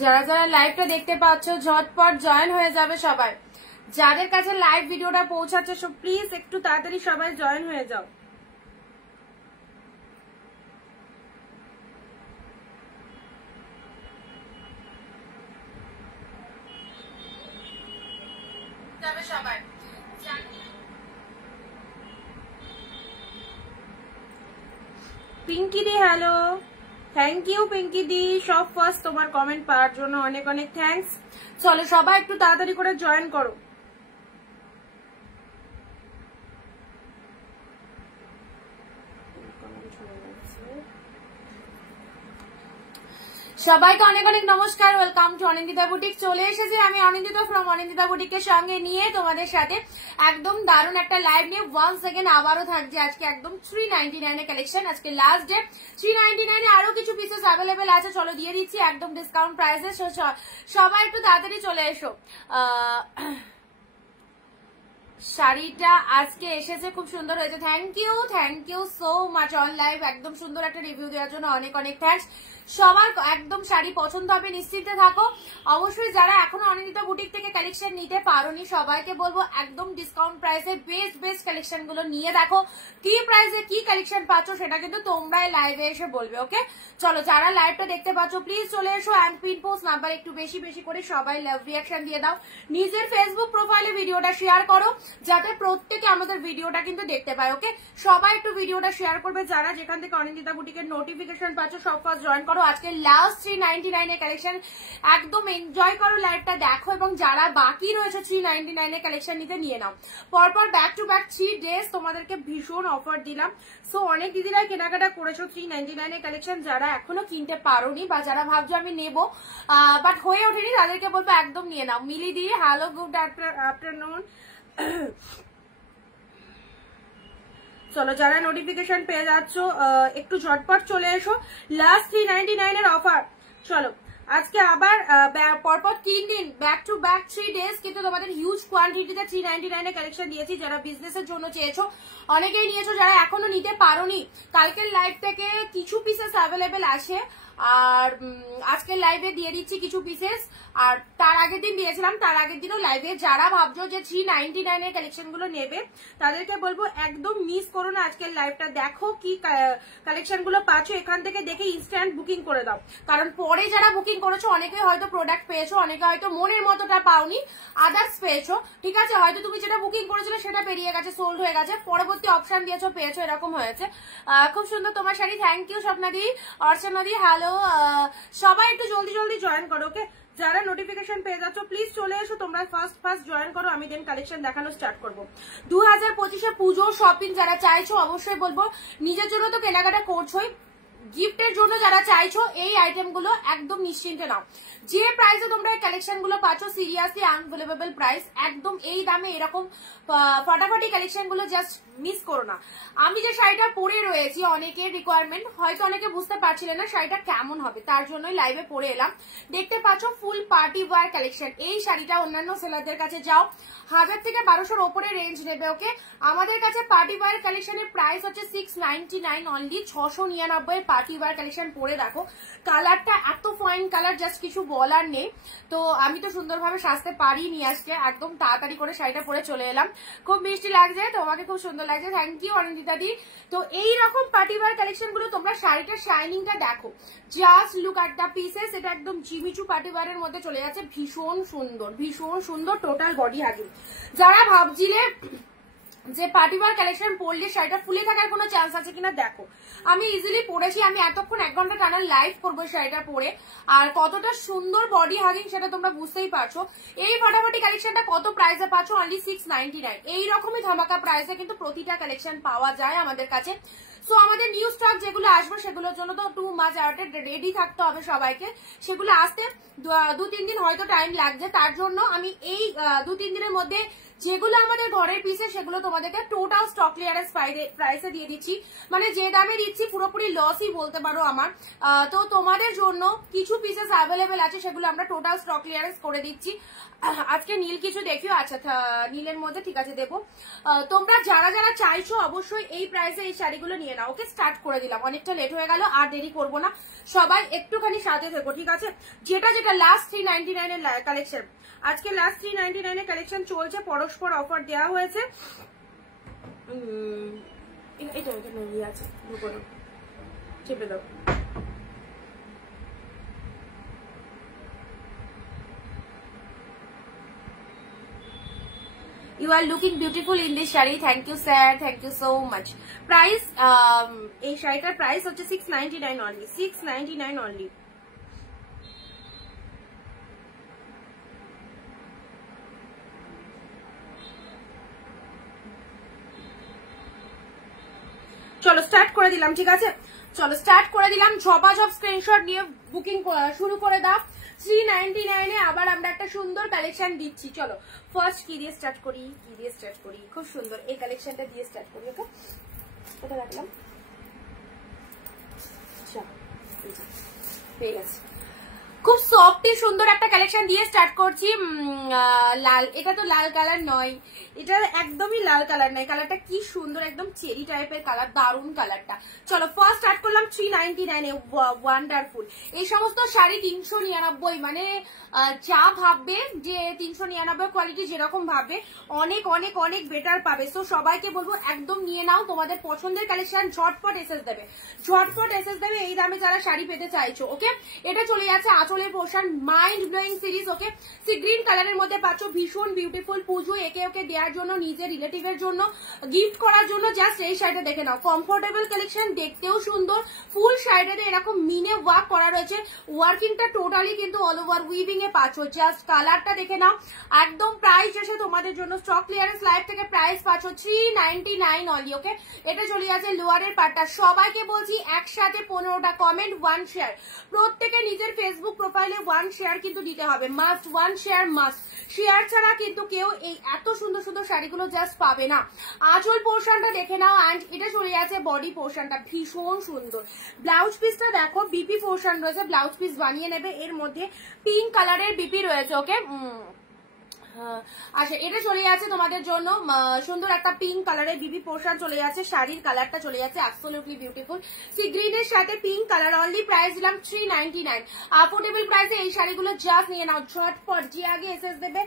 যারা যারা লাইভটা দেখতে পাচ্ছ ঝটপট জয়েন হয়ে যাবে সবাই। যাদের কাছে লাইভ ভিডিওটা পৌঁছাচ্ছে সব প্লিজ একটু তাড়াতাড়ি সবাই জয়েন হয়ে যাও। সবাই পিঙ্কি দি হ্যালো, থ্যাংক ইউ পিঙ্কি দি, সব ফার্স্ট তোমার কমেন্ট পাওয়ার জন্য অনেক অনেক থ্যাঙ্কস। চলো সবাই একটু তাড়াতাড়ি করে জয়েন করো। সবাইকে অনেক অনেক নমস্কার, ওয়েলকাম টু অনিন্দিতা বুটিক। চলে এসেছি আমি অনিন্দিতা ফ্রম অনিন্দিতা বুটিকের সঙ্গে নিয়ে তোমাদের সাথে একদম দারুণ একটা লাইভ নিয়ে ওয়ান সেকেন্ড আবারও থাকছে আজকে একদম 399 এর কালেকশন। আজকে লাস্ট ডে 399 এ আরো কিছু পিসেস অ্যাভেলেবেল আছে, চলো দিয়ে দিচ্ছি একদম ডিসকাউন্ট প্রাইসে। সবাই একটু তাড়াতাড়ি চলে এসো। শাড়িটা আজকে এসেছে, খুব সুন্দর হয়েছে, thank you so much on live. একদম সুন্দর একটা রিভিউ দেওয়ার জন্য অনেক অনেক থ্যাঙ্কস। সবার একদম শাড়ি পছন্দ হবে, নিশ্চিন্তে থাকো। অবশ্যই যারা এখনো অনিন্দিতা বুটিক থেকে কালেকশন নিতে পারোনি সবাইকে বলবো একদম ডিসকাউন্ট প্রাইসে বেস্ট কালেকশন গুলো নিয়ে দেখো। কি প্রাইসে কি কালেকশন পাচ্ছ সেটা কিন্তু তোমরাই লাইভে এসে বলবে। ওকে চলো, যারা লাইভটা দেখতে পাচ্ছ প্লিজ চলে এসো অ্যান্ড পিন পোস্ট নাম্বার একটু বেশি বেশি করে সবাই লাভ রিয়াকশন দিয়ে দাও। নিজের ফেসবুক প্রোফাইলে ভিডিওটা শেয়ার করো যাতে প্রত্যেকে আমাদের ভিডিওটা কিন্তু দেখতে পায়। ওকে সবাই একটু ভিডিওটা শেয়ার করবে। যারা যেখান থেকে অনিন্দিতা বুটিকের নোটিফিকেশন পাচ্ছ সব ফার্স্ট জয়েন করো। আজকে লাস্ট 399 এর কালেকশন, একদম এনজয় করো, লাইভটা দেখো এবং যারা বাকি রয়েছে 399 এর কালেকশন নিতে নিয়ে নাও। পরপর ব্যাক টু ব্যাক 3 ডেজ তোমাদেরকে ভীষণ অফার দিলাম। সো অনেক দিদিরা কেনাকাটা করেছো 399 এর কালেকশন, যারা এখনো কিনতে পারোনি বা যারা ভাবছো আমি নেবো বাট হয়ে ওঠেনি তাদেরকে বলবো একদম নিয়ে নাও। মিলি দি হ্যালো, গুড আফটারনুন। চলো যারা নোটিফিকেশন পেয়ে যাচ্ছ একটু ঝটপট চলে এসো, লাস্ট 399 এর অফার। চলো আজকে আবার পরপর 3 দিন ব্যাক টু ব্যাক 3 ডেজ কিন্তু তোমাদের হিউজ কোয়ান্টিটিতে 399 এর কালেকশন দিয়েছি। যারা বিজনেসের জন্য চেয়েছো অনেকেই নিয়েছো, যারা এখনো নিতে পারোনি কালকের লাইভ থেকে কিছু পিসেস অ্যাভেলেবেল আসে আর আজকের লাইভে দিয়ে দিচ্ছি কিছু পিসেস। আর তার আগের দিন দিয়েছিলাম, তার আগের দিনও লাইভে। যারা ভাবছো যে 399 এর কালেকশন গুলো নেবে তাদেরকে বলবো একদম মিস করো না, আজকের লাইভটা দেখো কি কালেকশন গুলো পাচ্ছ, এখান থেকে দেখে ইনস্ট্যান্ট বুকিং করে দাও। কারণ পরে যারা বুকিং করেছো অনেকে হয়তো প্রোডাক্ট পেয়েছো, অনেকে হয়তো মনের মতোটা পাওনি, আদার্স পেয়েছো। ঠিক আছে, হয়তো তুমি যেটা বুকিং করেছিলে সেটা বেরিয়ে গেছে, সোল্ড হয়ে গেছে, পরবর্তী অপশন দিয়েছো পেয়েছো, এরকম হয়েছে। খুব সুন্দর তোমার শাড়ি, থ্যাংক ইউ স্বপ্নাদি, অর্চনাদি হ্যালো। সবাই একটু জলদি জলদি জয়েন করো। ওকে যারা নোটিফিকেশন পেয়ে যাচ্ছ প্লিজ চলে এসো, তোমরা ফার্স্ট জয়েন করো, আমি দেন কালেকশন দেখানো স্টার্ট করবো। 2025-এ পুজো শপিং যারা চাইছো অবশ্যই বলবো, নিজের জন্য তো কেনাকাটা করছোই, গিফটের জন্য যারা চাইছো এই আইটেম গুলো একদম নিশ্চিন্তে নাও। যে প্রাইসে তোমরা এই কালেকশন গুলো পাচ্ছ সিরিয়াসলি আনবিলিভেবল প্রাইস, একদম এই দামে এরকম ফাটাফাটি কালেকশন গুলো জাস্ট মিস করো না। আমি যে শাড়িটা পরে রয়েছি অনেকের রিকোয়ারমেন্ট, হয়তো অনেকে বুঝতে পারছিলেন না শাড়িটা কেমন হবে, তার জন্যই লাইভে পরে এলাম। দেখতে পাচ্ছ ফুল পার্টি ওয়্যার কালেকশন। এই শাড়িটা অন্যান্য সেলারদের কাছে যাও 1000 থেকে 1200-র ওপরে রেঞ্জ নেবে। ওকে আমাদের কাছে পার্টি ওয়্যার কালেকশনের প্রাইস হচ্ছে 699 অনলি। 699 পার্টি ওয়্যার কালেকশন পরে দেখো, কালারটা এত ফাইন কালার, জাস্ট কিছু বলার নেই। তো আমি তো সুন্দরভাবে সাজতে পারিনি আজকে, একদম তাড়াতাড়ি করে শাড়িটা পরে চলে এলাম। খুব মিষ্টি লাগছে, তোমাকে খুব সুন্দর লাগছে, থ্যাংক ইউ অনিন্দিতা দি। তো এইরকম পার্টি ওয়্যার কালেকশন গুলো তোমরা শাড়িটার শাইনিংটা দেখো, just look at the pieces. এটা একদম জিমিচু পার্টি ওয়্যারের মধ্যে চলে যাচ্ছে, ভীষণ সুন্দর টোটাল বডি হাগিং। যারা ভাবছিলে যে পার্টি ওয়্যার কালেকশন পরলে শাড়িটা ফুলে থাকার কোনো চান্স আছে কিনা দেখো, আমি ইজিলি পরেছি, আমি এতক্ষণ 1 ঘন্টা টানা লাইভ করবো শাড়িটা পরে, আর কতটা সুন্দর বডি হাগিং সেটা তোমরা বুঝতেই পারছো। এই ফাটাফাটি কালেকশনটা কত প্রাইসে পাচ্ছ? অনলি 699। এইরকমই ধামাকা প্রাইসে কিন্তু প্রতিটা কালেকশন পাওয়া যায় আমাদের কাছে। সো আমাদের নিউ স্টক যেগুলো আসবে সেগুলোর জন্য তো 2 মাস রেডি থাকতে হবে সবাইকে, সেগুলো আসতে 2-3 দিন হয়তো টাইম লাগছে। তার জন্য আমি এই 2-3 দিনের মধ্যে যেগুলো আমাদের ঘরের পিসে সেগুলো তোমাদেরকে টোটাল স্টক ক্লিয়ারেন্স প্রাইসে দিয়ে দিচ্ছি, মানে যে দামে দিচ্ছি পুরোপুরি লসই বলতে পারো আমার। তো তোমাদের জন্য কিছু পিসেস অ্যাভেলেবেল আছে, সেগুলো আমরা টোটাল স্টক ক্লিয়ারেন্স করে দিচ্ছি। আজকে নীল কিছু দেখিও, আচ্ছা নীলের মধ্যে ঠিক আছে দেবো। তোমরা যারা যারা চাইছো অবশ্যই এই প্রাইসে এই শাড়িগুলো নিয়ে নাও। ওকে, স্টার্ট করে দিলাম, অনেকটা লেট হয়ে গেল, আর দেরি করবো না, সবাই একটুখানি সাথে থেকো, ঠিক আছে। যেটা যেটা লাস্ট 399 এর কালেকশন, আজকে লাস্ট 399 এর কালেকশন চলছে, পরস্পর অফার দেওয়া হয়েছে। এটা আছে, চেপে দাও। You are looking beautiful in this shari. Thank you sir, thank you so much. Price এই শাড়িটার প্রাইস হচ্ছে 699 only, 699 only। চলো স্টার্ট করে দিলাম, ঠিক আছে, চলো স্টার্ট করে দিলাম। ঝপাঝপ স্ক্রিনশট নিয়ে বুকিং শুরু করে দাও। 399 এ আবার আমরা একটা সুন্দর কালেকশন দিচ্ছি। চলো ফার্স্ট কি দিয়ে স্টার্ট করি, খুব সুন্দর এই কালেকশনটা দিয়ে স্টার্ট করি। ওকে, কোথায় রাখলাম, পেয়ে গেছে। খুব সফট সুন্দর একটা কালেকশন দিয়ে স্টার্ট করছি। লাল, এটা তো লাল কালার নয়, এটা একদমই লাল কালার নয়, কালারটা কি সুন্দর, একদম চেরি টাইপের কালার, দারুন কালারটা। চলো ফার্স্ট স্টার্ট করলাম 399 এ। ওয়ান্ডারফুল। এই সমস্ত শাড়ি 399, মানে যা ভাববে যে 399 কোয়ালিটি যেরকম ভাববে অনেক অনেক অনেক বেটার পাবে। সো সবাইকে বলবো একদম নিয়ে নাও, তোমাদের পছন্দের কালেকশন ঝটপট এসএস দেবে, ঝটপট এসএস দেবে এই দামে যারা শাড়ি পেতে চাইছো। ওকে, এটা চলে যাচ্ছে আঁচলের পোর্শন, মাইন্ড ব্লোয়িং সিরিজ। ওকে, সি গ্রিন কালারের মধ্যে পাচ্ছ, ভীষণ বিউটিফুল। পুজো একে ওকে দেওয়ার জন্য, নিজের রিলেটিভের জন্য গিফট করার জন্য জাস্ট এই শাড়িটা দেখে নাও। কমফোর্টেবল কালেকশন, দেখতেও সুন্দর, ফুল শাড়িটাতে এরকম মিনে ওয়ার্ক করা রয়েছে। ওয়ার্কিংটা টোটালি কিন্তু অল ওভার উইভিং এ পাচ্ছ। জাস্ট কালারটা দেখে নাও, একদম প্রাইস এসে তোমাদের জন্য স্টক ক্লিয়ারেন্স লাইভ থেকে প্রাইস পাচ্ছ 399 অনলি। ওকে, এটা চলে যাচ্ছে লোয়ারের পার্টটা। সবাইকে বলছি একসাথে 15টা কমেন্ট, 1 শেয়ার, প্রত্যেকে নিজের ফেসবুক প্রোফাইলে 1 শেয়ার কিন্তু দিতে হবে, মাস্ট, 1 শেয়ার মাস্ট। শেয়ার ছাড়া কিন্তু কেউ এই এত সুন্দর সুন্দর শাড়িগুলো জাস্ট পাবে না। আঁচল পোর্শনটা দেখে নাও, অ্যান্ড এটা চলে যাচ্ছে বডি পোর্শনটা, ভীষণ সুন্দর। ব্লাউজ পিসটা দেখো, বিপি পোর্শন রয়েছে, ব্লাউজ পিস বানিয়ে নেবে। এর মধ্যে পিঙ্ক কালারের বিপি রয়েছে। ওকে, আচ্ছা, এটা চলে যাচ্ছে তোমাদের জন্য সুন্দর একটা পিঙ্ক কালারের বিবি পোর্শন চলে যাচ্ছে। শাড়ির কালারটা চলে যাচ্ছে অ্যাবসলিউটলি বিউটিফুল, সি গ্রিনের সাথে পিঙ্ক কালার। অনলি প্রাইস দিলাম 399। অ্যাফোর্ডেবল প্রাইসে এই শাড়িগুলো জাস্ট নিয়ে নাও ঝটপট, যে আগে এসএস দেবে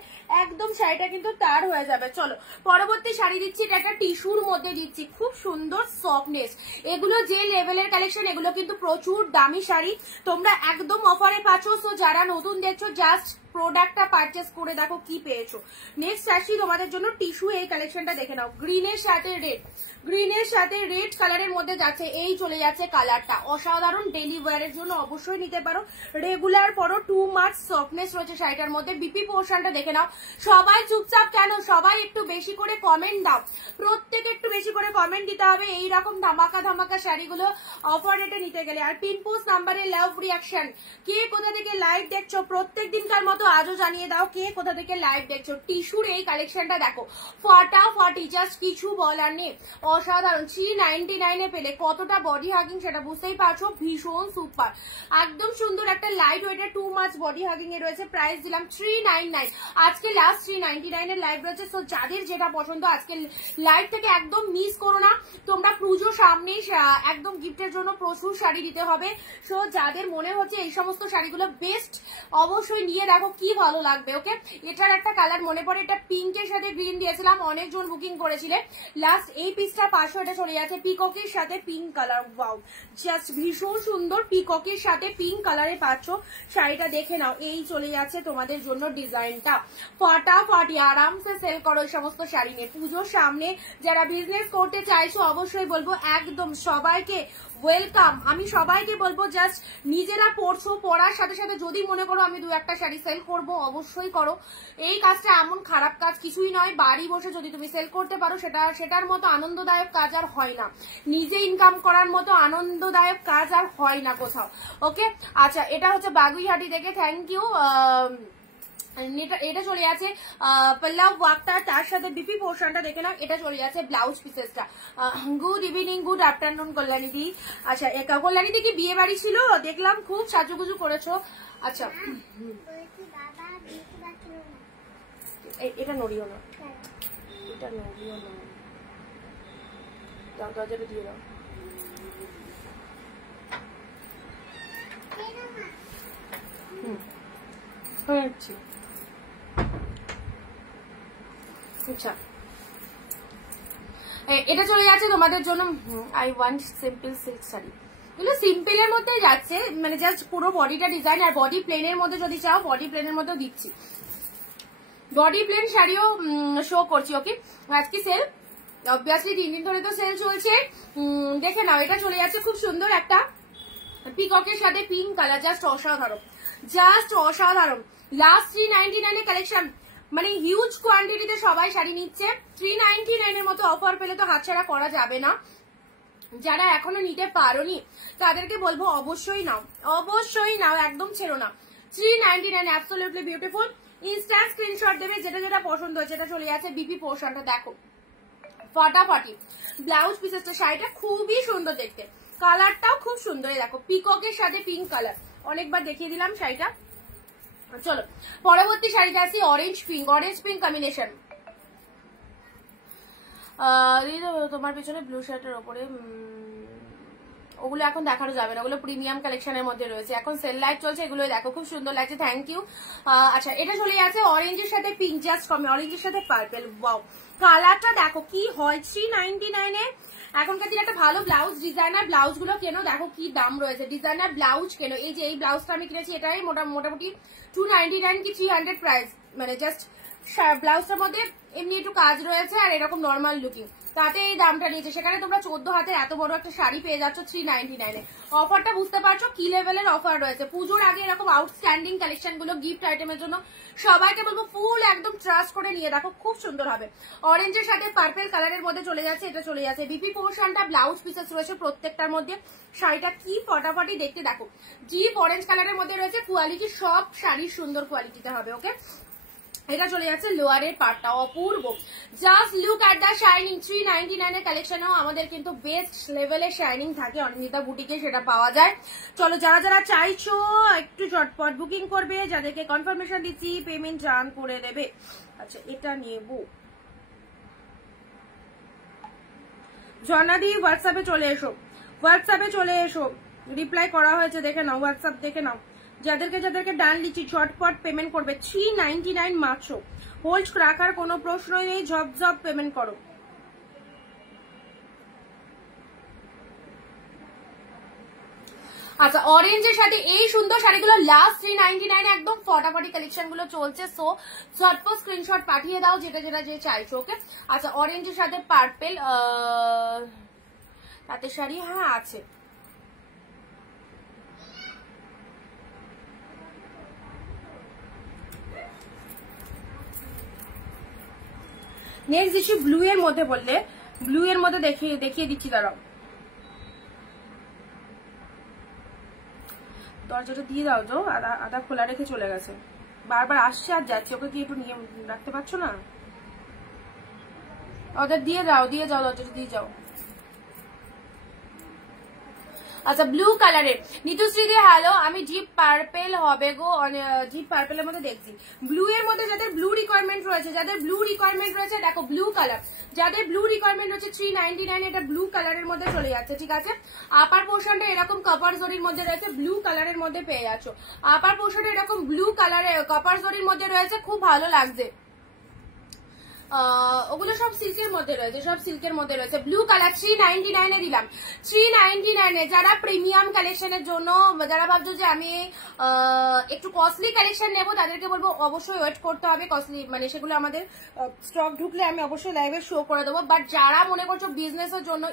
একদম শাড়িটা কিন্তু তার হয়ে যাবে। চলো পরবর্তী শাড়ি দিচ্ছি, এটা একটা টিস্যুর মধ্যে দিচ্ছি, খুব সুন্দর সফটনেস। এগুলো যে লেভেলের কালেকশন, এগুলো কিন্তু প্রচুর দামি শাড়ি, তোমরা একদম অফারে পাচ্ছ। সো যারা নতুন দেখছো জাস্ট প্রোডাক্টটা পারচেস করে দেখো কি পেয়েছো। নেক্সট আসছি তোমাদের জন্য টিস্যু, এই কালেকশনটা দেখে নাও, গ্রিনের সাথে রেড, গ্রিনের সাথে রেড কালারের মধ্যে যাচ্ছে। এই চলে যাচ্ছে কালারটা, অসাধারণ, ডেলি ওয়ারের জন্য অবশ্যই নিতে পারো। রেগুলার পরো, 2 মাচ সফটনেস রয়েছে শাড়িটার মধ্যে। বিপি পোর্শনটা দেখে নাও। সবাই চুপচাপ কেন, সবাই একটু বেশি করে কমেন্ট দাও, প্রত্যেকে একটু বেশি করে কমেন্ট দিতে হবে এইরকম ধামাকা ধামাকা শাড়িগুলো অফার রেটে নিতে গেলে। আর পিন পোস্ট নাম্বারে লাভ রিয়াকশন, কে কোথা থেকে লাইভ দেখছো প্রত্যেক দিনকার মতো আজও জানিয়ে দাও কে কোথা থেকে লাইভ দেখছো। টিস্যুর এই কালেকশনটা দেখো, ফাটাফাটি, জাস্ট কিছু বলার নেই, অসাধারণ। 399 এ পেলে কতটা বডি হাগিং সেটা বুঝতেই পারছো, ভীষণ সুপার, একদম সুন্দর একটা লাইট ওয়েটের 2 মাচ বডি হাগিং এ রয়েছে। প্রাইস দিলাম 399। আজকে লাস্ট 399 এর লাইভ রয়েছে। সো যাদের যেটা পছন্দ আজকে লাইভ থেকে একদম মিস করো না। তোমরা পুজো সামনে, একদম গিফটের জন্য প্রচুর শাড়ি দিতে হবে। সো যাদের মনে হচ্ছে এই সমস্ত শাড়িগুলো বেস্ট, অবশ্যই নিয়ে দেখো কি ভালো লাগবে। ওকে, এটার একটা কালার মনে পড়ে, এটা পিঙ্কের সাথে গ্রিন দিয়েছিলাম, অনেকজন বুকিং করেছিলেন। লাস্ট এই পিসটা 500, এটা চলে যাচ্ছে পিককের সাথে পিঙ্ক কালার। ওয়াও, জাস্ট ভীষণ সুন্দর, পিককের সাথে পিঙ্ক কালারে পাচ্ছ। শাড়িটা দেখে নাও, এই চলে যাচ্ছে তোমাদের জন্য ডিজাইনটা, ফাটাফাটি, আরামসে সেল করো এই সমস্ত শাড়ি নিয়ে। পুজোর সামনে যারা বিজনেস করতে চাইছো অবশ্যই বলবো একদম সবাইকে ওয়েলকাম। আমি সবাইকে বলবো জাস্ট নিজেরা পড়ছো, পড়ার সাথে সাথে যদি মনে করো আমি 2-1টা শাড়ি সেল করবো, অবশ্যই করো। এই কাজটা এমন খারাপ কাজ কিছুই নয়, বাড়ি বসে যদি তুমি সেল করতে পারো সেটার মতো আনন্দদায়ক কাজ আর হয় না, নিজে ইনকাম করার মতো আনন্দদায়ক কাজ আর হয় না কোথাও। ওকে, আচ্ছা, এটা হচ্ছে বাগুইহাটি থেকে, থ্যাংক ইউ। এটা চলে আছে পল্লব ওয়ার্কটা, তার সাথে বিপি পোর্শনটা দেখে নাও। এটা চলে আছে ব্লাউজ পিসেসটা। Good evening, good afternoon Kalyani দি। আচ্ছা কল্যাণী দি কি বিয়ে বাড়ি ছিল? দেখলাম খুব সাজুগুজু করেছো। আচ্ছা এটা নড়িও না, এটা নড়িও না, দাও দরজাটা দিয়ে দাও। আচ্ছা এটা চলে যাচ্ছে তোমাদের জন্য। I want simple silk sari, এগুলো সিম্পলের মধ্যে যাচ্ছে, মানে জাস্ট পুরো বডিটা ডিজাইন। আর বডি প্লেনের মধ্যে যদি চাও বডি প্লেনের মধ্যেও দিচ্ছি, বডি প্লেন শাড়িও শো করছি। ওকে আজকে সেল অবভিয়াসলি 3 দিন ধরে তো সেল চলছে, দেখে নাও। এটা চলে যাচ্ছে খুব সুন্দর একটা পিককের সাথে পিঙ্ক কালার, জাস্ট অসাধারণ, জাস্ট অসাধারণ। লাস্ট 399 এর কালেকশন, মানে হিউজ কোয়ান্টিটিতে সবাই শাড়ি নিচ্ছে। 399 এর মতো অফার পেলে তো হাতছাড়া করা যাবে না। যারা এখনো নিতে পারোনি তাদেরকে বলবো অবশ্যই নাও, অবশ্যই নাও, একদম ছেড়ো না। 399 অ্যাবসলিউটলি বিউটিফুল। ইনস্ট্যান্ট স্ক্রিনশট দেবে যেটা যেটা পছন্দ হয়েছে। এটা চলে যাচ্ছে বিপি পোর্শনটা, দেখো ফাটাফাটি ব্লাউজ পিসেসটা। শাড়িটা খুবই সুন্দর দেখতে, কালারটাও খুব সুন্দর, দেখো পিককের সাথে পিঙ্ক কালার, অনেকবার দেখিয়ে দিলাম শাড়িটা। চলো পরবর্তী শাড়িতে আসি, অরেঞ্জ পিঙ্ক কম্বিনেশন। তোমার পিছনে ব্লু শার্টের ওপরে, ওগুলো এখন দেখানো যাবে না, ওগুলো প্রিমিয়াম কালেকশনের মধ্যে রয়েছে, এখন সেল লাইট চলছে, এগুলো দেখো খুব সুন্দর লাগছে, থ্যাংক ইউ। আচ্ছা এটা চলে যাচ্ছে অরেঞ্জের সাথে পিঙ্ক, জাস্ট কমে অরেঞ্জের সাথে পার্পেল। ওয়াও কালারটা দেখো কি হয়। 399 এ এখনকার দিনে একটা ভালো ব্লাউজ, ডিজাইনার ব্লাউজ গুলো কেন, দেখো কি দাম রয়েছে, ডিজাইনার ব্লাউজ কেন। এই যে এই ব্লাউজটা আমি কিনেছি, এটাই মোটামুটি 299 কি 300 প্রাইস, মানে জাস্ট ব্লাউজটার মধ্যে এমনি একটু কাজ রয়েছে আর এরকম নর্মাল লুকিং, তাতে এই দামটা নিয়েছে। সেখানে তোমরা 14 হাতের এত বড় একটা শাড়ি পেয়ে যাচ্ছ 399 এ। অফারটা বুঝতে পারছো কি লেভেলের অফার রয়েছে। পুজোর আগে এরকম আউটস্ট্যান্ডিং কালেকশন গুলো গিফট আইটেমের জন্য সবাইকে বলবো ফুল একদম ট্রাস্ট করে নিয়ে দেখো, খুব সুন্দর হবে। অরেঞ্জের সাথে পার্পেল কালারের মধ্যে চলে যাচ্ছে, এটা চলে যাচ্ছে বিপি পোর্শনটা, ব্লাউজ পিসেস রয়েছে প্রত্যেকটার মধ্যে। শাড়িটা কি ফটাফটি দেখতে, দেখো ডিপ অরেঞ্জ কালারের মধ্যে রয়েছে। কোয়ালিটি সব শাড়ির সুন্দর কোয়ালিটিতে হবে। ওকে এটা চলে যাচ্ছে লোয়ারের পার্টটা, অপূর্ব, just look at the shining. 399 এর কালেকশনেও আমাদের কিন্তু বেস্ট লেভেলের শাইনিং থাকে, অনিন্দিতা বুটিকে সেটা পাওয়া যায়। চলো যারা যারা চাইছো একটু ঝটপট বুকিং করবে, যাদেরকে কনফার্মেশন দিচ্ছি পেমেন্ট রান করে দেবে। আচ্ছা এটা নেব, জনাদি হোয়াটসঅ্যাপে চলে এসো, হোয়াটসঅ্যাপে চলে এসো, রিপ্লাই করা হয়েছে দেখে নাও, হোয়াটসঅ্যাপ দেখে নাও। যাদেরকে যাদেরকে ডান লিচি ঝটপট পেমেন্ট করবে। 399 মাত্র, হোল্ড রাখার কোনো প্রশ্নই নেই, ঝপ পেমেন্ট করো। আচ্ছা অরেঞ্জের সাথে এই সুন্দর শাড়িগুলো লাস্ট 399 একদম ফটাফটি কালেকশন গুলো চলছে, সো ঝটপট স্ক্রিনশট পাঠিয়ে দাও যেটা যেটা যে চাইছো। ওকে আচ্ছা অরেঞ্জের সাথে পার্পেল তাতে শাড়ি, হ্যাঁ আছে। নেক্সট দিচ্ছি ব্লু এর মধ্যে, বললে ব্লু এর মধ্যে দেখিয়ে দিচ্ছি, দাঁড়াও দরজাটা দিয়ে দাও, তো আদা খোলা রেখে চলে গেছে, বারবার আসছে আর যাচ্ছে, ওকে কি একটু নিয়ে রাখতে পারছো না? ওদের দিয়ে যাও দরজাটা দিয়ে যাও। আচ্ছা ব্লু কালারের নিতুশ্রী দি হ্যালো, আমি ডিপ পার্পেল হবে গো, ডিপ পার্পেলের মধ্যে দেখছি। ব্লু এর মধ্যে যাদের ব্লু রিকোয়ারমেন্ট রয়েছে, দেখো ব্লু কালার, যাদের ব্লু রিকোয়ারমেন্ট রয়েছে 399 এটা ব্লু কালারের মধ্যে চলে যাচ্ছে। ঠিক আছে আপার পোর্শনটা এরকম কপার জরির মধ্যে রয়েছে, ব্লু কালারের মধ্যে পেয়ে যাচ্ছ। আপার পোর্শনটা এরকম ব্লু কালারের কপার জরির মধ্যে রয়েছে, খুব ভালো লাগছে। ওগুলো সব সিল্কের মধ্যে রয়েছে, সব সিল্কের মধ্যে রয়েছে। ব্লু কালার 399 এ দিলাম, 399 এ। যারা প্রিমিয়াম কালেকশনের জন্য, যারা ভাবছো যে আমি একটু কস্টলি কালেকশন নেবো, তাদেরকে বলবো অবশ্যই ওয়েট করতে হবে। কস্টলি মানে সেগুলো আমাদের স্টক ঢুকলে আমি অবশ্যই লাইভে শো করে দেবো। বাট যারা মনে করছো বিজনেসের জন্য,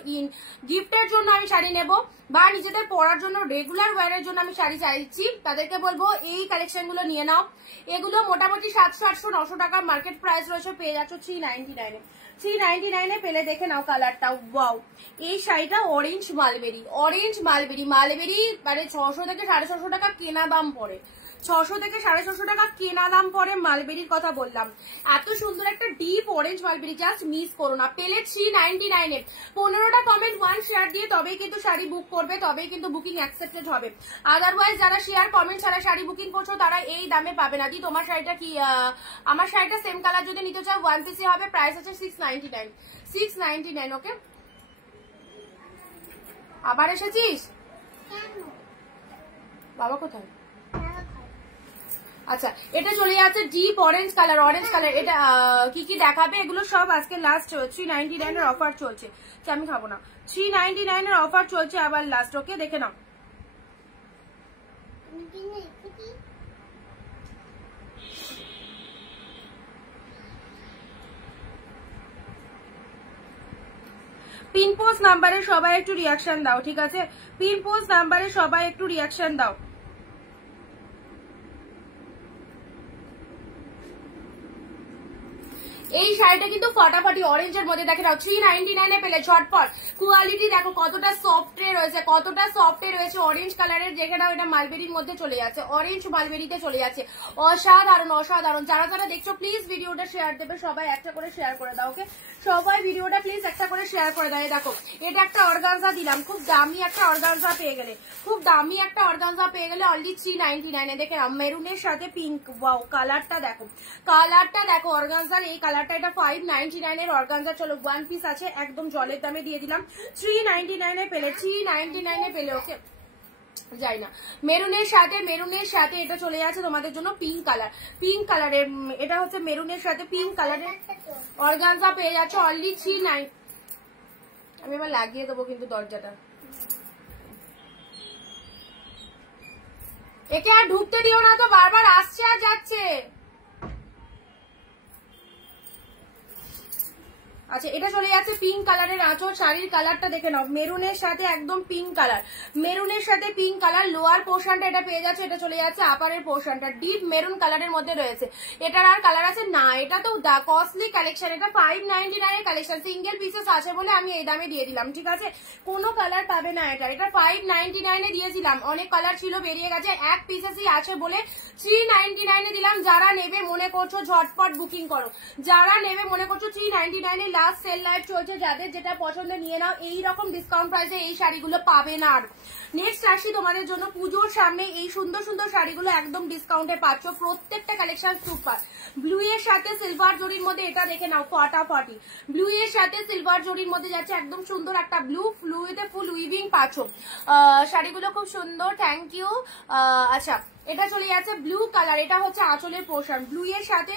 গিফটের জন্য আমি শাড়ি নেবো বা নিজেদের পরার জন্য রেগুলার ওয়ারের জন্য আমি শাড়ি চাইছি, তাদেরকে বলবো এই কালেকশন গুলো নিয়ে নাও। এগুলো মোটামুটি 700, 800, 900 টাকা মার্কেট প্রাইস রয়েছে, পেয়ে যাচ্ছ 399 এ। 399 এ পেলে দেখে নাও কালারটা, ওয়াও। এই শাড়িটা অরেঞ্জ মালবেরি, মানে 600 থেকে 650 টাকা কেনা দাম পড়ে। 600 থেকে 650 টাকা কেনা দাম পরে মালবেরির কথা বললাম। এত সুন্দর একটা deep orange mulberry, just miss করো না। পেলে 399 এ 15টা কমেন্ট 1 শেয়ার দিয়ে তবেই কিন্তু শাড়ি বুক করবে, তবেই কিন্তু বুকিং অ্যাকসেপ্টেড হবে। আদারওয়াইজ যারা শেয়ার কমেন্ট ছাড়া শাড়ি বুকিং করছো তারা এই দামে পাবে না। দি তোমার শাড়িটা কি, আমার শাড়িটা সেম কালার যদি নিতে চাও 1 পিসি হবে, প্রাইস আছে 699। ওকে, আবার এসেছিস বাবা কোথায়? আচ্ছা, এটা চলে যাচ্ছে ডিপ অরেঞ্জ কালার। এটা কি কি দেখাবে এগুলো সব আজকে লাস্ট 399 এর অফার চলছে। আমি খাবো না, 399 এর অফার চলছে আবার লাস্ট। ওকে, দেখে নাও। পিন পোস্ট নাম্বারে সবাই একটু রিয়াকশন দাও, ঠিক আছে? পিন পোস্ট নাম্বারে সবাই একটু রিয়াকশন দাও। এই শাড়িটা কিন্তু ফাটাফাটি অরেঞ্জের মধ্যে, দেখে নাও 399 এ পেলে ঝটপট। কোয়ালিটি দেখো কতটা সফটে রয়েছে, অরেঞ্জ কালারের। দেখে নাও এটা মালবেরির মধ্যে চলে যাচ্ছে, অরেঞ্জ মালবেরিতে চলে যাচ্ছে। অসাধারণ অসাধারণ। যারা যারা দেখছো প্লিজ ভিডিওটা শেয়ার দেবে, সবাই একটা করে শেয়ার করে দাও। ওকে, সবাই ভিডিওটা প্লিজ একটা করে শেয়ার করে দাও। দেখো এটা একটা অর্গানজা দিলাম, খুব দামি একটা অর্গানজা পেয়ে গেলে, অনলি 399 এ। দেখে নাও মেরুনের সাথে পিঙ্ক, ওয়াও কালারটা দেখো অর্গানজার এই কালারটা। এটা 599 এর অর্গানজা। চলো 1 পিস আছে, একদম জলের দামে দিয়ে দিলাম। 399 এ পেলে। ওকে, যাই না। মেরুনের সাথে এটা চলে যাচ্ছে তোমাদের জন্য পিঙ্ক কালারের। এটা হচ্ছে মেরুনের সাথে পিঙ্ক কালারের অর্গানজা পেয়ে যাচ্ছে অনলি 39। আমি এবার লাগিয়ে দেবো কিন্তু দরজাটা। একে আর ঢুকতে দিও না তো, বারবার আসছে আর যাচ্ছে। আচ্ছা, এটা চলে যাচ্ছে পিঙ্ক কালারের আঁচল। শাড়ির কালারটা দেখে নাও, মেরুনের সাথে একদম পিঙ্ক কালার। লোয়ার পোর্শনটা এটা পেয়ে যাচ্ছে, এটা চলে যাচ্ছে আপারের পোর্শনটা ডিপ মেরুন কালারের মধ্যে রয়েছে। এটার আর কালার আছে না, এটা তো কস্টলি কালেকশন। এটা 599 এর কালেকশন, সিঙ্গেল পিসেস আছে বলে আমি এই দামে দিয়ে দিলাম, ঠিক আছে? কোনো কালার পাবে না এটা 599 এ দিয়েছিলাম। অনেক কালার ছিল, বেরিয়ে গেছে, এক পিসেসই আছে বলে 399 এ দিলাম। যারা নেবে মনে করছো ঝটপট বুকিং করো, 399 এ লাস্ট সেল লাইভ চলছে। যাদের যেটা পছন্দ নিয়ে নাও, এইরকম ডিসকাউন্ট প্রাইসে এই শাড়িগুলো পাবে না। আর নেক্সট আসি তোমাদের জন্য পুজোর সামনে, এই সুন্দর সুন্দর শাড়িগুলো একদম ডিসকাউন্টে পাচ্ছ। প্রত্যেকটা কালেকশন সুপার। ব্লু এর সাথে সিলভার জরির মধ্যে, এটা দেখে নাও ফাটাফাটি। ব্লু এর সাথে সিলভার জরির মধ্যে যাচ্ছে, একদম সুন্দর একটা ব্লুতে ফুল উইভিং পাচ্ছ। শাড়িগুলো খুব সুন্দর, থ্যাংক ইউ। আচ্ছা, এটা চলে যাচ্ছে ব্লু কালার। এটা হচ্ছে আঁচলের পোর্শন, ব্লু এর সাথে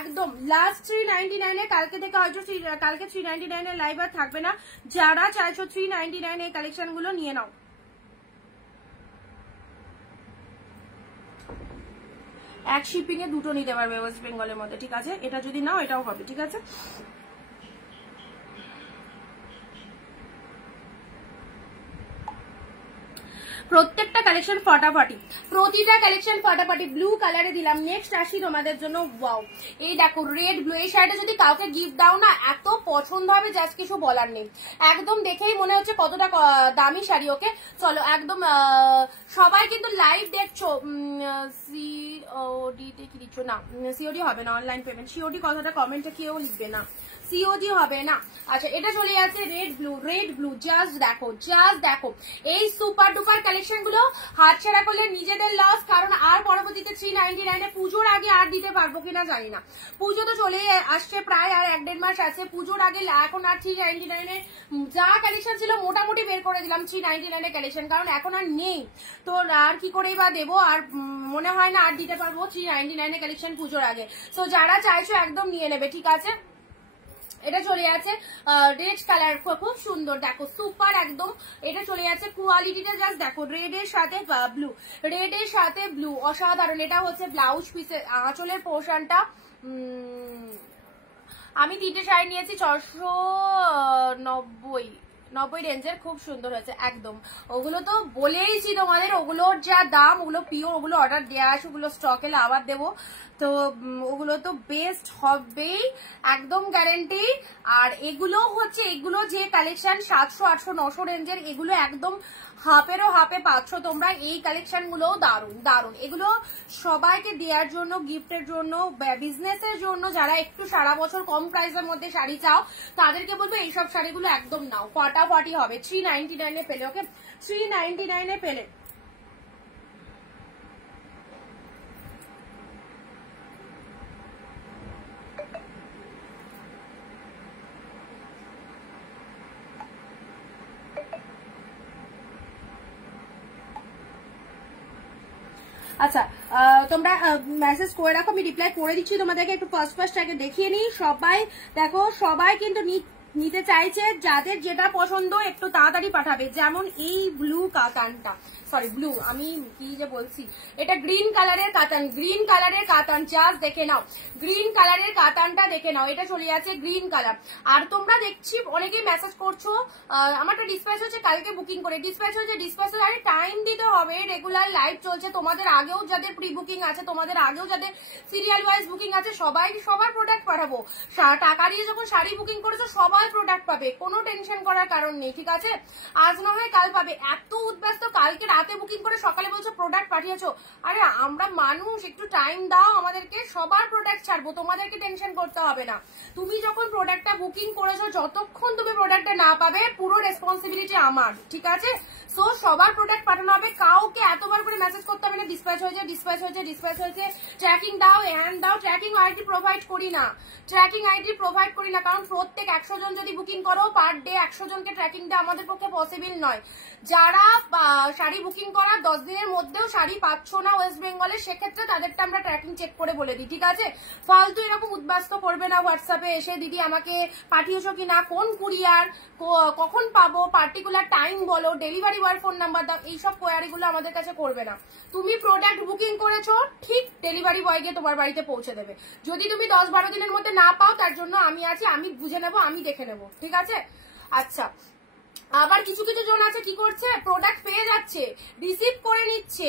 একদম লাস্ট 399 এ। কালকে থেকে হয়তো কালকে 399 এর লাইভ আর থাকবে না। যারা চাইছো 399 এই কালেকশন গুলো নিয়ে নাও। এক শিপিং এ দুটো নিতে পারবে ওয়েস্ট বেঙ্গলের মধ্যে, ঠিক আছে? এটা যদি নাও এটাও হবে, ঠিক আছে? প্রত্যেকটা কালেকশন ফাটাফাটি, প্রতিটা কালেকশন ফাটাফাটি। ব্লু কালারে দিলাম। নেক্সট আসি তোমাদের জন্য, ওয়াও এই দেখো রেড ব্লু। এই শাড়িটা যদি কাউকে গিফট দাও না, এত পছন্দ হবে জাস্ট কিছু বলার নেই। একদম দেখেই মনে হচ্ছে কতটা দামি শাড়ি। ওকে, চলো একদম সবাই কিন্তু লাইভ দেখছো। সিওডি তে কি দিচ্ছ? না, সিওডি হবে না, অনলাইন পেমেন্ট। সিওডি কথাটা কমেন্টে কেউ লিখবে না, সিওডি হবে না। আচ্ছা, এটা চলে যাচ্ছে রেড ব্লু। জাস্ট দেখো এই সুপার ডুপার কালেকশন গুলো হাতছাড়া করলে নিজেদের লস। কারণ আর পরবর্তীতে 399 এ পুজোর আগে আর দিতে পারবো কিনা জানি না। পুজো তো চলে আসছে, প্রায় আর 1-1.5 মাস আছে। পুজোর আগে এখন আর 399 এর যা কালেকশন ছিল মোটামুটি বের করে দিলাম 399 এর কালেকশন, কারণ এখন আর নেই। তো আর কি করেই বা দেবো, আর মনে হয় না আর দিতে পারবো 399 এর কালেকশন পুজোর আগে। তো যারা চাইছো একদম নিয়ে নেবে, ঠিক আছে? এটা চলে যাচ্ছে রেড কালার, খুব সুন্দর, দেখো সুপার একদম। এটা চলে যাচ্ছে কোয়ালিটিটা জাস্ট দেখো, রেড এর সাথে ব্লু, অসাধারণ। এটা হচ্ছে ব্লাউজ পিসের আঁচলের পোর্শনটা। আমি 3টে শাড়ি নিয়েছি 490 রেঞ্জের, খুব সুন্দর হয়েছে একদম। ওগুলো তো বলেইছি তোমাদের, ওগুলোর যা দাম, ওগুলো পিওর, ওগুলো অর্ডার দেওয়া আছে, ওগুলো স্টকে আবার দেবো। তো ওগুলো তো বেস্ট হবেই, একদম গ্যারেন্টি। আর এগুলো হচ্ছে, এগুলো যে কালেকশন 700, 800, 900 রেঞ্জের, এগুলো একদম হাফেরও হাফে পাচ্ছ তোমরা। এই কালেকশন গুলো দারুন দারুন, এগুলো সবাইকে দেওয়ার জন্য, গিফটের জন্য, বিজনেসের জন্য, যারা একটু সারা বছর কম প্রাইসের মধ্যে শাড়ি চাও তাদেরকে বলবো এইসব শাড়িগুলো একদম নাও, ফাটাফাটি হবে। 399 এ পেলে, ওকে, 399 এ পেলে। আচ্ছা, তোমরা মেসেজ করে রাখো, আমি রিপ্লাই করে দিচ্ছি তোমাদেরকে। একটু ফার্স্ট আগে দেখিয়ে নিই। সবাই দেখো, সবাই কিন্তু নিতে চাইছে, যাদের যেটা পছন্দ একটু তাড়াতাড়ি পাঠাবে। যেমন এই ব্লু কাতানটা, সরি ব্লু, আমি কি যে বলছি, এটা গ্রিন কালারের কাতান, গ্রিন কালারের কাতান, জাস্ট দেখে নাও, গ্রিন কালারের কাতানটা দেখে নাও, এটা চলে যাচ্ছে গ্রিন কালার। আর তোমরা দেখছি অনেকেই মেসেজ করছো, আমারটা ডিসপ্যাচ হচ্ছে, কালকে বুকিং করে ডিসপ্যাচ হচ্ছে, ডিসপ্যাচ হয়ে আরে টাইম দিতে হবে, রেগুলার লাইভ চলছে, তোমাদের আগেও যাদের প্রি বুকিং আছে, তোমাদের আগেও যাদের সিরিয়াল ওয়াইজ বুকিং আছে, সবার প্রোডাক্ট পাঠাবো। টাকা দিয়ে যখন শাড়ি বুকিং করেছো সবাই প্রোডাক্ট পাবে, কোনো টেনশন করার কারণ নেই, ঠিক আছে? আজ না হয় কাল পাবে। এত উদ্ব্যস্ত, কালকে রাতে বুকিং করে সকালে বলছো প্রোডাক্ট পাঠিয়েছো। আরে আমরা মানুষ, একটু টাইম দাও আমাদেরকে, সবার প্রোডাক্ট ছাড়বো, তোমাদেরকে টেনশন করতে হবে না। তুমি যখন প্রোডাক্টটা বুকিং করেছো, যতক্ষণ তুমি প্রোডাক্টটা না পাবে পুরো রেসপন্সিবিলিটি আমার, ঠিক আছে? সো সবার প্রোডাক্ট পাঠানো হবে, কাউকে এতবার করে মেসেজ করতে হবে না ডিসপ্যাচ হয়েছে, ডিসপ্যাচ হয়েছে, ডিসপ্যাচ হয়েছে, ট্র্যাকিং দাও, হ্যান্ড দাও। ট্র্যাকিং আইডি প্রোভাইড করি না, ট্র্যাকিং আইডি প্রোভাইড করি না, কারণ প্রত্যেক 100 জন যদি বুকিং করো, পার ডে 100 জনকে ট্র্যাকিং দেওয়া আমাদের পক্ষে পসিবল নয়। যারা শাড়ি বুকিং করার 10 দিনের মধ্যেও শাড়ি পাচ্ছ না ওয়েস্ট বেঙ্গলে, সেক্ষেত্রে তাদেরটা আমরা ট্র্যাকিং চেক করে বলে দিই, ঠিক আছে? ফালতু এরকম উদ্বাস্ত করবে না হোয়াটসঅ্যাপে এসে, দিদি আমাকে পাঠিয়েছো কি না, কোন কুরিয়ার, কখন পাবো, পার্টিকুলার টাইম বলো, ডেলিভারি বয়ের ফোন নাম্বার দাও, এইসব কোয়ারিগুলো আমাদের কাছে করবে না। তুমি প্রোডাক্ট বুকিং করেছো, ঠিক ডেলিভারি বয় গিয়ে তোমার বাড়িতে পৌঁছে দেবে। যদি তুমি 10-12 দিনের মধ্যে না পাও, তার জন্য আমি আছি, আমি বুঝে নেবো, আমি দেখে নেবো, ঠিক আছে? আচ্ছা, আবার কিছু কিছু জন আছে কি করছে, প্রোডাক্ট পেয়ে যাচ্ছে, রিসিভ করে নিচ্ছে,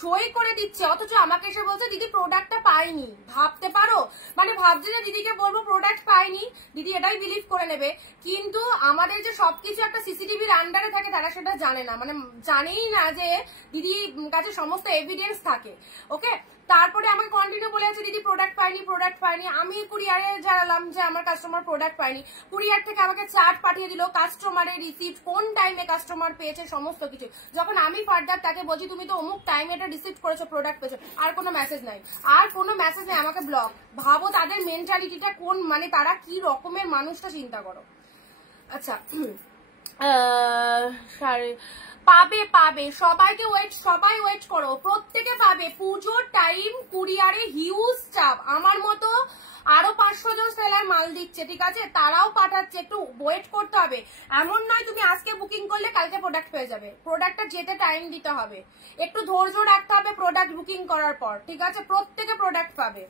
সই করে দিচ্ছে, অথচ আমাকে এসে বলছে দিদি প্রোডাক্টটা পাইনি। ভাবতে পারো, মানে ভাবছে যে দিদিকে বলবো প্রোডাক্ট পাইনি, দিদি এটাই বিলিভ করে নেবে। কিন্তু আমাদের যে সবকিছু একটা সিসিটিভির আন্ডারে থাকে, তারা সেটা জানে না, মানে জানেই না যে দিদির কাছে সমস্ত এভিডেন্স থাকে, ওকে? তারপরে আমাকে কন্টিনিউ বলে আছে দিদি প্রোডাক্ট পাইনি, প্রোডাক্ট পাইনি। আমি কুরিয়ারে জানালাম যে আমার কাস্টমার প্রোডাক্ট পাইনি, কুরিয়ার থেকে আমাকে চার্ট পাঠিয়ে দিল, কাস্টমারের রিসিপ্ট, কোন টাইমে কাস্টমার পেয়েছে, সমস্ত কিছু। যখন আমি ফার্দার তাকে বলছি তুমি তো অমুক টাইমে এটা রিসিভ করেছো, প্রোডাক্ট পেয়েছো, আর কোনো মেসেজ নাই, আর কোনো মেসেজ নেই, আমাকে ব্লক। ভাবো তাদের মেন্টালিটিটা কোন, মানে তারা কি রকমের মানুষটা চিন্তা করো। আচ্ছা, পাবে পাবে, সবাইকে ওয়েট, সবাই ওয়েট করো, প্রত্যেকে পাবে। পুজোর টাইম, কুরিয়ারে হিউজ চাপ, আমার মতো আরো 500 জন সেলার মাল দিচ্ছে, ঠিক আছে? তারাও পাঠাচ্ছে, একটু ওয়েট করতে হবে। এমন নয় তুমি আজকে বুকিং করলে কালকে প্রোডাক্ট পেয়ে যাবে, প্রোডাক্টটা যেতে টাইম দিতে হবে, একটু ধৈর্য রাখতে হবে প্রোডাক্ট বুকিং করার পর, ঠিক আছে? প্রত্যেকে প্রোডাক্ট পাবে।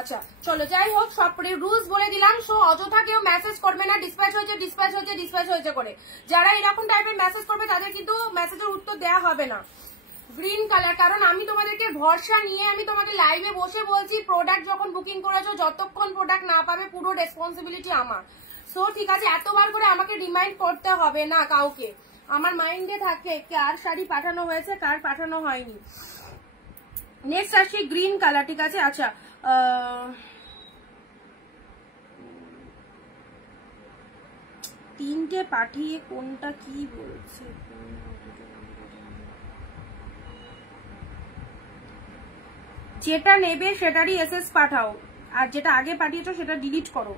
আচ্ছা চলো, যাই হোক, সব রুলস বলে দিলাম। সো অযথা কেউ মেসেজ করবে না ডিসপ্যাচ হয়েছে, ডিসপ্যাচ হয়েছে, ডিসপ্যাচ হয়েছে করে। যারা এরকম টাইপের মেসেজ করবে তাদের কিন্তু মেসেজের উত্তর দেওয়া হবে না। গ্রিন কালার, কারণ আমি তোমাদেরকে ভরসা নিয়ে আমি তোমাদের লাইভে বসে বলছি, প্রোডাক্ট যখন বুকিং করেছো যতক্ষণ প্রোডাক্ট না পাবে পুরো রেসপন্সিবিলিটি আমার। সো ঠিক আছে, এতবার করে আমাকে রিমাইন্ড করতে হবে না কাউকে, আমার মাইন্ডে থাকে কার শাড়ি পাঠানো হয়েছে, কার পাঠানো হয়নি। নেক্সট আসছি গ্রিন কালার, ঠিক আছে? আচ্ছা, তিনটে পাঠিয়ে কোনটা কি বলছে, যেটা নেবে সেটারই এসএস পাঠাও, আর যেটা আগে পাঠিয়েছো সেটা ডিলিট করো।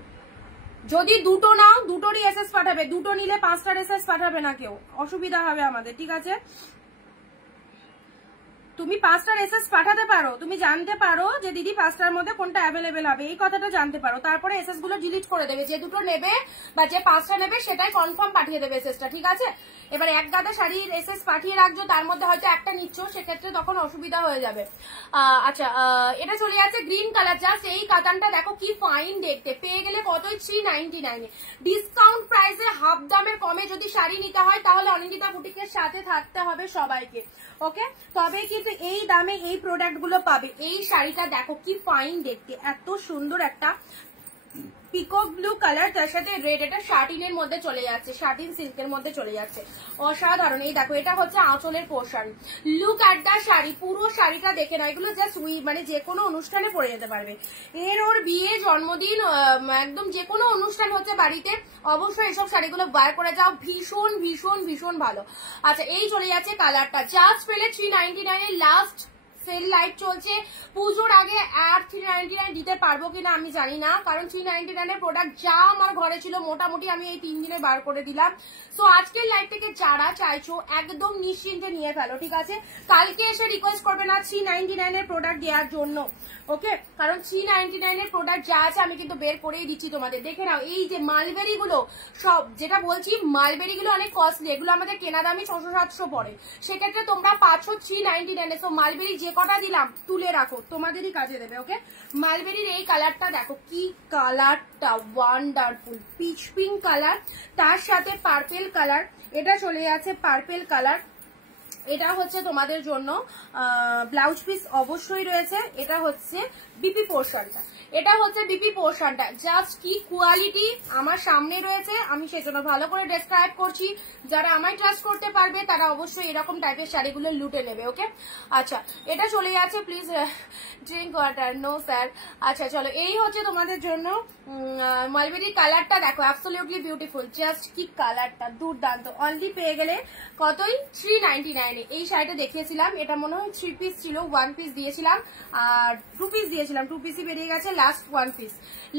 যদি দুটো নাও দুটোরই এসএস পাঠাবে, দুটো নিলে 5টার এসএস পাঠাবে না কেউ, অসুবিধা হবে আমাদের, ঠিক আছে? তুমি 5টার এসএস পাঠাতে পারো, তুমি জানতে পারো যে দিদি 5টার মধ্যে কোনটা অ্যাভেলেবেল হবে, এই কথাটা জানতে পারো, তারপরে এসএস গুলো ডিলিট করে দেবে। যে দুটো নেবে বা যে 5টা নেবে সেটাই কনফার্ম পাঠিয়ে দেবে এসএসটা, ঠিক আছে? এবার এক গাদা শাড়ির এসএস পাঠিয়ে রাখছো, তার মধ্যে হয়তো একটা নিচ্ছ, সেক্ষেত্রে তখন অসুবিধা হয়ে যাবে। আচ্ছা, এটা চলে যাচ্ছে গ্রিন কালার। জাস্ট এই কাতানটা দেখো কি ফাইন দেখতে, পেয়ে গেলে কতই 399 ডিসকাউন্ট প্রাইসে, হাফ দামের কমে যদি শাড়ি নিতে হয় তাহলে অনিন্দিতা বুটিকের সাথে থাকতে হবে সবাইকে, ওকে? তবে কিন্তু এই দামে এই প্রোডাক্ট গুলো পাবে। এই শাড়িটা দেখো কি ফাইন দেখতে, এত সুন্দর একটা পিকক ব্লু কালার, তার সাথে রেড, এটা শার্টিনের মধ্যে চলে যাচ্ছে, শার্টিন সিল্কের মধ্যে চলে যাচ্ছে, অসাধারণ। এই দেখো এটা হচ্ছে আঁচলের portion, look at the sari, পুরো শাড়িটা দেখে না, এগুলো জাস্ট মানে যে কোনো অনুষ্ঠানে পরে যেতে পারবে। এর ওর বিয়ে, জন্মদিন, একদম যে কোনো অনুষ্ঠান হচ্ছে বাড়িতে, অবশ্যই এসব শাড়িগুলো বার করে যাও, ভীষণ ভীষণ ভীষণ ভালো। আচ্ছা এই চলে যাচ্ছে কালারটা, জাস্ট পেলে 399 এর লাস্ট সেল লাইভ চলছে। পুজোর আগে আর 399 দিতে পারবো কিনা আমি জানি না, কারণ 399 এর প্রোডাক্ট যা আমার ঘরে ছিল মোটামুটি আমি এই 3 দিনে বার করে দিলাম। সো আজকের লাইভ থেকে যারা চাইছো একদম নিশ্চিন্তে নিয়ে ফেলো, ঠিক আছে? কালকে এসে রিকোয়েস্ট করবে না 399 এর প্রোডাক্ট দেওয়ার জন্য, ওকে? কারণ 399 এর প্রোডাক্ট যা আছে আমি কিন্তু বের করেই দিচ্ছি তোমাদের। দেখে নাও এই যে মালবেরি গুলো, সব যেটা বলছি মালবেরি গুলো অনেক কস্টলি, এগুলো আমাদের কেনা দামি 600-700 পড়ে, সেক্ষেত্রে তোমরা পাচ্ছ 399 এ। সো মালবেরি যে কটা দিলাম তুলে রাখো, তোমাদেরই কাজে দেবে, ওকে? মালবেরির এই কালারটা দেখো কি কালারটা ওয়ান্ডারফুল, পিচ পিঙ্ক কালার, তার সাথে পার্পেল কালার, এটা চলে যাচ্ছে পার্পেল কালার। এটা হচ্ছে তোমাদের জন্য ব্লাউজ পিস অবশ্যই রয়েছে, এটা হচ্ছে বিপি পোর্শনটা, এটা হচ্ছে বিপি পোর্শনটা, জাস্ট কি কোয়ালিটি আমার সামনে রয়েছে, আমি সেজন্য ভালো করে ডেসক্রাইব করছি। যারা আমায় ট্রাস্ট করতে পারবে তারা অবশ্যই এরকম টাইপের শাড়িগুলো লুটে নেবে, ওকে? আচ্ছা এটা চলে যাচ্ছে, please drink water, no sir. আচ্ছা চলো, এই হচ্ছে তোমাদের জন্য মালবেরির কালারটা দেখো, অ্যাবসলিউটলি বিউটিফুল, জাস্ট কি কালারটা দুর্দান্ত। অনলি পেয়ে গেলে কতই? 399 এ। এই শাড়িটা দেখিয়েছিলাম, এটা মনে হয় 3 পিস ছিল, 1 পিস দিয়েছিলাম আর 2 পিস দিয়েছিলাম, 2 পিসই বেরিয়ে গেছে, লাস্ট 1 পিস,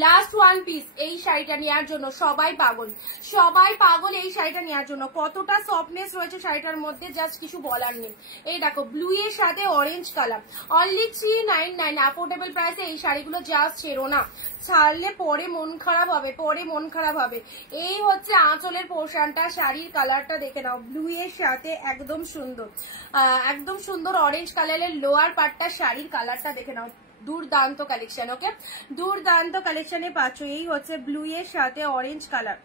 লাস্ট 1 পিস। এই শাড়িটা নেওয়ার জন্য সবাই পাগল, সবাই পাগল এই শাড়িটা নেওয়ার জন্য। কতটা সফটনেস রয়েছে শাড়িটার মধ্যে জাস্ট কিছু বলার নেই। এই দেখো ব্লু এর সাথে অরেঞ্জ কালার, অনলি 399, অ্যাফোর্ডেবল প্রাইসে এই শাড়িগুলো জাস্ট ছেড়ো না, ছাড়লে পরে মন খারাপ হবে, পরে মন খারাপ হবে। এই হচ্ছে আঁচলের পোর্শনটা, শাড়ির কালারটা দেখে নাও, ব্লু এর সাথে একদম সুন্দর, একদম সুন্দর অরেঞ্জ কালারের লোয়ার পার্টটা, শাড়ির কালারটা দেখে নাও, দুর্দান্ত কালেকশন, ওকে? দুর্দান্ত কালেকশনে পাচ্ছ। এই হচ্ছে ব্লু এর সাথে অরেঞ্জ কালার।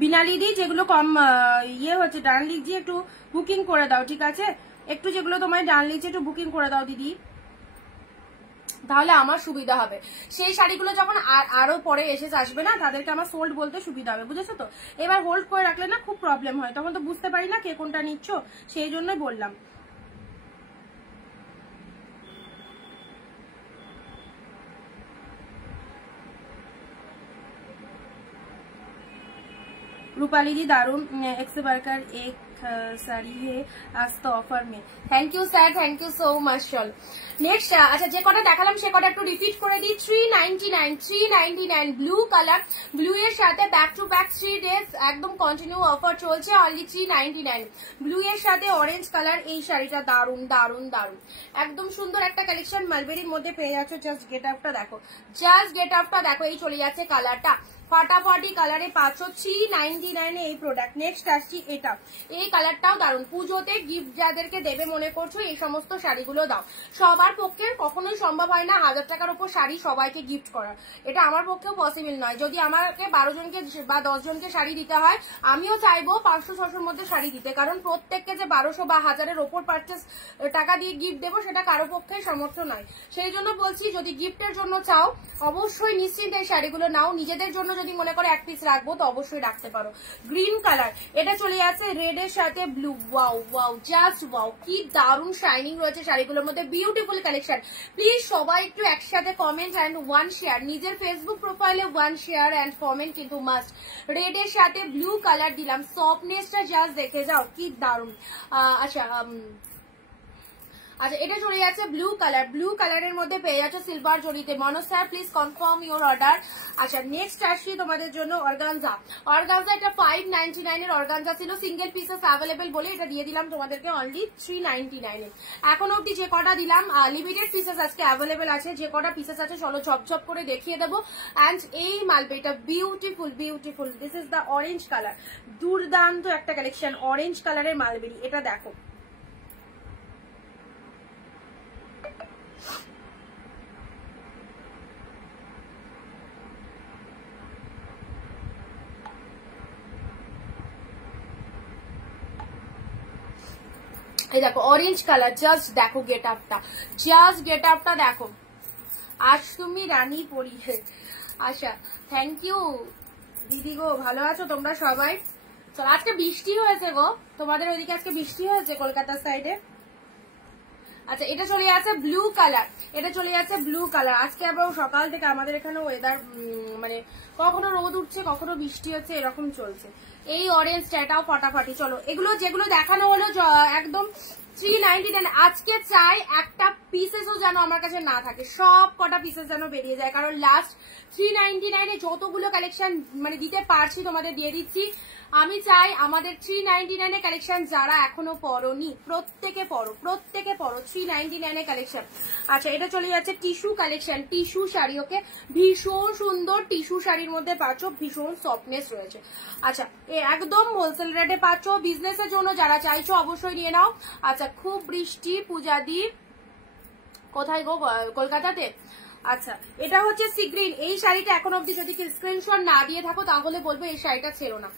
বিনালিদি যেগুলো কম ইয়ে হচ্ছে ডান লিখছি একটু বুকিং করে দাও, ঠিক আছে? একটু যেগুলো তোমায় ডান লিখছে একটু বুকিং করে দাও দিদি, তাহলে আমার সুবিধা হবে। সেই শাড়িগুলো যখন আরো পরে এসে আসবে না, তাদেরকে আমার সোল্ড বলতে সুবিধা হবে, বুঝেছো তো? এবার হোল্ড করে রাখলে না খুব প্রবলেম হয়, তখন তো বুঝতে পারি না কে কোনটা নিচ্ছ, সেই জন্যই বললাম। रूपाली दी दारुण एक्स वर्कर एक साड़ी है आज तो ऑफर में। Thank you sir, thank you so much. चल नेक्स्ट, अच्छा যে কটা দেখালাম সে কটা একটু রিপিট করে দিই। 399 ব্লু কালার, ব্লু এর সাথে ব্যাক টু ব্যাক 3 ডেজ একদম কন্টিনিউ অফার চলছে, অনলি 399। ব্লু এর সাথে অরেঞ্জ কালার, এই শাড়িটা দারুন দারুন দারুন, একদম সুন্দর একটা কালেকশন মালবেরির মধ্যে পেয়ে যাচ্ছ। জাস্ট গেট আপটা দেখো, জাস্ট গেট আপটা দেখো, এই চলে যাচ্ছে কালারটা, ফাটাফাটি কালারে পাচ্ছ 399 এই প্রোডাক্ট। নেক্সট আসছি এটা, এই কালারটাও দারুন, পুজোতে গিফট যাদেরকে দেবে মনে করছো এই সমস্ত শাড়িগুলো দাও। সবার পক্ষে কখনোই সম্ভব হয় না 1000 টাকার উপর শাড়ি সবাইকে গিফট করা, এটা আমার পক্ষেও পসিবল নয়। যদি আমাকে 12 জনকে বা 10 জনকে শাড়ি দিতে হয়, আমিও চাইবো 500-600 মধ্যে শাড়ি দিতে, কারণ প্রত্যেককে যে 1200 বা 1000-এর ওপর পারচেস টাকা দিয়ে গিফট দেবো সেটা কারো পক্ষে সামর্থ্য নয়। সেই জন্য বলছি যদি গিফটের জন্য চাও অবশ্যই নিশ্চিন্তে এই শাড়িগুলো নাও। নিজেদের জন্য যদি মনে করে 1 পিস রাখবো তো অবশ্যই রাখতে পারো। গ্রিন কালার, এটা চলে যাচ্ছে রেড এর সাথে blue, wow wow just wow, কি দারুন শাইনিং রয়েছে শাড়িগুলোর মধ্যে, বিউটিফুল কালেকশন। প্লিজ সবাই একটু একসাথে কমেন্ট অ্যান্ড 1 শেয়ার, নিজের ফেসবুক প্রোফাইলে 1 শেয়ার অ্যান্ড কমেন্ট কিন্তু মাস্ট। রেড এর সাথে ব্লু কালার দিলাম, সফটনেসটা জাস্ট দেখে যাও কি দারুন। আচ্ছা আচ্ছা এটা চলে যাচ্ছে ব্লু কালার, ব্লু কালারের মধ্যে পেয়ে যাচ্ছে সিলভার জড়িতে। Manoj sir please confirm your order. আচ্ছা নেক্সট আসছি তোমাদের জন্য অর্গানজা। অর্গানজা এটা 599 এর অর্গানজা ছিল, সিঙ্গেল পিসেস অ্যাভেলেবেল বলে এটা দিয়ে দিলাম তোমাদেরকে অনলি 399 এ। এখন অব্দি যে কটা দিলাম লিমিটেড পিসেস আজকে অ্যাভেলেবেল আছে, যে কটা পিসেস আছে চলো ঝপঝপ করে দেখিয়ে দেবো। অ্যান্ড এই মালবেরিটা beautiful beautiful, this is the orange colour, দুর্দান্ত একটা কালেকশন অরেঞ্জ কালারের মালবেরি। এটা দেখো এই দেখো অরেঞ্জ কালার, জাস্ট দেখো গেট আপটা, জাস্ট গেট আপটা দেখো। আজ তুমি রানী পরি। আচ্ছা, থ্যাংক ইউ দিদি গো, ভালো আছো তোমরা সবাই? চলো, আজকে বৃষ্টি হয়েছে গো, তোমাদের ওইদিকে আজকে বৃষ্টি হয়েছে কলকাতার সাইডে? আচ্ছা, এটা চলে যাচ্ছে ব্লু কালার, এটা চলে যাচ্ছে ব্লু কালার। আজকে আবার সকাল থেকে আমাদের এখানে ওয়েদার মানে কখনো রোদ উঠছে কখনো বৃষ্টি হচ্ছে, এরকম চলছে। এই অরেঞ্জটা, এটাও ফাটাফাটি। চলো, এগুলো যেগুলো দেখানো হলো একদম 399। আজকে চাই একটা পিসেসও যেন আমার কাছে না থাকে, সব কটা পিসেস যেন বেরিয়ে যায়, কারণ লাস্ট 399 যতগুলো কালেকশন মানে দিতে পারছি তোমাদের দিয়ে দিচ্ছি। আমি চাই আমাদের 399 কালেকশন যারা এখনো পরোনি প্রত্যেকে পরো, প্রত্যেকে পরো 399 কালেকশন। আচ্ছা, এটা চলে যাচ্ছে টিস্যু কালেকশন, টিস্যু শাড়ি। ওকে, ভীষণ সুন্দর টিস্যু শাড়ির মধ্যে পাচ্ছ, ভীষণ সফটনেস রয়েছে। আচ্ছা, একদম হোলসেল রেটে পাচ্ছ, বিজনেসের জন্য যারা চাইছো অবশ্যই নিয়ে নাও। আচ্ছা, খুব বৃষ্টি পূজাদি কোথায় গো? কলকাতাতে। আচ্ছা, এটা হচ্ছে সি গ্রিন। এই শাড়িটা এখন অব্দি যদি স্ক্রিনশট না দিয়ে থাকো তাহলে বলবো এই শাড়িটা ছিল না,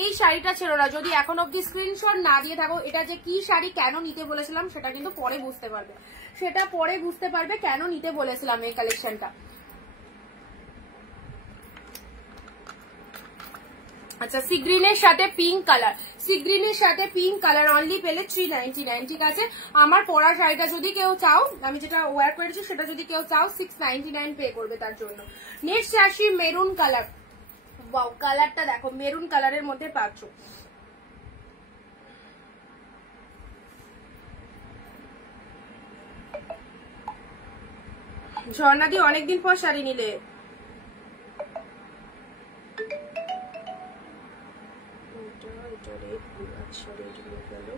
এই শাড়িটা ছিল না। যদি এখন অব্দি স্ক্রিনশট না দিয়ে থাকো, এটা যে কি শাড়ি কেন নিতে বলেছিলাম সেটা কিন্তু পরে বুঝতে পারবে, সেটা পরে বুঝতে পারবে কেন নিতে বলেছিলাম এই কালেকশনটা। আচ্ছা, সি গ্রিনের সাথে পিঙ্ক কালার, সি গ্রিনের সাথে পিঙ্ক কালার অনলি পেলে 399। ঠিক আছে, আমার পরা শাড়িটা যদি কেউ চাও, আমি যেটা ওয়্যার করেছি সেটা যদি কেউ চাও 699 পে করবে তার জন্য। নেক্সট আসি মেরুন কালার। ওয়াও, কালারটা দেখো, মেরুন কালারের মধ্যে পাচ্ছ। ঝর্ণাদি অনেকদিন পর শাড়ি নিলে। আচ্ছা, রেড গেল।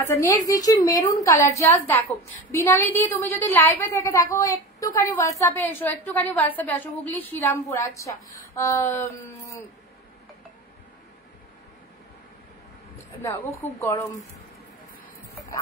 আচ্ছা, নেক্সট দিচ্ছি মেরুন কালার, জাস্ট দেখো। বিনালি দি, তুমি যদি লাইভে থেকে থাকো একটুখানি হোয়াটসঅ্যাপে এসো, একটুখানি হোয়াটসঅ্যাপে আসো। হুগলি শ্রীরামপুর। আচ্ছা, না গো, খুব গরম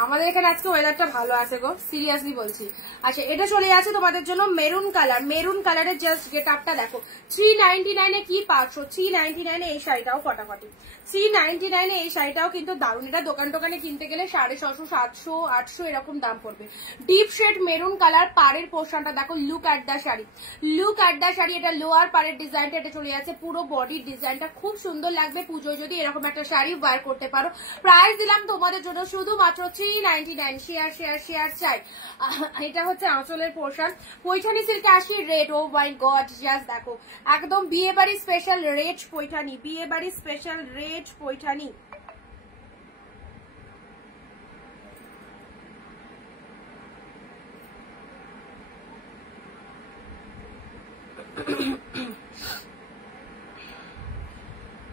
আমাদের এখানে আজকে, ওয়েদারটা ভালো আছে গো, সিরিয়াসলি বলছি। আচ্ছা, এটা চলে যাচ্ছে তোমাদের জন্য মেরুন কালার, মেরুন কালারের জাস্ট গেট আপটা দেখো। 399 কি পাচ্ছ? 399 এই শাড়িটাও ফটাফটি, 399 এই শাড়িটাও কিন্তু দারুণ। এটা দোকান টোকানে কিনতে গেলে 650, 700, 800 এরকম দাম পড়বে। ডিপ শেড মেরুন কালার, পাড়ের পোর্শনটা দেখো, look at the sari, look at the sari. এটা লোয়ার পাড়ের ডিজাইনটা, এটা চলে যাচ্ছে পুরো বডির ডিজাইনটা, খুব সুন্দর লাগবে পুজোয় যদি এরকম একটা শাড়ি ওয়্যার করতে পারো। প্রাইস দিলাম তোমাদের জন্য শুধুমাত্র 399। শেয়ার শেয়ার শেয়ার চাই। এটা হচ্ছে আঁচলের পোর্শন, পৈঠানি সিল্কে আসি রেড। ও মাই গড, জাস্ট দেখো, একদম বিয়ে বাড়ি স্পেশাল রেড পৈঠানি, বিয়ে বাড়ি স্পেশাল রেড পৈঠানি।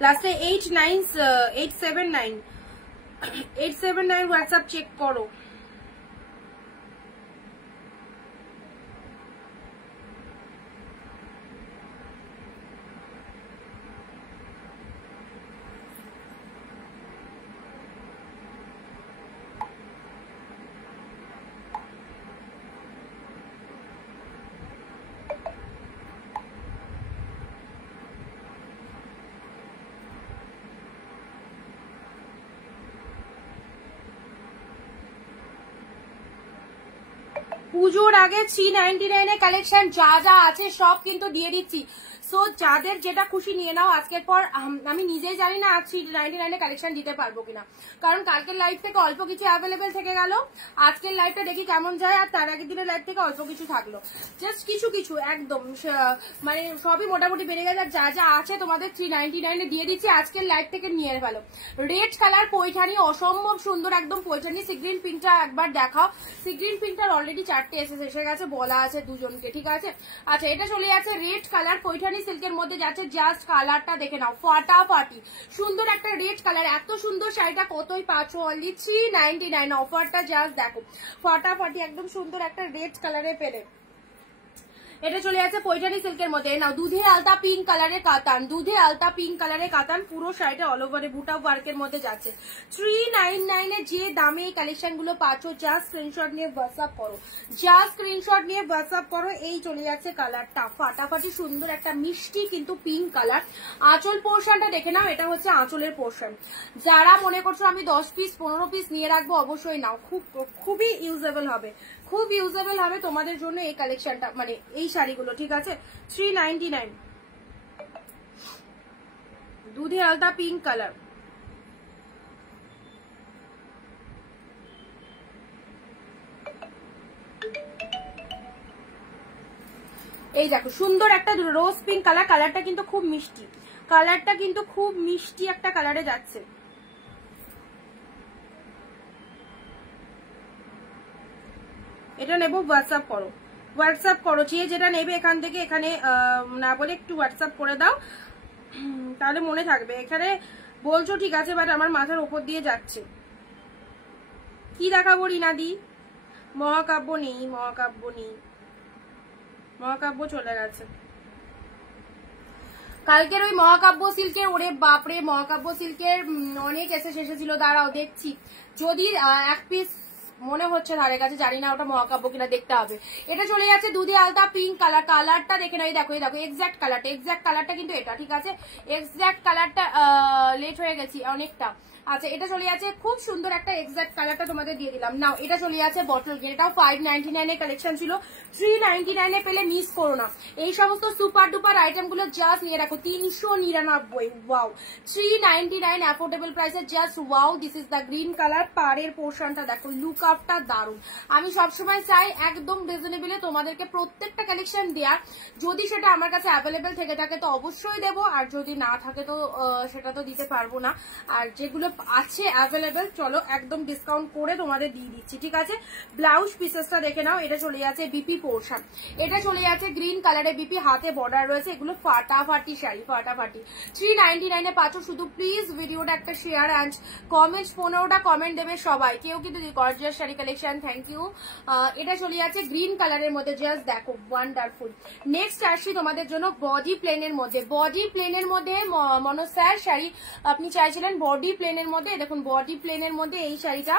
লাস্টে 879 হোয়াটসঅ্যাপ চেক করো। পুজোর আগে 399 কালেকশন যা যা আছে সব কিন্তু দিয়ে দিচ্ছি। সো যাদের যেটা খুশি নিয়ে নাও। আজকের পর আমি নিজেই জানি না আজ 399 কালেকশন দিতে পারবো কিনা, কারণ কালকের লাইভ থেকে অল্প কিছু অ্যাভেলেবেল থেকে গেল। আজকের লাইভটা দেখি কেমন যায়, আর তার আগের দিনের লাইভ থেকে অল্প কিছু থাকলো, জাস্ট কিছু কিছু একদম মানে সবই মোটামুটি বেড়ে গেছে। যা যা আছে তোমাদের 399 দিয়ে দিচ্ছি, আজকের লাইভ থেকে নিয়ে ফেলো। রেড কালার পৈঠানি, অসম্ভব সুন্দর একদম পৈঠানি। সিগ্রিন পিঙ্কটা একবার দেখাও। সিগ্রিন পিঙ্কটার অলরেডি 4টে এসে গেছে, বলা আছে দুজনকে, ঠিক আছে। আচ্ছা, এটা চলে যাচ্ছে রেড কালার পৈঠানি সিল্কের মধ্যে যাচ্ছে, জাস্ট কালারটা দেখে নাও, ফাটাফাটি সুন্দর একটা রেড কালার। এত সুন্দর শাড়িটা কতই পাচ্ছ? অনলি 399 অফারটা জাস্ট দেখো, ফাটাফাটি একদম সুন্দর একটা রেড কালারে পেলে। এটা চলে যাচ্ছে পৈঠানি সিল্কের মধ্যে। নাও দুধে আলতা পিঙ্ক কালারের কাতান, দুধে আলতা পিঙ্ক কালারের কাতান, পুরো শাড়িটা অল ওভারে বুটা ওয়ার্কের মধ্যে যাচ্ছে। 399 এর যে দামে এই কালেকশন গুলো পাচ্ছ, জাস্ট স্ক্রিনশট নিয়ে হোয়াটসঅ্যাপ করো, জাস্ট স্ক্রিনশট নিয়ে হোয়াটসঅ্যাপ করো। এই চলে যাচ্ছে কালারটা, ফাটাফাটি সুন্দর একটা মিষ্টি কিন্তু পিঙ্ক কালার। আঁচল পোর্শনটা দেখে নাও, এটা হচ্ছে আঁচলের পোর্শন। যারা মনে করছো আমি 10 পিস 15 পিস নিয়ে রাখবো, অবশ্যই নাও, খুবই ইউজেবল হবে, খুব ইউজেবল হবে তোমাদের জন্য এই কালেকশনটা, মানে এই শাড়িগুলো, ঠিক আছে। 399, দুধে আলতা পিঙ্ক কালার। এই দেখো সুন্দর একটা রোজ পিঙ্ক কালার, কালারটা কিন্তু খুব মিষ্টি, কালারটা কিন্তু খুব মিষ্টি একটা কালারে যাচ্ছে। এটা নেবো, হোয়াটসঅ্যাপ করো, হোয়াটসঅ্যাপ করো, যে যেটা নেবে এখান থেকে, এখানে না বলে একটু হোয়াটসঅ্যাপ করে দাও, তাহলে মনে থাকবে। এখানে বলছো ঠিক আছে, বাট আমার মাথার উপর দিয়ে যাচ্ছে। কি দেখাবো রিনাদি? মহাকাব্য নেই, মহাকাব্য নেই, মহাকাব্য চলে গেছে। কালকের ওই মহাকাব্য সিল্কের, ওরে বাপরে, মহাকাব্য সিল্কের অনেক এসেছিল, দাঁড়াও দেখছি, যদি এক পিস মনে হচ্ছে ধারে কাছে, জানি না ওটা মহাকাব্য কিনা, দেখতে হবে। এটা চলে যাচ্ছে দুধে আলতা পিঙ্ক কালার, কালারটা দেখে নাও, এই দেখো, এই দেখো এক্সাক্ট কালারটা, এক্সাক্ট কালারটা কিন্তু এটা, ঠিক আছে, এক্সাক্ট কালারটা। লেট হয়ে গেছি অনেকটা। আচ্ছা, এটা চলে যাচ্ছে খুব সুন্দর একটা এক্সাক্ট কালারটা তোমাদের দিয়ে দিলাম। নাও এটা চলে যাচ্ছে বটল গ্রিন, এটাও 599 এর কালেকশন ছিল, 399 এ পেলে মিস করো না। এই সমস্ত সুপার ডুপার আইটেম গুলো জাস্ট নিয়ে রাখো, 399, ওয়াও, 399 অ্যাফোর্ডেবল প্রাইসে, just wow. This is the green colour, পাড়ের পোর্শনটা দেখো, লুক আপটা দারুন। আমি সবসময় চাই একদম রিজনেবলে তোমাদেরকে প্রত্যেকটা কালেকশন দেওয়ার, যদি সেটা আমার কাছে অ্যাভেলেবেল থেকে থাকে তো অবশ্যই দেবো, আর যদি না থাকে তো সেটা তো দিতে পারবো না। আর যেগুলো আছে অ্যাভেলেবেল, চলো একদম ডিসকাউন্ট করে তোমাদের দিয়ে দিচ্ছি, ঠিক আছে। ব্লাউজ পিসেসটা দেখে নাও, এটা চলে যাচ্ছে বিপি পোর্শন, এটা চলে যাচ্ছে গ্রিন কালারে বিপি, হাতে বর্ডার রয়েছে, এগুলো ফাটাফাটি শাড়ি, ফাটাফাটি। 399 এ পাচ্ছ। শুধু প্লিজ ভিডিওটা একটা শেয়ার অ্যান্ড কমেন্টস, 15টা কমেন্ট দেবে সবাই, কেউ কিন্তু gorgeous sari collection, thank you. এটা চলে যাচ্ছে গ্রিন কালারের মধ্যে, জাস্ট দেখো ওয়ান্ডারফুল। নেক্সট আসছি তোমাদের জন্য বডি প্লেনের মধ্যে, বডি প্লেনের মধ্যে মনোস্যার শাড়ি আপনি চাইছিলেন, বডি প্লেনের মধ্যে, দেখুন বডি প্লেনের মধ্যে এই শাড়িটা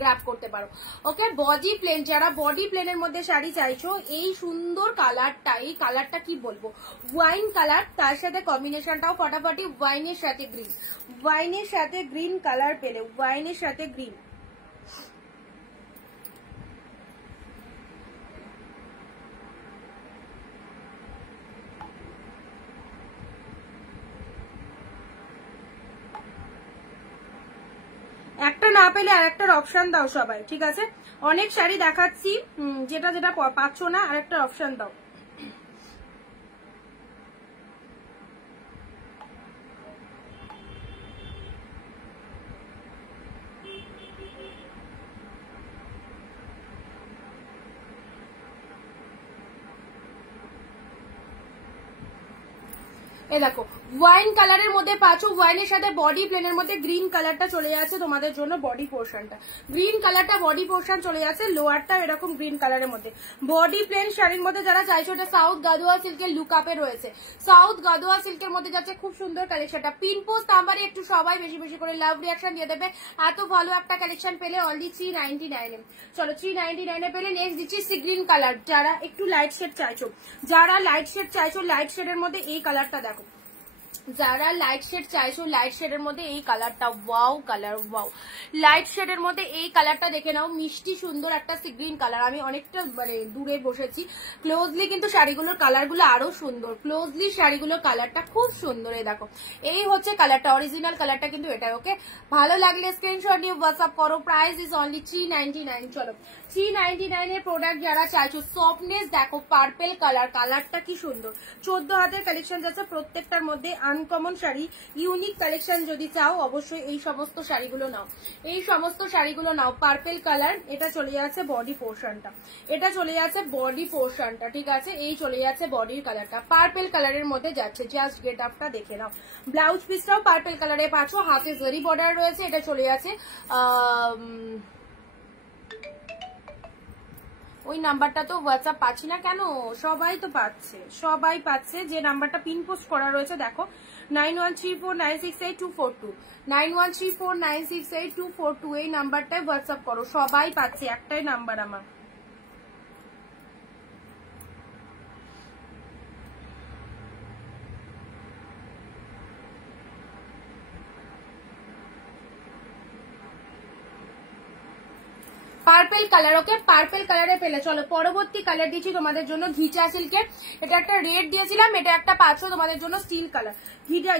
গ্র্যাব করতে পারো, ওকে। বডি প্লেন, যারা বডি প্লেনের মধ্যে শাড়ি চাইছো, এই সুন্দর কালারটা, এই কালারটা কি বলবো, ওয়াইন কালার, তার সাথে কম্বিনেশনটাও ফাটাফাটি, ওয়াইনের সাথে গ্রিন, ওয়াইনের সাথে গ্রিন কালার পেলে, ওয়াইনের সাথে গ্রিন। একটা না পেলে আরেকটার অপশন দাও সবাই, ঠিক আছে। অনেক শাড়ি দেখাচ্ছি, যেটা যেটা পাচ্ছ না আরেকটার অপশন দাও। এই দেখো ওয়াইন কালারের মধ্যে পাচ্ছ, ওয়াইনের সাথে বডি প্লেনের মধ্যে গ্রিন কালারটা চলে যাচ্ছে তোমাদের জন্য, বডি পোর্শনটা গ্রিন কালারটা, বডি পোর্শন চলে যাচ্ছে, লোয়ারটা এরকম গ্রিন কালারের মধ্যে। বডি প্লেন শাড়ির মধ্যে যারা চাইছো, এটা সাউথ গাদোয়া সিল্কের লুক আপে রয়েছে, সাউথ গাদোয়া সিল্কের মধ্যে যাচ্ছে, খুব সুন্দর কালেকশনটা। পিন পোস্ট নাম্বারে একটু সবাই বেশি বেশি করে লাভ রিয়াকশন দিয়ে দেবে, এত ভালো একটা কালেকশন পেলে অনলি 399 এ। চলো 399 এ পেলে নেক্সট দিচ্ছি সি গ্রিন কালার, যারা একটু লাইট শেড চাইছো, যারা লাইট শেড চাইছো, লাইট শেডের মধ্যে এই কালারটা দেখো, যারা লাইট শেড চাইছো, লাইট শেডের মধ্যে এই কালারটা, ওয়াও কালার, ওয়াও, লাইট শেডের মধ্যে এই কালারটা দেখে নাও, মিষ্টি সুন্দর একটা সি গ্রিন কালার। আমি অনেকটা মানে দূরে বসেছি, ক্লোজলি কিন্তু শাড়িগুলোর কালারগুলো আরো সুন্দর, ক্লোজলি শাড়িগুলোর কালারটা খুব সুন্দর। এই দেখো এই হচ্ছে কালারটা, অরিজিনাল কালারটা কিন্তু এটা, ওকে। ভালো লাগলে স্ক্রিনশট নিয়ে হোয়াটসঅ্যাপ করো, প্রাইস ইজ অনলি 399। চলো 399 এর প্রোডাক্ট যারা চাইছো, সফটনেস দেখো, পার্পেল কালার, কালারটা কি সুন্দর, 14 হাতের কালেকশন যাচ্ছে প্রত্যেকটার মধ্যে, আনকমন শাড়ি, ইউনিক কালেকশন যদি চাও অবশ্যই এই সমস্ত শাড়িগুলো নাও, এই সমস্ত শাড়িগুলো নাও। পার্পেল কালার, এটা চলে যাচ্ছে বডি পোর্শনটা, এটা চলে যাচ্ছে বডি পোর্শনটা, ঠিক আছে, এই চলে যাচ্ছে বডির কালারটা, পার্পেল কালারের মধ্যে যাচ্ছে, জাস্ট গেট আপটা দেখে নাও। ব্লাউজ পিসটাও পার্পেল কালারে পাচ্ছ, হাতে জরি বর্ডার রয়েছে, এটা চলে যাচ্ছে ওই নাম্বারটা তো হোয়াটসঅ্যাপ পাচ্ছি না কেন? সবাই তো পাচ্ছে, সবাই পাচ্ছে। যে নাম্বারটা পিন পোস্ট করা রয়েছে দেখো 9134968242, 9134968242, এই নাম্বারটায় হোয়াটসঅ্যাপ করো, সবাই পাচ্ছে, একটাই নাম্বার আমার। পার্পেল কালার, ওকে পার্পেল কালারে পেলে। চলো পরবর্তী কালার দিচ্ছি তোমাদের জন্য ঘিচা সিল্কের। এটা একটা রেড দিয়েছিলাম, এটা একটা পাচ্ছ তোমাদের জন্য স্টিল কালার।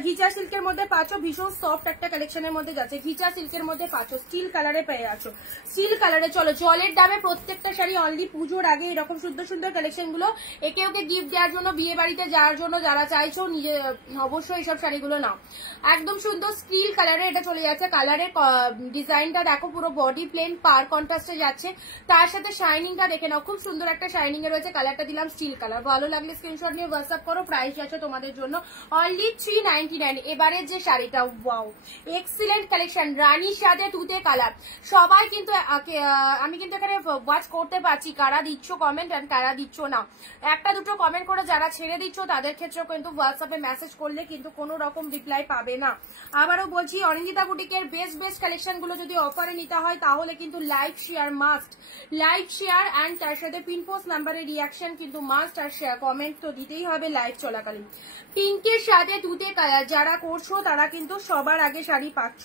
ঘিচা সিল্কের মধ্যে পাচ্ছ, ভীষণ সফট একটা কালেকশনের মধ্যে যাচ্ছে। ঘিচা সিল্কের মধ্যে পাচ্ছ, স্টিল কালারে পেয়ে আছো, স্টিল কালারে। চলো জলের দামে প্রত্যেকটা শাড়ি অনলি পুজোর আগে এরকম সুন্দর সুন্দর কালেকশন গুলো একে ওকে গিফট দেওয়ার জন্য, বিয়ে বাড়িতে যাওয়ার জন্য যারা চাইছো নিজে অবশ্যই এইসব শাড়িগুলো নাও। একদম সুন্দর স্টিল কালারে এটা চলে যাচ্ছে। কালারের ডিজাইনটা দেখো, পুরো বডি প্লেন পার কন্ট্রাস্টে যাচ্ছে, তার সাথে শাইনিংটা দেখে নাও, খুব সুন্দর একটা শাইনিং এ রয়েছে। কালারটা দিলাম স্টিল কালার। ভালো লাগলে স্ক্রিনশট নিয়ে হোয়াটসঅ্যাপ করো। প্রাইস আছে তোমাদের জন্য অনলি 399। এবারের যে শাড়িটা, ওয়াও এক্সিলেন্ট কালেকশন, রানীর সাথে তুতে কালার। সবাই কিন্তু আমি কিন্তু এখানে ওয়াচ করতে পারছি কারা দিচ্ছ কমেন্ট আর কারা দিচ্ছ না। একটা দুটো কমেন্ট করে যারা ছেড়ে দিচ্ছ তাদের ক্ষেত্রেও কিন্তু হোয়াটসঅ্যাপে মেসেজ করলে কিন্তু কোনো রকম রিপ্লাই পাবে না। আবারও বলছি, অনিন্দিতা বুটিকের বেস্ট বেস্ট কালেকশন গুলো যদি অফারে নিতে হয় তাহলে কিন্তু like share must, like share and তার সাথে পিন পোস্ট নাম্বারের রিয়াকশন কিন্তু মাস্ট, আর শেয়ার কমেন্ট তো দিতেই হবে লাইভ চলাকালীন। পিঙ্কের সাথে তুতে কালার যারা করছো তারা কিন্তু সবার আগে শাড়ি পাচ্ছ।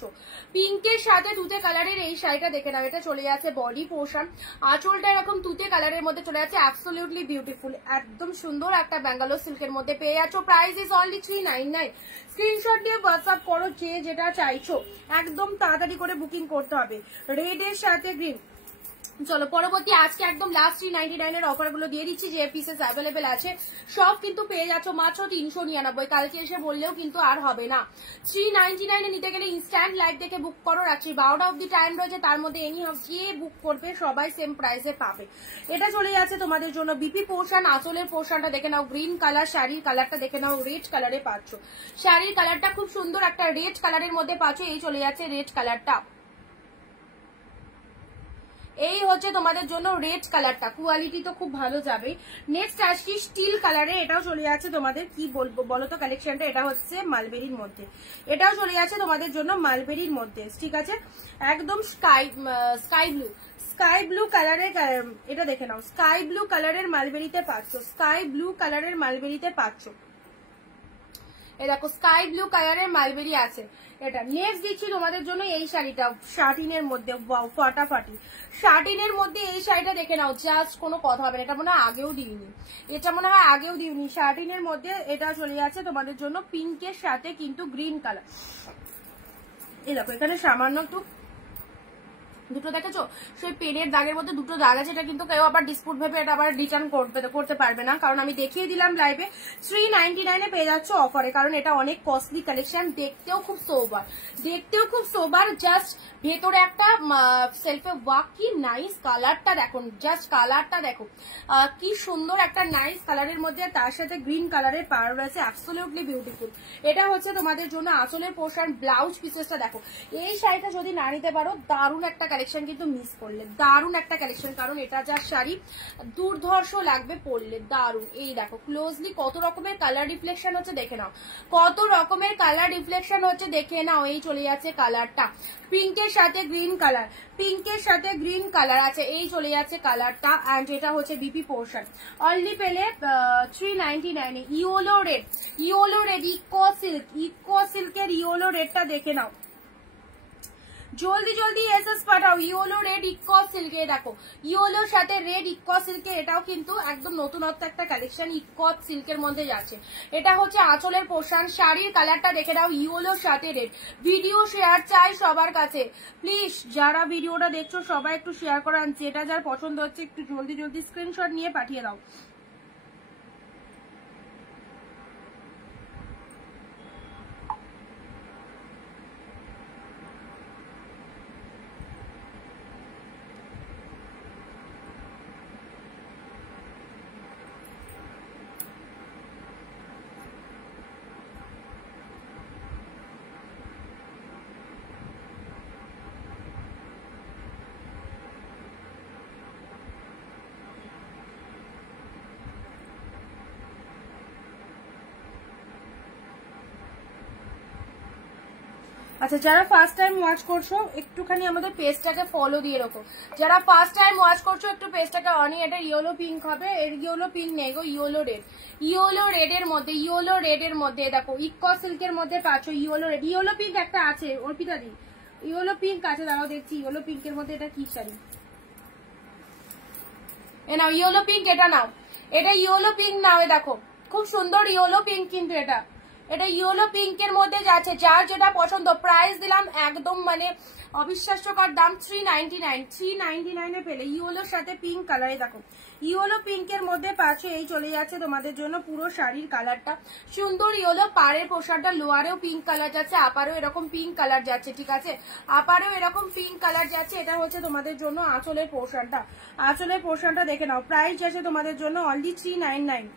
পিঙ্কের সাথে তুতে কালারের এই শাড়িটা দেখে নাও, এটা চলে যাচ্ছে বডি পোর্শন, আঁচলটা এরকম তুতে কালারের মধ্যে চলে যাচ্ছে, অ্যাবসলিউটলি বিউটিফুল, একদম সুন্দর একটা ব্যাঙ্গালোর সিল্কের মধ্যে পেয়ে যাচ্ছ। Price is only 399। স্ক্রিনশট দিয়ে হোয়াটসঅ্যাপ করো যে যেটা চাইছো, একদম তাড়াতাড়ি করে বুকিং করতে হবে। রেড এর সাথে গ্রিন। চলো পরবর্তী, আজকে একদম লাস্ট 399 এর অফার গুলো দিয়ে দিচ্ছি, যে পিসেস অ্যাভেলেবেল আছে সব কিন্তু পেয়ে যাচ্ছ মাত্র 399। কালকে এসে বললেও কিন্তু আর হবে না। 399 এ নিতে গেলে ইনস্ট্যান্ট লাইভ দেখে বুক করো। রাত্রি 12টা অব্দি টাইম রয়েছে, তার মধ্যে এনি হাফ যে বুক করবে সবাই সেম প্রাইসে পাবে। এটা চলে যাচ্ছে তোমাদের জন্য বিপি পোর্শন, আঁচলের পোর্শনটা দেখে নাও গ্রিন কালার, শাড়ির কালারটা দেখে নাও রেড কালারে পাচ্ছ। শাড়ির কালারটা খুব সুন্দর একটা রেড কালারের মধ্যে পাচ্ছ, এই চলে যাচ্ছে রেড কালারটা। এই হচ্ছে তোমাদের জন্য রেড কালারটা, কোয়ালিটি তো খুব ভালো যাবে। নেক্সট আসছি স্টিল কালারে, এটাও চলে যাচ্ছে তোমাদের, কি বলবো বলো তো কালেকশনটা, এটা হচ্ছে মালবেরির মধ্যে, এটাও চলে যাচ্ছে তোমাদের জন্য মালবেরির মধ্যে, ঠিক আছে। একদম স্কাই ব্লু, স্কাই ব্লু কালারের, এটা দেখে নাও স্কাই ব্লু কালারের মালবেরিতে পাচ্ছ, স্কাই ব্লু কালারের মালবেরিতে পাচ্ছ। এই দেখো স্কাই ব্লু কালারের মালবেরি আছে এটা। নেক্সট দিচ্ছি তোমাদের জন্য এই শাড়িটা শার্টিনের মধ্যে, ওয়াও ফাটাফাটি শার্টিনের মধ্যে এই শাড়িটা দেখে নাও, জাস্ট কোনো কথা হবে না। এটা মনে হয় আগেও দিইনি, এটা মনে হয় আগেও দিইনি। শার্টিনের মধ্যে এটা চলে যাচ্ছে তোমাদের জন্য পিঙ্কের সাথে কিন্তু গ্রিন কালার। এই দেখো এখানে সামান্য একটু দুটো দেখেছো, সেই পেনের দাগের মধ্যে দুটো দাগ আছে, এটা কিন্তু কেউ আবার ডিসপুট ভেবে এটা আবার রিটার্ন করতে পারবে না, কারণ আমি দেখিয়ে দিলাম লাইভে 399 এ পেয়ে যাচ্ছ অফারে, কারণ এটা অনেক কস্টলি কালেকশন, দেখতেও খুব সোবার, জাস্ট ভেতরে একটা সেলফে ওয়াক, কি নাইস কালারটা দেখো, জাস্ট কালারটা দেখো কি সুন্দর একটা নাইস কালারের মধ্যে, তার সাথে গ্রিন কালারের পার রয়েছে, অ্যাবসলিউটলি বিউটিফুল। এটা হচ্ছে তোমাদের জন্য আঁচলের পোর্শন, ব্লাউজ পিসেসটা দেখো। এই শাড়িটা যদি না নিতে পারো, দারুণ একটা কালেকশন কিন্তু মিস করলে, দারুণ একটা কালেকশন, কারণ এটা যা শাড়ি দুর্ধর্ষ লাগবে পরলে, দারুণ। এই দেখো ক্লোজলি কত রকমের কালার রিফ্লেকশন হচ্ছে দেখে নাও, কত রকমের কালার রিফ্লেকশন হচ্ছে দেখে নাও। এই চলে যাচ্ছে কালারটা পিঙ্কের সাথে গ্রিন কালার, পিঙ্কের সাথে গ্রিন কালার আছে, এই চলে যাচ্ছে কালারটা, অ্যান্ড এটা হচ্ছে বিপি পোর্শন। অনলি পেলে 399 এ। ইয়েলো রেড, ইকো সিল্কের ইয়েলো রেডটা দেখে নাও, জলদি জলদি এসএস পাঠাও। ইয়েলো রেড ইকো সিল্কে, দেখো ইয়েলোর সাথে রেড ইকো সিল্কে, এটাও কিন্তু একদম নতুনত্ব একটা কালেকশন, ইকো সিল্কের মধ্যে যাচ্ছে। এটা হচ্ছে আঁচলের পোর্শন, শাড়ির কালারটা দেখে নাও ইয়েলোর সাথে রেড। ভিডিও শেয়ার চাই সবার কাছে প্লিজ, যারা ভিডিওটা দেখছো সবাই একটু শেয়ার করান, যেটা যার পছন্দ হচ্ছে একটু জলদি জলদি স্ক্রিনশট নিয়ে পাঠিয়ে দাও। আচ্ছা, যারা ফার্স্ট টাইম ওয়াচ করছো একটুখানি আমাদের পেজটাকে ফলো দিয়ে রাখো। যারা ফার্স্ট টাইম ওয়াচ করছো একটু পেজটাকে অনই। এটা ইয়েলো পিঙ্ক হবে, এর ইয়েলো পিঙ্ক নেই গো, ইয়েলো রেড। ইয়েলো রেডের মধ্যে, ইয়েলো রেডের মধ্যে দেখো ইকো সিল্কের মধ্যে পাচ্ছ ইয়েলো রেড। ইয়েলো পিঙ্ক একটা আছে অর্পিতা দি, ইয়েলো পিঙ্ক আছে, দাঁড়াও দেখছি ইয়েলো পিঙ্কের মধ্যে এটা কি শাড়ি। এ নাও ইয়েলো পিঙ্ক, এটা নাও, এটা ইয়েলো পিঙ্ক নাও। এ দেখো খুব সুন্দর ইয়েলো পিঙ্ক, কিন্তু এটা ইয়েলো পিঙ্কের মধ্যে যাচ্ছে। যার যেটা পছন্দ, প্রাইস দিলাম একদম মানে অবিশ্বাস্যকর দাম, 399 এ পেলে ইয়েলোর সাথে পিঙ্ক কালারে। দেখো ইয়েলো পিঙ্কের মধ্যে পাচ্ছে, এই চলে যাচ্ছে তোমাদের জন্য পুরো শাড়ির কালারটা সুন্দর ইয়েলো। পাড়ের পোশাকটা লোয়ারেও পিঙ্ক কালার যাচ্ছে, আপারেও এরকম পিঙ্ক কালার যাচ্ছে, ঠিক আছে, আপারেও এরকম পিঙ্ক কালার যাচ্ছে। এটা হচ্ছে তোমাদের জন্য আঁচলের পোর্শনটা। আঁচলের পোর্শনটা দেখে নাও, প্রাইস যাচ্ছে তোমাদের জন্য অনলি 399।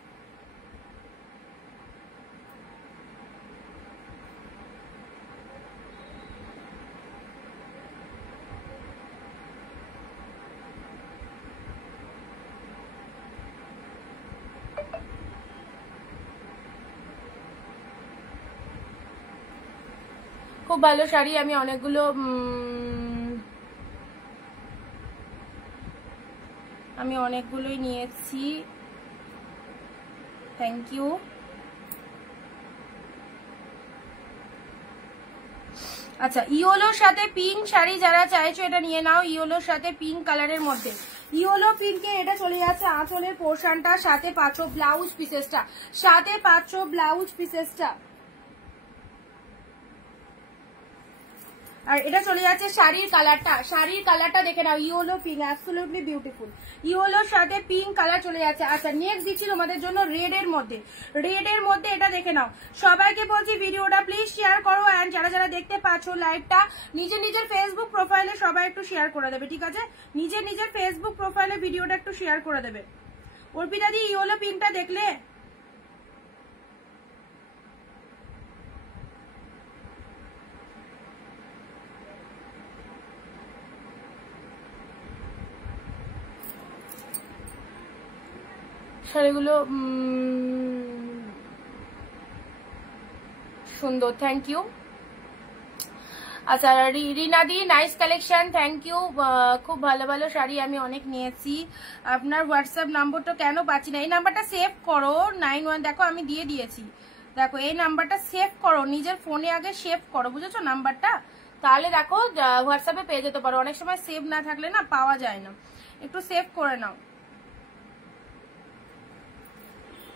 খুব ভালো শাড়ি, আমি অনেকগুলোই নিয়েছি, থ্যাংক ইউ। আচ্ছা, ইয়েলোর সাথে পিঙ্ক শাড়ি যারা চাইছো এটা নিয়ে নাও, ইয়েলোর সাথে পিঙ্ক কালারের মধ্যে। ইয়েলো পিঙ্কে এটা চলে যাচ্ছে আঁচলের পোর্শনটা, সাথে পাচ্ছ ব্লাউজ পিসেসটা, সাথে পাচ্ছ ব্লাউজ পিসেসটা। আর এটা চলে যাচ্ছে শাড়ির কালারটা, শাড়ির কালারটা দেখে নাও, ইয়েলো পিঙ্ক, অ্যাবসলিউটলি বিউটিফুল। ইয়েলোর সাথে পিঙ্ক কালার চলে যাচ্ছে। আচ্ছা, নেক্সট দিচ্ছি তোমাদের জন্য রেডের মধ্যে। রেডের মধ্যে এটা দেখে নাও। সবাইকে বলছি ভিডিওটা প্লিজ শেয়ার করো, অ্যান্ড যারা যারা দেখতে পাচ্ছ লাইভটা নিজের নিজের ফেসবুক প্রোফাইলে সবাই একটু শেয়ার করে দেবে, ঠিক আছে, নিজের নিজের ফেসবুক প্রোফাইলে ভিডিওটা একটু শেয়ার করে দেবে। অর্পিতা দি ইয়েলো পিঙ্কটা দেখলে? শাড়িগুলো সুন্দর, থ্যাংক ইউ। আচ্ছা, রিনাদি নাইস কালেকশন, থ্যাংক ইউ। খুব ভালো ভালো শাড়ি আমি অনেক নিয়েছি। আপনার হোয়াটসঅ্যাপ নাম্বারটা কেন পাচ্ছি না? এই নাম্বারটা সেভ করো, 91, দেখো আমি দিয়ে দিয়েছি। দেখো এই নাম্বারটা সেভ করো, নিজের ফোনে আগে সেভ করো, বুঝেছো নাম্বারটা, তাহলে দেখো হোয়াটসঅ্যাপে পেয়ে যেতে পারো। অনেক সময় সেভ না থাকলে না পাওয়া যায় না, একটু সেভ করে নাও।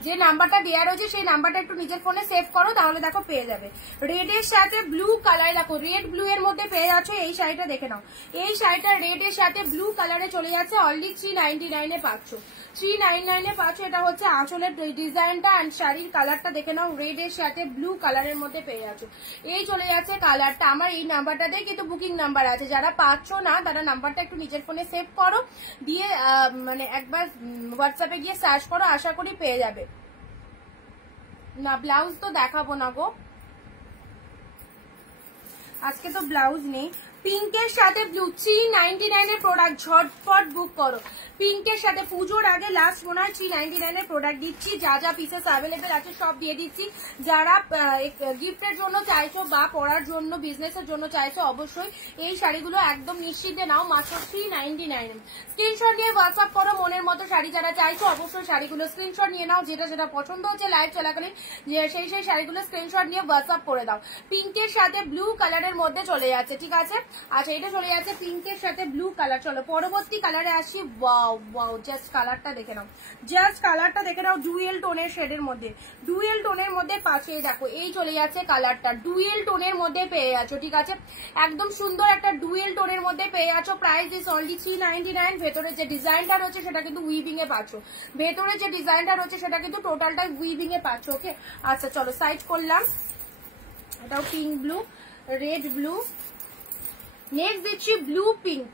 যে নাম্বারটা দেওয়া রয়েছে সেই নাম্বারটা একটু নিজের ফোনে সেভ করো, তাহলে দেখো পেয়ে যাবে। রেডের সাথে ব্লু কালার, দেখো রেড ব্লু এর মধ্যে পেয়ে যাচ্ছ এই শাড়িটা, দেখে নাও। এই শাড়িটা রেডের সাথে ব্লু কালারে চলে যাচ্ছে, অনলি 399 এ পাচ্ছ, 399 এ পাচ্ছ। এটা হচ্ছে আঁচলের ডিজাইনটা অ্যান্ড শাড়ির কালারটা দেখে নাও, রেডের সাথে ব্লু কালারের মধ্যে পেয়ে যাচ্ছ। এই চলে যাচ্ছে কালারটা। আমার এই নাম্বারটাতে কিন্তু বুকিং নাম্বার আছে, যারা পাচ্ছ না তারা নাম্বারটা একটু নিজের ফোনে সেভ করো, দিয়ে মানে একবার হোয়াটসঅ্যাপে গিয়ে সার্চ করো, আশা করি পেয়ে যাবে। না ব্লাউজ তো দেখাবো না গো, আজকে তো ব্লাউজ নেই। পিঙ্কের সাথে ব্লু, 399 এর প্রোডাক্ট, ঝটপট বুক করো। পিঙ্কের সাথে পুজোর আগে লাস্ট মনে হয় 399 এর প্রোডাক্ট দিচ্ছি, যা যা পিসেস অ্যাভেলেবেল আছে সব দিয়ে দিচ্ছি। যারা গিফটের জন্য চাইছো বা পরার জন্য, বিজনেসের জন্য চাইছো, অবশ্যই এই শাড়িগুলো একদম নিশ্চিন্তে নাও, মাত্র 399। স্ক্রিনশট নিয়ে হোয়াটসঅ্যাপ করো, মনের মতো শাড়ি যারা চাইছো অবশ্যই শাড়িগুলো স্ক্রিনশট নিয়ে নাও, যেটা যেটা পছন্দ হচ্ছে লাইভ চলাকালীন সেই সেই শাড়িগুলো স্ক্রিনশট নিয়ে হোয়াটসঅ্যাপ করে দাও। পিঙ্কের সাথে ব্লু কালারের মধ্যে চলে যাচ্ছে, ঠিক আছে। আচ্ছা, এটা চলে যাচ্ছে পিঙ্কের সাথে ব্লু কালার। চলো পরবর্তী কালারে আসি। ওয়াও ওয়াও, জাস্ট কালারটা দেখে নাও, জাস্ট কালারটা দেখে নাও, ডুয়েল টোনের শেডের মধ্যে, ডুয়েল টোনের মধ্যে পাচ্ছে। দেখো এই চলে যাচ্ছে কালারটা, ডুয়েল টোনের মধ্যে পেয়ে যাচ্ছ, ঠিক আছে, একদম সুন্দর একটা ডুয়েল টোনের মধ্যে পেয়ে যাচ্ছ। Price is only 399। ভেতরে যে ডিজাইনটা রয়েছে সেটা কিন্তু উইভিং এ পাচ্ছ, ভেতরে যে ডিজাইনটা রয়েছে সেটা কিন্তু টোটালটাই উইভিং এ পাচ্ছ, ওকে। আচ্ছা চলো সাইড করলাম, এটাও pink blue, red blue. Next দিচ্ছি ব্লু পিঙ্ক,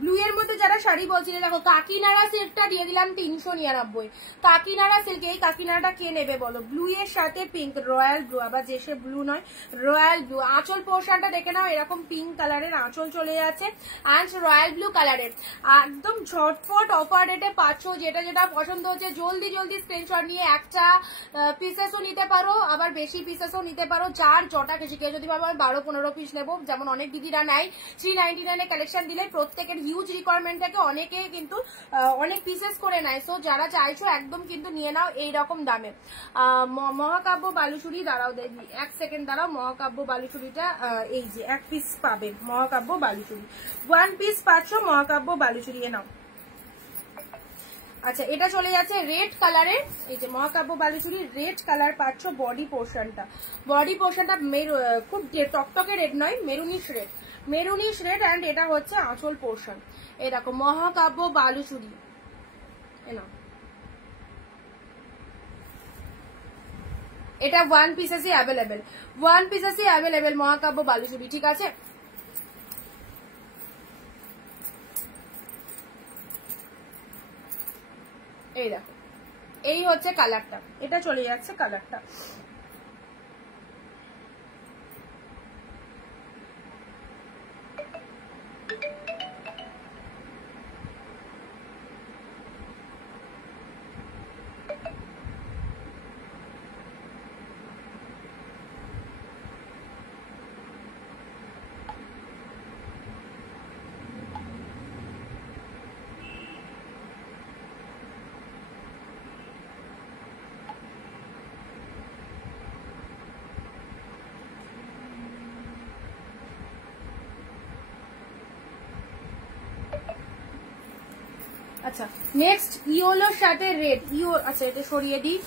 ব্লু এর মধ্যে যারা শাড়ি বলছিলে, দেখো কাকিনাড়া সিল্কটা দিয়ে দিলাম 399। কাকিনাড়া সিল্ক, এই কাকিনাড়াটা কে নেবে বলো? ব্লু এর সাথে পিঙ্ক, রয়্যাল ব্লু, আবার যে সে ব্লু নয়, রয়্যাল ব্লু। আঁচল পোর্শনটা দেখে নাও, এরকম পিঙ্ক কালারের আঁচল চলে যাচ্ছে অ্যান্ড রয়্যাল ব্লু কালারের। একদম ঝটফট অফার রেটে পাচ্ছ। যেটা যেটা পছন্দ হচ্ছে জলদি জলদি স্ক্রিনশট নিয়ে একটা পিসেসও নিতে পারো, আবার বেশি পিসেসও নিতে পারো, যার জটা কেজি। কেউ যদি ভাবো আমি 12-15 পিস নেবো, যেমন অনেক দিদিরা নেয়, 399 কালেকশন দিলে প্রত্যেকের হিউজ রিকোয়ারমেন্ট থাকে, অনেকে কিন্তু অনেক পিসেস করে নেয়। সো যারা চাইছো একদম কিন্তু নিয়ে নাও এইরকম দামে। মহাকাব্য বালুচুরি, দাঁড়াও দেখি 1 সেকেন্ড দাঁড়াও। মহাকাব্য বালুচুরিটা এই যে 1 পিস পাবে মহাকাব্য বালুচুরি, 1 পিস পাচ্ছ মহাকাব্য বালুচুরি, নাও। আচ্ছা, এটা চলে যাচ্ছে রেড কালারের, এই যে মহাকাব্য বালুচুরি রেড কালার পাচ্ছ। বডি পোর্শনটা খুব টকটকে রেড নয়, maroonish red, maroonish red and এটা হচ্ছে আঁচল পোর্শন। এই দেখো মহাকাব্য বালুচুরি, এটা 1 পিসেসই অ্যাভেলেবেল, 1 পিসেসই অ্যাভেলেবেল মহাকাব্য বালুচুরি, ঠিক আছে। এই দেখো, এই হচ্ছে কালারটা, এটা চলে যাচ্ছে কালারটা। আচ্ছা, নেক্সট ইয়েলোর সাথে রেড, আচ্ছা এটা সরিয়ে দিই।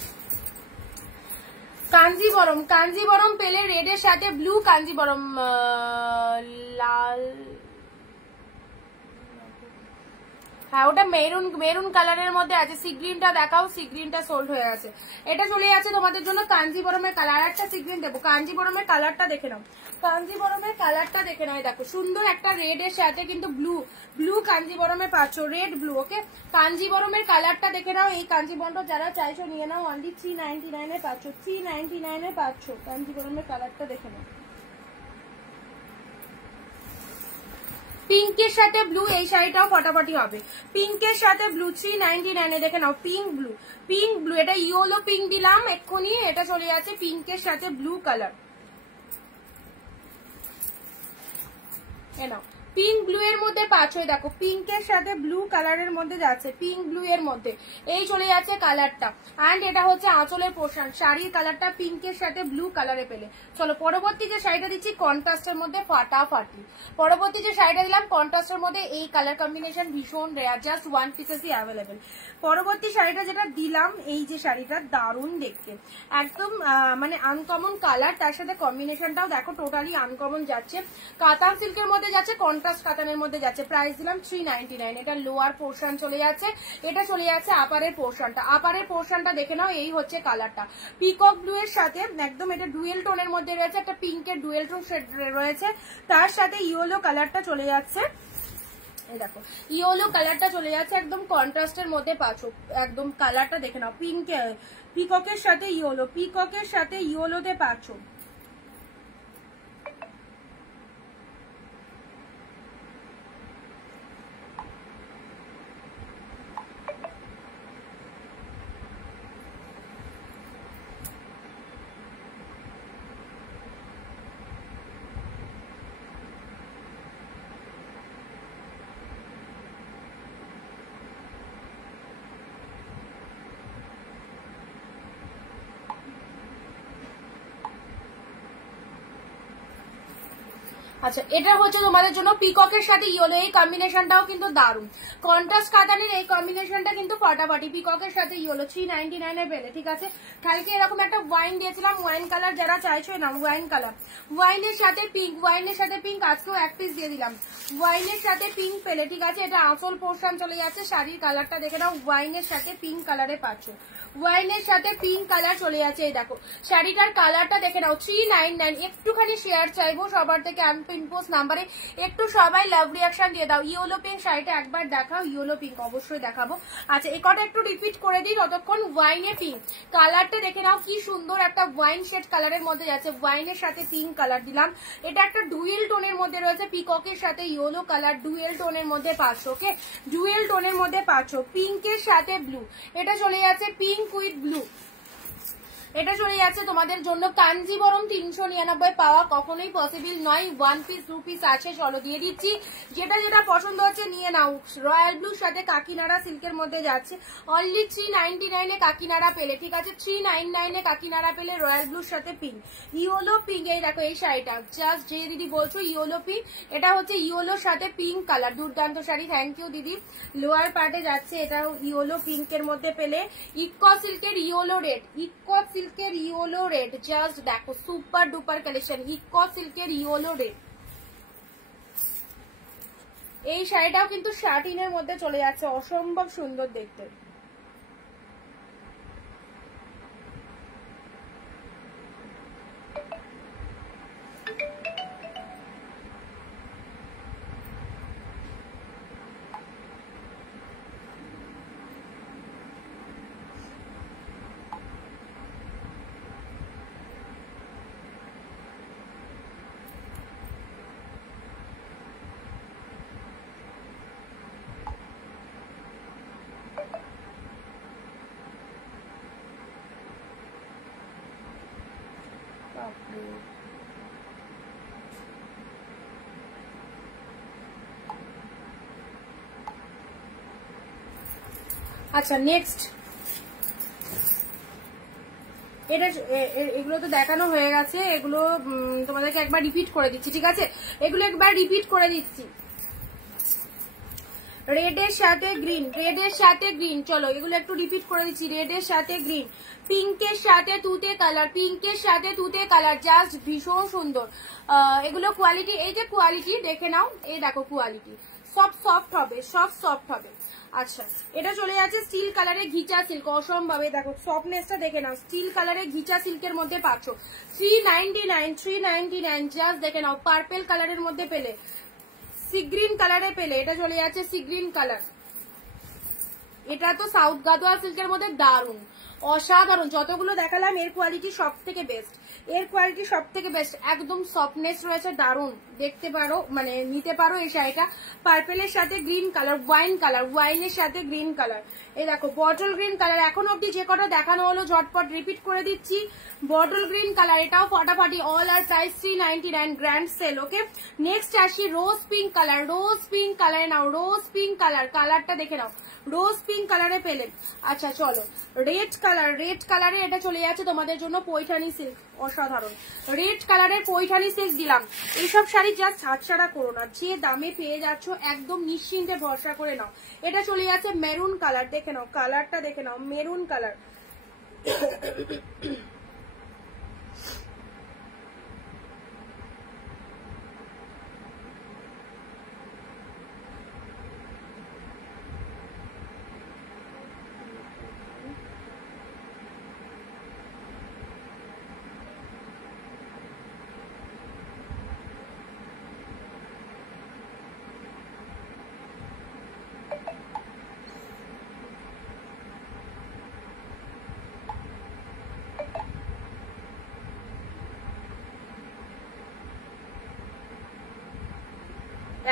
কাঞ্জিবরম, কাঞ্জিবরম পেলে রেডের সাথে ব্লু, কাঞ্জিবরম লাল, হ্যাঁ ওটা মেরুন, মেরুন কালারের মধ্যে আছে। সি গ্রিনটা দেখাও, সি গ্রিনটা সোল্ড হয়ে আছে। এটা চলে যাচ্ছে তোমাদের জন্য কাঞ্জিবরমের কালার। একটা সি গ্রিন দেবো, কাঞ্জিবরমের কালারটা দেখে নাও, কাঞ্জিবরমের কালারটা দেখে নাও। দেখো সুন্দর একটা রেড এর সাথে কিন্তু ব্লু, ব্লু কাঞ্জিবরমে পাচ্ছ, রেড ব্লু। ওকে, কাঞ্জিবরমের কালারটা দেখে নাও। এই কাঞ্জিবরমটা যারা চাইছো নিয়ে নাও, অনলি 399 পাচ্ছ, 399 পাচ্ছ। কাঞ্জিবরমের কালারটা দেখে নাও। পিঙ্কের সাথে ব্লু, এই শাড়িটাও ফটাফটি হবে। পিঙ্কের সাথে ব্লু 399 দেখে নাও। পিঙ্ক ব্লু, পিঙ্ক ব্লু, এটা ইয়েলো পিঙ্ক দিলাম এক্ষুনি, এটা চলে যাচ্ছে পিঙ্কের সাথে ব্লু কালার। নাও পিঙ্ক ব্লু এর মধ্যে পাচ্ছ, দেখো পিঙ্কের সাথে ব্লু কালারের মধ্যে যাচ্ছে, পিঙ্ক ব্লু এর মধ্যে এই চলে যাচ্ছে কালারটা। অ্যান্ড এটা হচ্ছে আঁচলের পোর্শন, শাড়ির কালারটা পিঙ্কের সাথে ব্লু কালারে পেলে। চলো পরবর্তী যে শাড়িটা দিচ্ছি কন্ট্রাস্টের মধ্যে ফাটাফাটি। পরবর্তী যে শাড়িটা দিলাম কন্ট্রাস্টের মধ্যে, এই কালার কম্বিনেশন ভীষণ রেয়ার, জাস্ট 1 পিসেসই অ্যাভেলেবেল। পরবর্তী শাড়িটা যেটা দিলাম, এই যে শাড়িটা দারুণ দেখতে, একদম মানে আনকমন কালার, তার সাথে কম্বিনেশনটাও দেখো টোটালি আনকমন যাচ্ছে। কাতান সিল্কের মধ্যে যাচ্ছে, কন্ট্রাস্ট কাতানের মধ্যে যাচ্ছে। প্রাইস দিলাম 399। এটা লোয়ার পোর্শন চলে যাচ্ছে, এটা চলে যাচ্ছে আপারের পোর্শনটা। আপারের পোর্শনটা দেখে নাও, এই হচ্ছে কালারটা পিকক ব্লু এর সাথে, একদম এটা ডুয়েল টোনের মধ্যে রয়েছে, একটা পিঙ্কের ডুয়েল টোন শেড রয়েছে, তার সাথে ইয়েলো কালারটা চলে যাচ্ছে। এই দেখো ইয়েলো কালারটা চলে যাচ্ছে, একদম কন্ট্রাস্টের মধ্যে পাচ্ছো। একদম কালারটা দেখে নাও, পিঙ্ক পিককের সাথে ইয়েলো, পিককের সাথে ইয়েলোতে পাচ্ছো। আচ্ছা, এটা হচ্ছে তোমাদের জন্য পিককের সাথে ইয়েলো, এই কম্বিনেশনটাও কিন্তু দারুণ। কন্ট্রাস্ট কাতানের এই কম্বিনেশনটা কিন্তু ফাটাফাটি, পিককের সাথে ইয়েলো 399 এ পেলে, ঠিক আছে। কালকে এরকম একটা ওয়াইন দিয়েছিলাম, ওয়াইন কালার যারা চাইছো না, ওয়াইন কালার, ওয়াইনের সাথে পিঙ্ক, ওয়াইনের সাথে পিঙ্ক আজকেও 1 পিস দিয়ে দিলাম। ওয়াইনের সাথে পিঙ্ক পেলে, ঠিক আছে। এটা আঁচল পোর্শন চলে যাচ্ছে, শাড়ির কালারটা দেখে নাও, ওয়াইনের সাথে পিঙ্ক কালারে পাচ্ছ। ওয়াইনের সাথে পিঙ্ক কালার চলে যাচ্ছে। এই দেখো শাড়িটার কালারটা দেখে নাও, 399। একটুখানি শেয়ার চাইবো সবার থেকে, আনপিন পোস্ট নাম্বারে একটু সবাই লাভ রিয়াকশন দিয়ে দাও। ইয়েলো পিঙ্ক শাড়িটা একবার দেখাও, ইয়েলো পিঙ্ক অবশ্যই দেখাবো। আচ্ছা এই কটা একটু রিপিট করে দিই ততক্ষণ। ওয়াইনে পিঙ্ক কালারটা দেখে নাও, কি সুন্দর একটা ওয়াইন শেড কালারের মধ্যে যাচ্ছে, ওয়াইনের সাথে পিঙ্ক কালার দিলাম। এটা একটা ডুয়েল টোনের মধ্যে রয়েছে, পিককের সাথে ইয়েলো কালার ডুয়েল টোনের মধ্যে পাচ্ছ। ওকে ডুয়েল টোনের মধ্যে পাচ্ছ, পিঙ্কের সাথে ব্লু। এটা চলে যাচ্ছে পিঙ্ক উইথ ব্লু, এটা চলে যাচ্ছে তোমাদের জন্য কাঞ্জিবরম 399 পাওয়া কখনোই পসিবল নয়। 1 পিস 2 পিস আছে, চলো দিয়ে দিচ্ছি। যেটা যেটা পছন্দ হচ্ছে নিয়ে নাও। রয়্যাল ব্লুর সাথে কাকিনাড়া সিল্কের মধ্যে যাচ্ছে, অনলি 399 এ কাকিনাড়া পেলে, ঠিক আছে 399 এ কাকিনাড়া পেলে রয়্যাল ব্লুর সাথে পিঙ্ক, ইয়েলো পিঙ্ক। এই দেখো এই শাড়িটা জাস্ট যে দিদি বলছো ইয়েলো পিঙ্ক, এটা হচ্ছে ইয়েলোর সাথে পিঙ্ক কালার, দুর্দান্ত শাড়ি। থ্যাংক ইউ দিদি। লোয়ার পার্টে যাচ্ছে, এটাও ইয়েলো পিঙ্কের মধ্যে পেলে। ইকো সিল্কের ইয়েলো রেড, ইকো সিল্কের ইয়েলো রেড, জাস্ট দেখো সুপার ডুপার কালেকশন, ইকো সিল্কের ইয়েলো রেড। এই শাড়িটাও কিন্তু শার্টিনের মধ্যে চলে যাচ্ছে, অসম্ভব সুন্দর দেখতে। আচ্ছা নেক্সট, এটা এগুলো তো দেখানো হয়ে গেছে, এগুলো তোমাদেরকে একবার রিপিট করে দিচ্ছি, ঠিক আছে এগুলো একবার রিপিট করে দিচ্ছি। রেডের সাথে গ্রিন, রেডের সাথে গ্রিন, চলো এগুলো একটু রিপিট করে দিচ্ছি। রেডের সাথে গ্রিন, পিঙ্কের সাথে তুতে কালার, পিঙ্কের সাথে তুতে কালার, জাস্ট ভীষণ সুন্দর। এগুলো কোয়ালিটি, এই যে কোয়ালিটি দেখে নাও, এই দেখো কোয়ালিটি সব সফট হবে, সব সফট হবে। আচ্ছা এটা চলে যাচ্ছে স্টিল কালারের ঘিচা সিল্ক, অসম্ভব। দেখো সফটনেসটা দেখে নাও, স্টিল কালারের ঘিচা সিল্কের মধ্যে পাচ্ছ 399, জাস্ট দেখে নাও। পার্পেল কালারের মধ্যে পেলে, সি গ্রিন কালারে পেলে, এটা চলে যাচ্ছে সি গ্রিন কালার। এটা তো সাউথ গাদোয়া সিল্কের মধ্যে দারুন, অসাধারণ। যতগুলো দেখালাম এর কোয়ালিটি সব থেকে বেস্ট, এর কোয়ালিটি সব থেকে বেস্ট, একদম সফটনেস রয়েছে, দারুন। দেখতে পারো মানে নিতে পারো এই শাড়িটা। পার্পেলের সাথে গ্রিন কালার, ওয়াইন কালার, ওয়াইনের সাথে গ্রিন কালার। এই দেখো বটল গ্রিন কালার, এখন অব্দি যে কটা দেখানো হলো ঝটপট রিপিট করে দিচ্ছি। বটল গ্রিন কালার, এটাও ফাটাফাটি, all are price 399, grand sale. Okay next আসি rose pink colour, rose pink কালারে নাও, রোজ পিঙ্ক কালার, কালারটা দেখে নাও, রোজ পিঙ্ক কালারে পেলেন। আচ্ছা চলো রেড কালার, রেড কালারে এটা চলে যাচ্ছে তোমাদের জন্য পৈঠানি সিল্ক, অসাধারণ। রেড কালারের পৈঠানি সিল্ক দিলাম। এইসব শাড়ি জাস্ট হাতছাড়া করো না, যে দামে পেয়ে যাচ্ছ একদম নিশ্চিন্তে ভরসা করে নাও। এটা চলে যাচ্ছে মেরুন কালার, দেখে নাও কালারটা দেখে নাও, মেরুন কালার।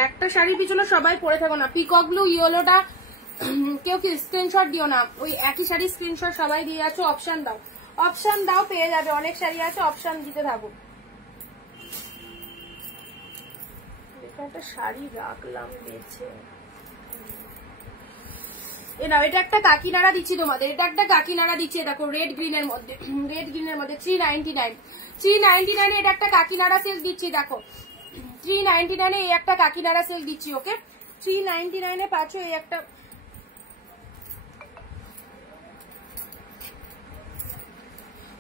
একটা শাড়ির পিছনে সবাই পরে থাকো না। পিকক ব্লু ইয়েলোটা কেউ কি স্ক্রিনশট দিও না, ওই একই শাড়ি স্ক্রিনশট সবাই দিয়ে যাচ্ছ। অপশন দাও, অপশন দাও, পেয়ে যাবে, অনেক শাড়ি আছে, অপশন দিতে থাকো। একটা শাড়ি রাখলাম বেছে, এটা একটা কাকিনাড়া দিচ্ছি তোমাদের, এটা একটা কাকিনাড়া দিচ্ছি। দেখো রেড গ্রিনের মধ্যে, রেড গ্রিনের মধ্যে 399 এটা একটা কাকিনাড়া সেল দিচ্ছি। দেখো 399 এই একটা কাকিনাড়া সেল দিচ্ছি। ওকে 399 পাচ্ছ এই একটা,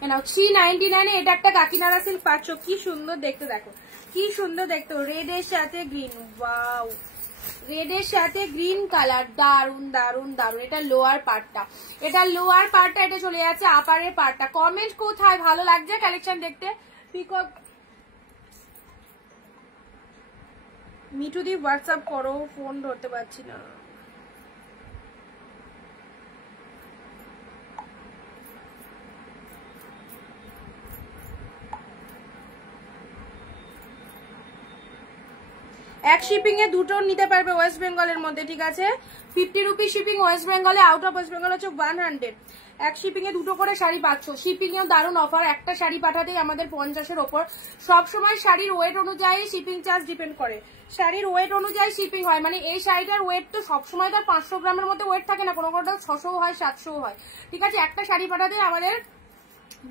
নাও 399 এটা একটা কাকিনাড়া সিল্ক পাচ্ছ। কি সুন্দর দেখতে, দেখো কি সুন্দর দেখতে, রেড এর সাথে গ্রিন, ওয়াও রেডের সাথে গ্রিন কালার, দারুন দারুন দারুন। এটা লোয়ার পার্টটা, এটা লোয়ার পার্টটা, এটা চলে যাচ্ছে আপারের পার্টটা। কমেন্ট কোথায় ভালো লাগছে কালেকশন দেখতে? পিকক মিঠুদি হোয়াটসঅ্যাপ করো, ফোন ধরতে পারছি না। এক শিপিং এ দুটো নিতে পারবে ওয়েস্ট বেঙ্গলের মধ্যে, ঠিক আছে? 50 রুপি শিপিং ওয়েস্ট বেঙ্গলে, আউট অফ ওয়েস্ট বেঙ্গল হচ্ছে 100। এক শিপিং এ দুটো করে শাড়ি পাচ্ছ। শিপিং এও দারুণ অফার, একটা শাড়ি পাঠাতেই আমাদের 50-এর ওপর। সবসময় শাড়ির ওয়েট অনুযায়ী শিপিং চার্জ ডিপেন্ড করে, শাড়ির ওয়েট অনুযায়ী শিপিং হয়। মানে এই শাড়িটার ওয়েট তো সবসময় তার 500 গ্রামের মধ্যে ওয়েট থাকে না, কোনো কোনোটা 600 হয় 700 হয়, ঠিক আছে? একটা শাড়ি পাঠাতে আমাদের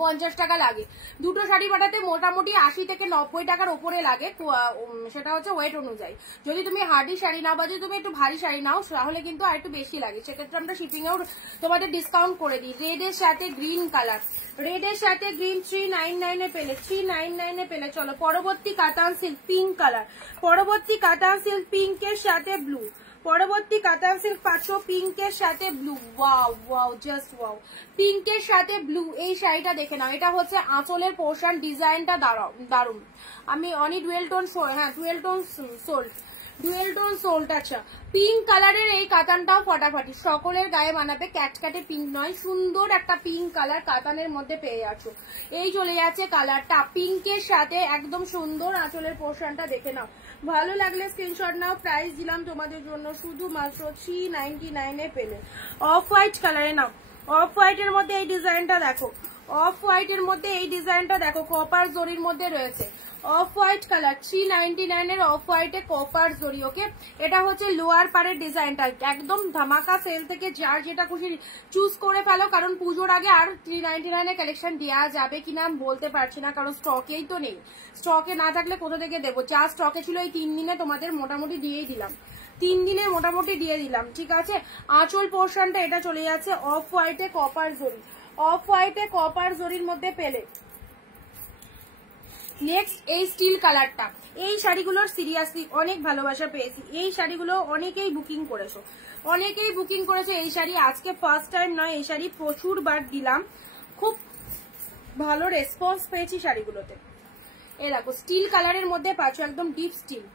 50 টাকা লাগে। দুটো শাড়ি পাঠাতে মোটামুটি 80 থেকে 90 টাকার উপরে লাগে, সেটা হচ্ছে ওয়েট অনুযায়ী। যদি তুমি হার্ডি শাড়ি নাও বা যদি তুমি একটু ভারী শাড়ি নাও তাহলে কিন্তু আর একটু বেশি লাগে, সেক্ষেত্রে আমরা শিপিং এও তোমাদের ডিসকাউন্ট করে দিই। রেডের সাথে গ্রিন কালার, রেডের সাথে গ্রিন 399 এ পেলে, 399 এ পেলে। চলো পরবর্তী কাতান সিল্ক পিঙ্ক কালার, পরবর্তী কাতান সিল্ক পিঙ্কের সাথে ব্লু, পরবর্তী কাতান সিল্ক পাচ্ছ পিঙ্কের সাথে blue. Wow wow just wow, পিঙ্কের সাথে ব্লু। এই শাড়িটা দেখে নাও, এটা হচ্ছে আঁচলের পোর্শন, ডিজাইনটা দারুণ। আমি অনি ডুয়েল টোন, হ্যাঁ dual tone sold, dual tone sold. আচ্ছা পিঙ্ক কালারের এই কাতানটাও ফাটাফাটি, সকলের গায়ে মানাবে, ক্যাটক্যাটে পিঙ্ক নয়, সুন্দর একটা পিঙ্ক কালার কাতানের মধ্যে পেয়ে যাচ্ছ। এই চলে যাচ্ছে কালারটা পিঙ্কের সাথে, একদম সুন্দর আঁচলের পোর্শনটা দেখে নাও। ভালো লাগলে স্ক্রিনশট নাও। প্রাইস দিলাম তোমাদের জন্য শুধুমাত্র 399 এ পেলে। অফ হোয়াইট কালারে নাও, অফ হোয়াইটের মধ্যে এই ডিজাইনটা দেখো, অফ হোয়াইটের মধ্যে এই ডিজাইনটা দেখো, কপার জরির মধ্যে রয়েছে। অফ হোয়াইট কালার 399 এর অফ হোয়াইটে কপার জরি। ওকে, এটা হচ্ছে লোয়ার পারের ডিজাইনটা, একদম ধামাকা সেল থেকে যার যেটা খুশি চুজ করে ফেলো, কারণ পুজোর আগে আর 399 এর কালেকশন দেওয়া যাবে কিনা বলতে পারছি না, কারণ স্টকেই তো নেই। স্টকে না থাকলে কোথা থেকে দেবো? যা স্টকে ছিল এই 3 দিনে তোমাদের মোটামুটি দিয়েই দিলাম, 3 দিনে মোটামুটি দিয়ে দিলাম, ঠিক আছে? আঁচল পোর্শনটা এটা চলে যাচ্ছে অফ হোয়াইটে কপার জরি, অফ হোয়াইটে কপার জরির মধ্যে পেলে। নেক্সট এই স্টিল কালারটা, এই শাড়িগুলোর সিরিয়াসলি অনেক ভালোবাসা পেয়েছি। এই শাড়িগুলো অনেকেই বুকিং করেছো, অনেকেই বুকিং করেছো এই শাড়ি। আজকে ফার্স্ট টাইম নয়, এই শাড়ি প্রচুর বার দিলাম, খুব ভালো রেসপন্স পেয়েছি শাড়িগুলোতে। এই দেখো স্টিল কালারের মধ্যে পাচ্ছ, একদম ডিপ স্টিল।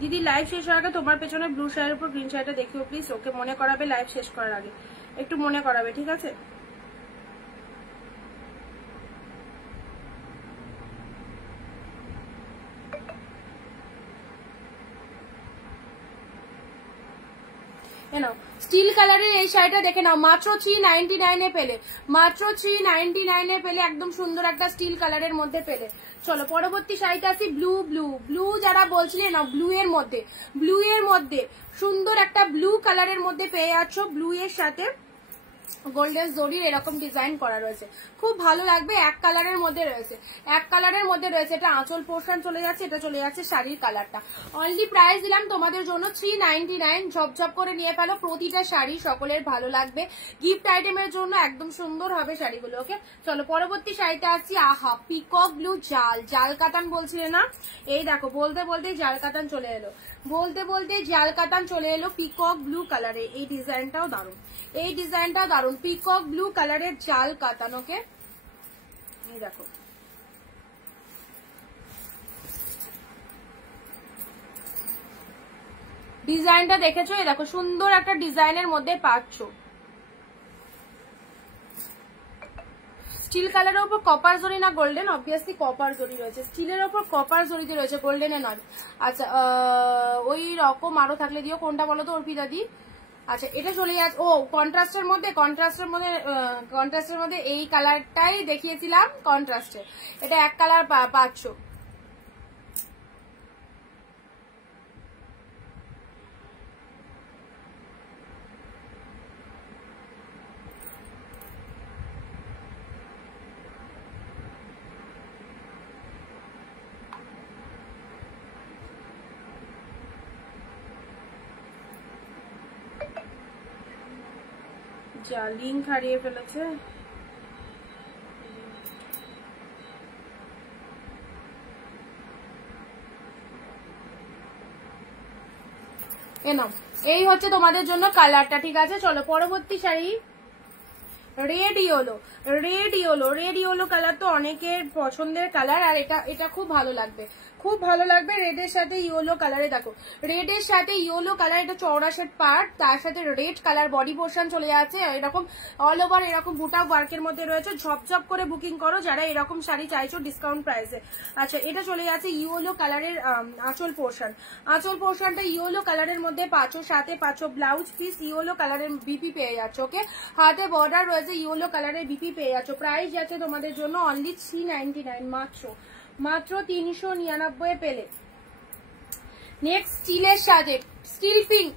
দিদি লাইভ শেষ হওয়ার আগে তোমার পেছনে ব্লু শাড়ির উপর গ্রিন শাড়িটা দেখিও প্লিজ। ওকে, মনে করাবে লাইভ শেষ করার আগে, একটু মনে করাবে, ঠিক আছে? স্টিল কালারের এই শাড়িটা দেখে নাও, মাত্র 399 এ পেলে, মাত্র 399 এ পেলে, একদম সুন্দর একটা স্টিল কালারের মধ্যে পেলে। চলো পরবর্তী শাড়িটা আসি ব্লু, ব্লু ব্লু যারা বলছিলেন না, ব্লু এর মধ্যে, ব্লু এর মধ্যে সুন্দর একটা ব্লু কালারের মধ্যে পেয়ে যাচ্ছ। ব্লু এর সাথে গোল্ডেন জরির এরকম ডিজাইন করা রয়েছে, খুব ভালো লাগবে। এক কালারের মধ্যে রয়েছে, এক কালারের মধ্যে রয়েছে। এটা আঁচল পোর্শন চলে যাচ্ছে, এটা চলে যাচ্ছে শাড়ির কালারটা। অনলি প্রাইস দিলাম তোমাদের জন্য 399। ঝপঝপ করে নিয়ে ফেলো, প্রতিটা শাড়ি সকলের ভালো লাগবে, গিফট আইটেমের জন্য একদম সুন্দর হবে শাড়িগুলো। ওকে, চলো পরবর্তী শাড়িটা আসছি। আহা পিকক ব্লু, জাল জাল কাতান বলছিলে না, এই দেখো বলতে বলতে জাল কাতান চলে এলো, বলতে বলতে জাল কাতান চলে এলো পিকক ব্লু কালারে। এই ডিজাইনটাও দারুণ, এই ডিজাইনটাও দারুণ, পিকক ব্লু কালারের জাল কাতান। ওকে, এই দেখো ডিজাইনটা দেখেছো, এই দেখো সুন্দর একটা ডিজাইনের মধ্যে পাচ্ছ। স্টিল কালারের উপর কপার জরি না গোল্ডেন, অবভিয়াসলি কপার জরি রয়েছে, স্টিলের উপর কপার জরিতে রয়েছে, গোল্ডেনে নয়। আচ্ছা ওই রকম আরো থাকলে দিও, কোনটা বলো তো অর্পিতা দি? আচ্ছা এটা চলে যাচ্ছে, ও কন্ট্রাস্টের মধ্যে, কন্ট্রাস্টের মধ্যে, কন্ট্রাস্টের মধ্যে এই কালারটাই দেখিয়েছিলাম কন্ট্রাস্টে, এটা এক কালার পাচ্ছ। যা লিঙ্ক হারিয়ে ফেলেছে। এই হচ্ছে তোমাদের জন্য কালারটা, ঠিক আছে। চলো পরবর্তী sari red yellow. Red yellow, red yellow colour তো অনেকের পছন্দের কালার, আর এটা খুব ভালো লাগবে, খুব ভালো লাগবে রেডের সাথে ইয়েলো কালারে। দেখো রেডের সাথে ইয়েলো কালার, এটা চওড়া শেড পার্ট, তার সাথে রেড কালার বডি পোর্শন চলে যাচ্ছে, এরকম অল ওভার এরকম বুটা ওয়ার্কের মধ্যে রয়েছে। ঝপঝপ করে বুকিং করো যারা এরকম শাড়ি চাইছো ডিসকাউন্ট প্রাইসে। আচ্ছা, এটা চলে যাচ্ছে ইয়েলো কালারের আঁচল পোর্শন। আঁচল পোর্শনটা ইয়েলো কালারের মধ্যে পাঁচো, সাথে পাঁচো ব্লাউজ পিস ইয়েলো কালারের বিপি পেয়ে যাচ্ছে। ওকে, হাতে বর্ডার রয়েছে, ইয়েলো কালারের বিপি পেয়ে যাচ্ছ। প্রাইস যাচ্ছে তোমাদের জন্য অনলি 399, মাত্র 399 পেলে। নেক্সট স্টিলের সাথে স্টিল পিঙ্ক,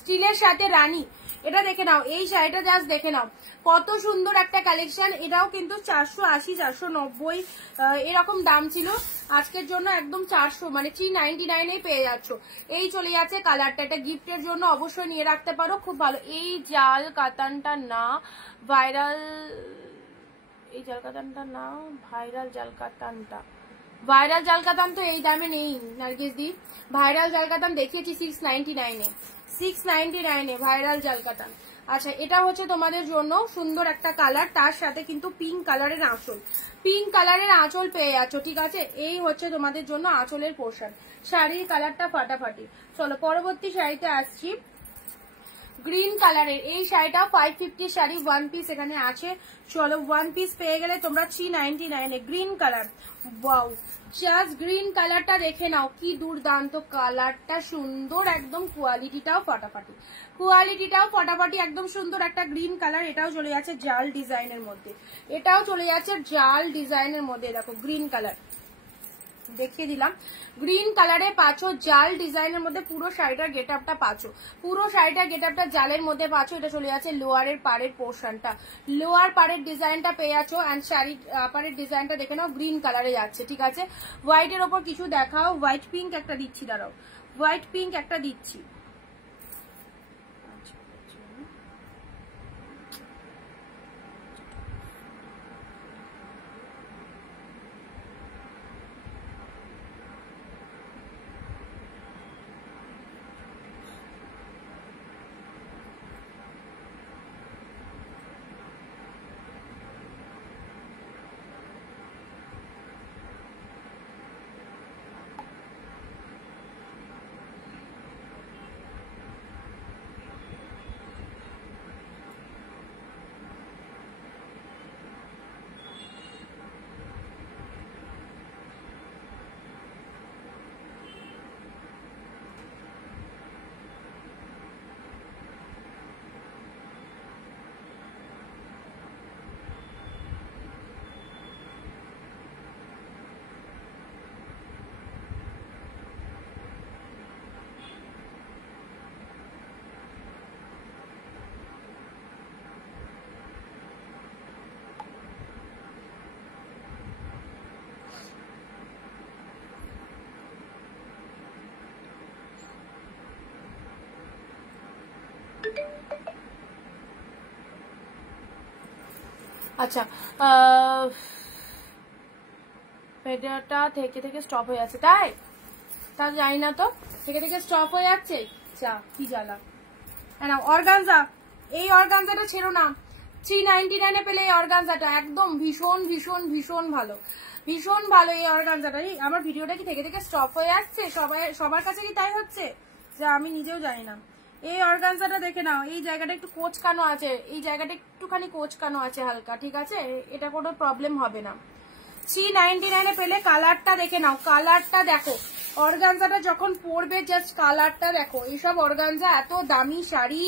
স্টিলের সাথে রানী, এটা দেখে নাও। এই শাড়িটা জাস্ট দেখে নাও, কত সুন্দর একটা কালেকশন। এটাও কিন্তু 480 490 এরকম দাম ছিল, আজকের জন্য একদম 400 মানে 399 পেয়ে যাচ্ছ। এই চলে যাচ্ছে কালারটা, এটা গিফটের জন্য অবশ্যই নিয়ে রাখতে পারো, খুব ভালো। এই জাল কাতানটা না ভাইরাল, এই জাল কাতানটা না ভাইরাল জাল কাতানটা, ভাইরাল জাল কাতান তো এই দামে নেই নার্গিস দি। ভাইরাল জাল কাতান দেখিয়েছি 699 ভাইরাল জাল কাতান। আচ্ছা, এটা হচ্ছে তোমাদের জন্য সুন্দর একটা কালার, তার সাথে কিন্তু পিঙ্ক কালারের আঁচল, পিঙ্ক কালারের আঁচল পেয়ে যাচ্ছ, ঠিক আছে। এই হচ্ছে তোমাদের জন্য আঁচলের পোর্শন। শাড়ির কালারটা ফাটাফাটি। চলো পরবর্তী শাড়িতে আসছি, গ্রিন কালারের। এই শাড়িটা 550 শাড়ি, ওয়ান পিস এখানে আছে। চলো ওয়ান পিস পেয়ে গেলে তোমরা 399 green colour. Wow, just green কালারটা দেখে নাও, কি দুর্দান্ত কালারটা, সুন্দর একদম, কোয়ালিটিটাও ফাটাফাটি, কোয়ালিটিটাও ফাটাফাটি, একদম সুন্দর একটা গ্রিন কালার। এটাও চলে যাচ্ছে জাল ডিজাইনের মধ্যে, এটাও চলে যাচ্ছে জাল ডিজাইনের মধ্যে। দেখো গ্রিন কালার দেখিয়ে দিলাম, গ্রিন কালারে পাচ্ছ জাল ডিজাইনের মধ্যে। পুরো শাড়িটার গেট আপটা পাচ্ছ, পুরো শাড়িটার গেট আপটা জালের মধ্যে পাচ্ছ। এটা চলে যাচ্ছে লোয়ারের পাড়ের পোর্শনটা, লোয়ার পাড়ের ডিজাইনটা পেয়ে যাচ্ছ। অ্যান্ড শাড়ি পাড়ের ডিজাইনটা দেখে নাও, গ্রিন কালারে যাচ্ছে, ঠিক আছে। হোয়াইটের ওপর কিছু দেখাও, হোয়াইট পিঙ্ক একটা দিচ্ছি, দাঁড়াও, হোয়াইট পিঙ্ক একটা দিচ্ছি। আচ্ছা, ভিডিওটা থেকে স্টপ হয়ে যাচ্ছে, তাই তা জানি না তো, থেকে স্টপ হয়ে যাচ্ছে। যা কি জ্বালা। হ্যাঁ, অর্গানজা, এই অর্গানজাটা ছেড়ো না, 399 পেলে এই অর্গানজাটা একদম ভীষণ ভীষণ ভীষণ ভালো, ভীষণ ভালো এই অর্গানজাটা। আমার ভিডিওটা কি থেকে স্টপ হয়ে যাচ্ছে? সবার কাছে কি তাই হচ্ছে? যা আমি নিজেও জানি না। এই অর্গানজাটা দেখে নাও, এই জায়গাটা একটু কোচকানো আছে, এই জায়গাটা একটুখানি কোচকানো আছে হালকা, ঠিক আছে, এটা কোনো প্রবলেম হবে না। 399 পেলে কালারটা দেখে নাও, কালারটা দেখো, অর্গানজাটা যখন পরবে জাস্ট কালারটা দেখো। এইসব অর্গানজা এত দামি শাড়ি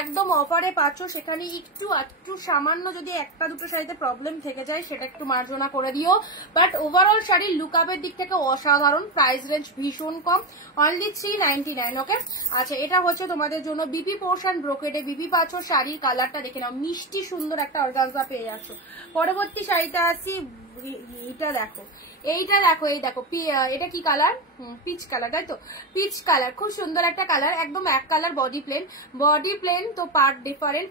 একদম অফারে পাচ্ছ, সেখানে একটু সামান্য যদি একটা দুটো শাড়িতে প্রবলেম থেকে যায় সেটা একটু মার্জনা করে দিও, বাট ওভারঅল শাড়ির লুকআপের দিক থেকে অসাধারণ, প্রাইস রেঞ্জ ভীষণ কম, অনলি 399। ওকে, আচ্ছা, এটা হচ্ছে তোমাদের জন্য বিপি পোর্শন ব্রোকেডে বিপি পাচ্ছ। শাড়ির কালারটা দেখে নাও, মিষ্টি সুন্দর একটা অর্গানজা পেয়ে যাচ্ছ। পরবর্তী শাড়িটা আসি, এটা দেখো, এইটা দেখো, এই দেখো এটা কি কালার, পিচ কালার, তাই তো? পিচ কালার, খুব সুন্দর একটা কালার, একদম এক কালার, বডি প্লেন তো পার্ট ডিফারেন্ট।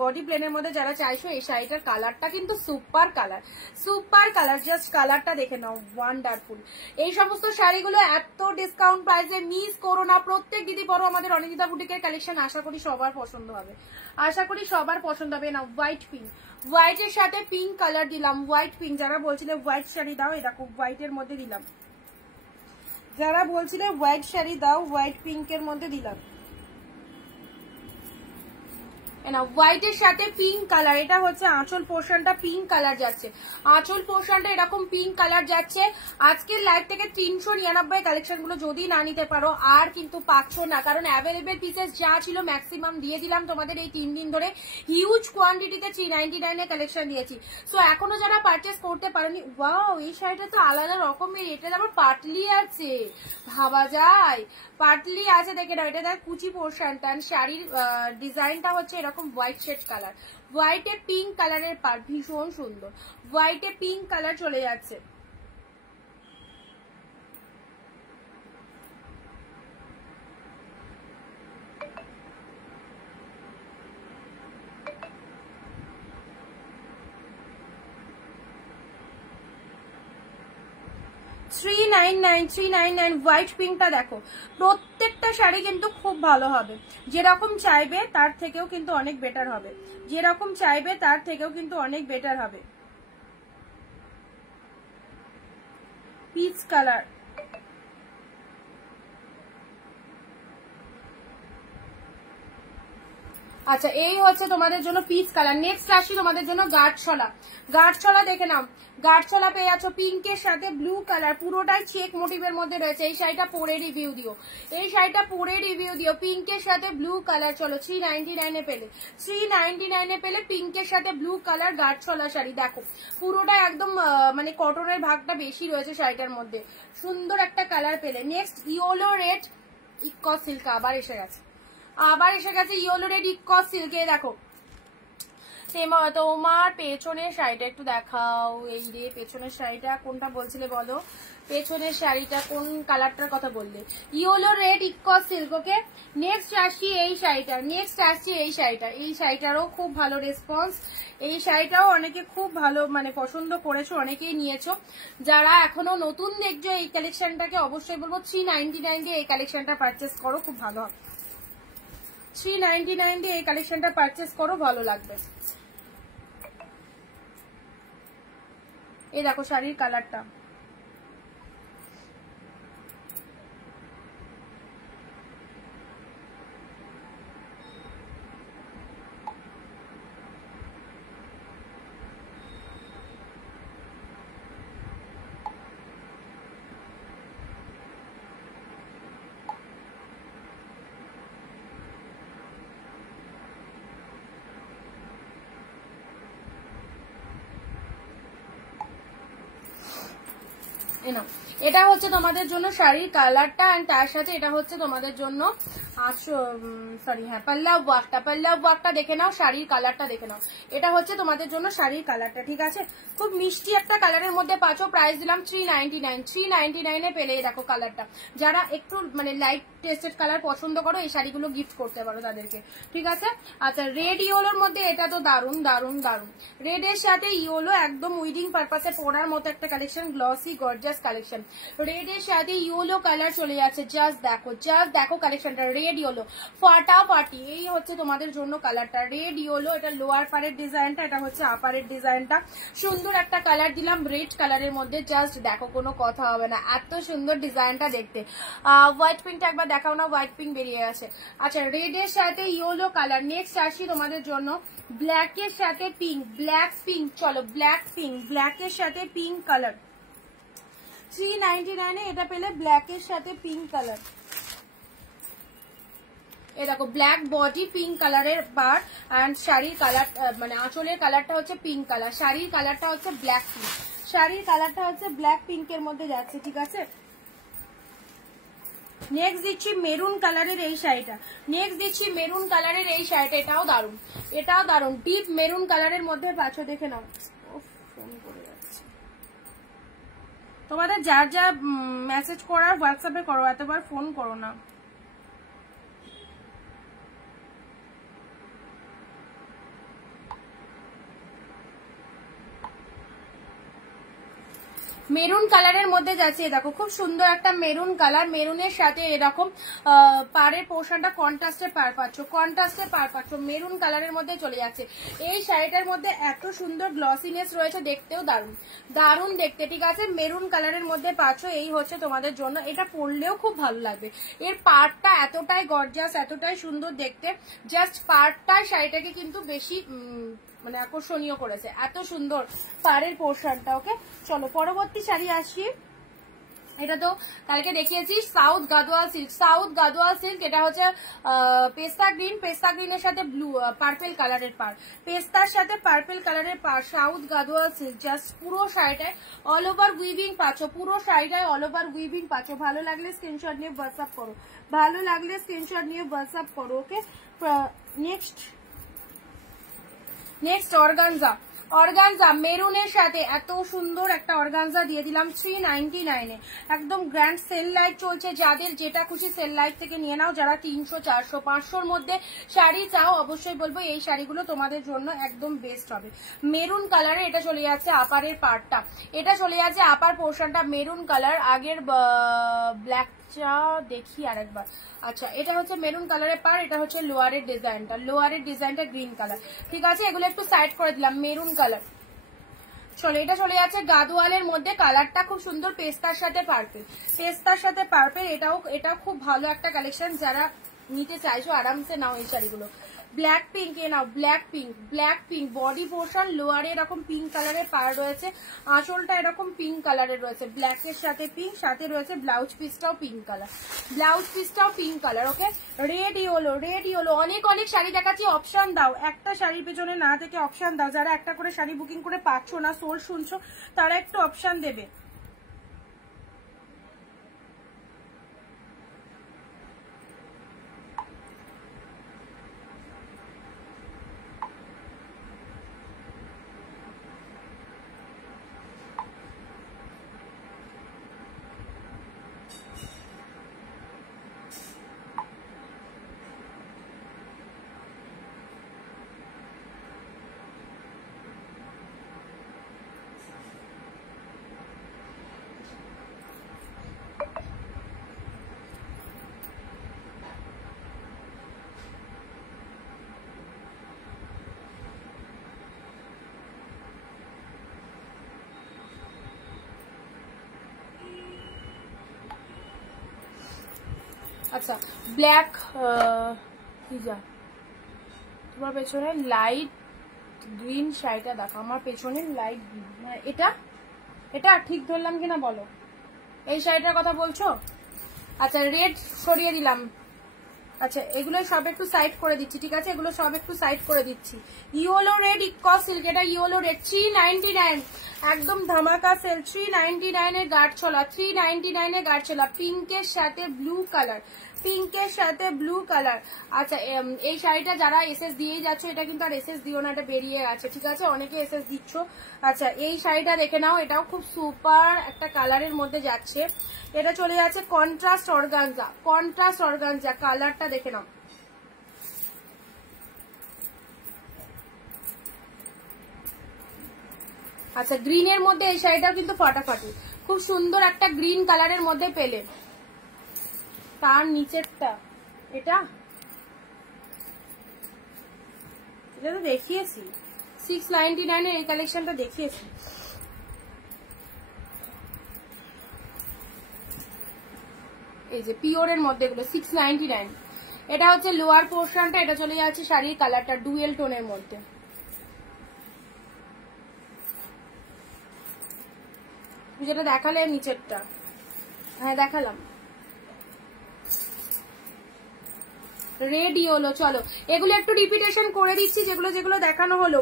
বডি প্লেনের মধ্যে যারা চাইছো এই শাড়িটার কালারটা কিন্তু সুপার কালার, জাস্ট কালারটা দেখে নাও, ওয়ান্ডারফুল। এই সমস্ত শাড়িগুলো এত ডিসকাউন্ট প্রাইসে মিস করো না, প্রত্যেক দিদি পরো আমাদের অনিন্দিতা বুটিকের কালেকশন, আশা করি সবার পছন্দ হবে, না। হোয়াইট পিঙ্ক, হোয়াইটের সাথে পিঙ্ক কালার দিলাম, হোয়াইট পিঙ্ক, যারা বলছিলে হোয়াইট শাড়ি দাও, এটা খুব হোয়াইটের মধ্যে দিলাম, যারা বলছিলে হোয়াইট শাড়ি দাও, হোয়াইট পিঙ্কের মধ্যে দিলাম। হোয়াইটের সাথে পিঙ্ক কালার, এটা হচ্ছে আঁচল পোর্শনটা পিঙ্ক কালার যাচ্ছে, আঁচল পোর্শনটা এরকম পিঙ্ক কালার যাচ্ছে। আজকের লাইভ থেকে 399 কালেকশন গুলো যদি না নিতে পারো আর কিন্তু পাচ্ছ না, কারণ অ্যাভেলেবেল পিসেস যা ছিল ম্যাক্সিমাম দিয়ে দিলাম তোমাদের এই 3 দিন ধরে, হিউজ কোয়ান্টিটিতে 399 এর কালেকশন দিয়েছি। সো এখনো যারা পারচেস করতে পারোনি, ওয়াও এই শাড়িটা তো আলাদা রকমের, এটা আবার পাটলি আছে, ভাবা যায় পাটলি আছে, দেখে নাও, এটা দেখ কুচি পোর্শনটা, শাড়ির ডিজাইনটা হচ্ছে এরকম হোয়াইট শেড কালার, হোয়াইটে পিঙ্ক কালারের পার, ভীষণ সুন্দর, হোয়াইটে পিঙ্ক কালার চলে যাচ্ছে। $399 হোয়াইট পিঙ্কটা দেখো, প্রত্যেকটা শাড়ি কিন্তু খুব ভালো হবে, যেরকম চাইবে তার থেকেও কিন্তু অনেক বেটার হবে, যেরকম চাইবে তার থেকেও কিন্তু অনেক বেটার হবে। পিচ কালার, আচ্ছা এই হচ্ছে তোমাদের জন্য পিচ কালার। নেক্সট আসি তোমাদের জন্য গাঢ়ছলা দেখে নাও, গাঢ়ছলা পেয়ে যাচ্ছ পিঙ্কের সাথে ব্লু কালার, পুরোটাই চেক মোটিভের মধ্যে রয়েছে। এই শাড়িটা পরে রিভিউ দিও, পিঙ্কের সাথে ব্লু কালার। চলো 399 এ পেলে পিঙ্কের সাথে ব্লু কালার গাঢ়ছলা শাড়ি। দেখো পুরোটা একদম মানে কটনের ভাগটা বেশি রয়েছে শাড়িটার মধ্যে, সুন্দর একটা কালার পেলে। Next yellow red x silk আবার এসে গেছে, ইয়েলো রেড ইকস সিল্কে। দেখো তোমার পেছনের শাড়িটা একটু দেখাও, এই রে পেছনের শাড়িটা কোনটা বলছিলে বলো, পেছনের শাড়িটা কোন কালারটার কথা বললে, yellow red x silk. Okay next আসছি এই শাড়িটা, এই শাড়িটারও খুব ভালো রেসপন্স, এই শাড়িটাও অনেকে খুব ভালো মানে পছন্দ করেছো, অনেকেই নিয়েছো। যারা এখনো নতুন দেখছো এই কালেকশনটাকে অবশ্যই বলবো 399 দিয়ে এই কালেকশনটা পারচেস করো, খুব ভালো হবে। 399 দিয়ে এই কালেকশনটা পারচেস করো, ভালো লাগবে। এই দেখো শাড়ির কালারটা, এটা হচ্ছে তোমাদের জন্য শাড়ির কালারটা, এন্ড তার সাথে এটা হচ্ছে তোমাদের জন্য পাল্লা ওয়ার্কটা দেখে নাও, শাড়ির কালারটা দেখে নাও, এটা হচ্ছে তোমাদের জন্য শাড়ির কালারটা, ঠিক আছে? খুব মিষ্টি একটা কালারের মধ্যে পাচ্ছ, প্রাইস দিলাম 399 এ পেলে। দেখো কালারটা, যারা একটু মানে লাইট টেস্টেড কালার পছন্দ করো এই শাড়িগুলো গিফট করতে পারো তাদেরকে, ঠিক আছে? আচ্ছা রেড ইয়েলোর মধ্যে এটা তো দারুন, রেড এর সাথে ইয়েলো, একদম উইডিং পারপাসে পরার মতো একটা collection, glossy gorgeous collection, red এর সাথে ইয়েলো কালার চলে যাচ্ছে। জাস্ট দেখো কালেকশনটা, রেড ইয়েলো ফাটাফাটি। এই হচ্ছে তোমাদের জন্য কালারটা, রেড ইয়েলো। এটা লোয়ার পারের ডিজাইনটা, এটা হচ্ছে আপারের ডিজাইনটা। সুন্দর একটা কালার দিলাম রেড কালারের মধ্যে, জাস্ট দেখো কোনো কথা হবে না, এত সুন্দর ডিজাইনটা দেখতে। হোয়াইট পিঙ্কটা একবার দেখাও না, হোয়াইট পিঙ্ক বেরিয়ে আছে। আচ্ছা রেড এর সাথে ইয়েলো কালার। নেক্সট আসি তোমাদের জন্য ব্ল্যাক এর সাথে পিঙ্ক, ব্ল্যাক পিঙ্ক। চলো ব্ল্যাক এর সাথে পিঙ্ক কালার, 399 এ এটা পেলে ব্ল্যাক এর সাথে পিঙ্ক কালার। এই দেখো ব্ল্যাক বডি পিঙ্ক কালারের বার, এন্ড শাড়ির কালার মানে আঁচলের কালারটা হচ্ছে পিঙ্ক কালার, শাড়ির কালারটা হচ্ছে ব্ল্যাক পিঙ্ক, ব্ল্যাক পিঙ্কের মধ্যে যাচ্ছে, ঠিক আছে? নেক্সট দিচ্ছি মেরুন কালারের এই শাড়িটা, এটাও দারুন, ডিপ মেরুন কালারের মধ্যে পাচ্ছ, দেখে নাও। ফোন করে যাচ্ছে, তোমাদের যার যা মেসেজ করার হোয়াটসঅ্যাপে করো, এতবার ফোন করো না। মেরুন কালারের মধ্যে যাচ্ছে, দেখো খুব সুন্দর একটা মেরুন কালার, মেরুনের সাথে এরকম পাড়ের পোর্শনটা কন্ট্রাস্টে পার পাচ্ছ, কন্ট্রাস্টে পার পাচ্ছ, মেরুন কালারের মধ্যে চলে যাচ্ছে। এই শাড়িটার মধ্যে এত সুন্দর গ্লসিনেস রয়েছে, দেখতেও দারুণ দারুণ দেখতে, ঠিক আছে। মেরুন কালারের মধ্যে পাচ্ছ, এই হচ্ছে তোমাদের জন্য। এটা পরলেও খুব ভালো লাগবে। এর পাড়টা এতটাই গর্জিয়াস, এতটাই সুন্দর দেখতে, জাস্ট পাড়টাই শাড়িটাকে কিন্তু বেশি মানে আকর্ষণীয় করেছে, এত সুন্দর পাড়ের পোর্শনটা। ওকে, চলো পরবর্তী শাড়ি আসি। এটা তো কালকে দেখিয়েছি, south Gadwal silk, south Gadwal silk. এটা হচ্ছে পেস্তা গ্রিন, পেস্তা গ্রিনের সাথে ব্লু পার্পেল কালারের পাড়, পেস্তার সাথে পার্পেল কালারের পাড়, সাউথ গাদোয়াল সিল্ক। জাস্ট পুরো শাড়িটায় অল ওভার উইভিং পাচ্ছ, পুরো শাড়িটায় অল ওভার উইভিং পাচ্ছ। ভালো লাগলে স্ক্রিনশট নিয়ে হোয়াটসঅ্যাপ করো, ভালো লাগলে স্ক্রিনশট নিয়ে হোয়াটসঅ্যাপ করো। ওকে, নেক্সট অর্গানজা, অর্গানজা মেরুনের সাথে এত সুন্দর একটা অর্গানজা দিয়ে দিলাম 399 এ। একদম গ্র্যান্ড সেল লাইট চলছে, যাদের যেটা খুশি সেল লাইট থেকে নিয়ে নাও। যারা 300, 400, 500-র মধ্যে শাড়ি চাও, অবশ্যই বলবো এই শাড়িগুলো তোমাদের জন্য একদম বেস্ট হবে। মেরুন কালারে এটা চলে যাচ্ছে আপারের পার্টটা, এটা চলে যাচ্ছে আপার পোর্শনটা মেরুন কালার। আগের ব্ল্যাকটা দেখি আরেকবার। আচ্ছা, এটা হচ্ছে মেরুন কালারের পার, এটা হচ্ছে লোয়ারের ডিজাইনটা, লোয়ারের ডিজাইনটা গ্রিন কালার, ঠিক আছে। এগুলো একটু সাইড করে দিলাম, মেরুন কালার। চলো, এটা চলে যাচ্ছে গাদোয়ালের মধ্যে, কালারটা খুব সুন্দর, পেস্তার সাথে পার্পেল, পেস্তার সাথে পার্পেল। এটাও খুব ভালো একটা কালেকশন, যারা নিতে চাইছো আরামসে নাও এই শাড়িগুলো। ব্ল্যাক পিঙ্ক এ নাও, black pink, black pink body portion, লোয়ারে এরকম পিঙ্ক কালারের পার রয়েছে, আঁচলটা এরকম পিঙ্ক কালারের রয়েছে, ব্ল্যাকের সাথে পিঙ্ক, সাথে রয়েছে ব্লাউজ পিসটাও পিঙ্ক কালার, ব্লাউজ পিসটাও pink colour. Okay, red yellow, red yellow. অনেক অনেক শাড়ি দেখাচ্ছি, অপশন দাও, একটা শাড়ির পেছনে না থেকে অপশন দাও। যারা একটা করে শাড়ি বুকিং করে পাচ্ছ না, সোল শুনছো, তারা একটু অপশন দেবে। আচ্ছা, ব্ল্যাক তোমার পেছনে লাইট গ্রিন শাড়িটা দেখো, আমার পেছনে লাইট গ্রিন, এটা এটা ঠিক ধরলাম কিনা বলো, এই শাড়িটার কথা বলছো? আচ্ছা, রেড সরিয়ে দিলাম। আচ্ছা, এগুলো সব একটু সাইড করে দিচ্ছি, ঠিক আছে, এগুলো সব একটু সাইড করে দিচ্ছি। ইয়েলো রেড ইকস সিল্ক, এটা ইয়েলো রেড 399, একদম ধামাকা সেল। 399 এর গাঢ় ছোলা, 399 এর গাঢ় ছোলা, পিঙ্কের সাথে ব্লু কালার, পিঙ্কের সাথে ব্লু কালার। আচ্ছা, এই শাড়িটা যারা এসএস দিয়েই যাচ্ছ, এটা কিন্তু আর এসএস দিও না, এটা বেরিয়ে আছে, ঠিক আছে, অনেকে এসএস দিচ্ছ। আচ্ছা, এই শাড়িটা দেখে নাও, এটাও খুব সুপার একটা কালারের মধ্যে যাচ্ছে। এটা চলে যাচ্ছে কন্ট্রাস্ট অর্গানজা, কন্ট্রাস্ট অর্গানজা, কালারটা দেখে নাও। আচ্ছা, গ্রিনের মধ্যে এই শাড়িটাও কিন্তু ফাটাফাটি, খুব সুন্দর একটা গ্রিন কালারের মধ্যে পেলে। তার নিচেরটা এটা তো দেখিয়েছি, 699 এর এই কালেকশনটা দেখিয়েছি। এই যে পিওরের মধ্যে এগুলো 699। এটা হচ্ছে লোয়ার পোর্শনটা, এটা চলে যাচ্ছে শাড়ির কালারটা ডুয়েল টোনের মধ্যে। যেটা দেখালে নিচেরটা, হ্যাঁ দেখালাম। Red yellow. চলো এগুলো একটু রিপিটেশন করে দিচ্ছি, যেগুলো যেগুলো দেখানো হলো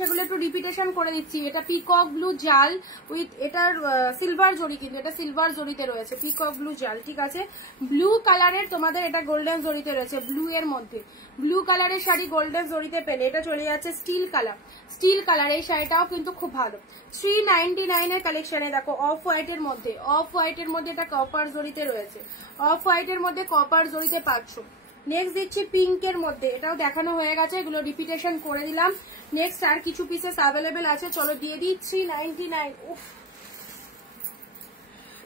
সেগুলো একটু রিপিটেশন করে দিচ্ছি। এটা পিকক ব্লু জাল উইথ এটার সিলভার জরি, কিন্তু এটা সিলভার জরিতে রয়েছে, পিকক ব্লু জাল, ঠিক আছে। ব্লু কালারের তোমাদের এটা গোল্ডেন জরিতে রয়েছে, ব্লু এর মধ্যে ব্লু কালারের শাড়ি গোল্ডেন জরিতে পেলে এটা চলে যাচ্ছে স্টিল কালার। এই শাড়িটাও কিন্তু খুব ভালো। 399 এর কালেকশনে দেখো অফ হোয়াইটের মধ্যে এটা কপার জরিতে রয়েছে, অফ হোয়াইটের মধ্যে কপার জরিতে পাচ্ছ। নেক্সট দিচ্ছি পিঙ্কের মধ্যে, এটাও দেখানো হয়ে গেছে, এগুলো রিপিটেশন করে দিলাম। নেক্সট আর কিছু পিসেস অ্যাভেলেবেল আছে, চলো দিয়ে দিই 399। উফ,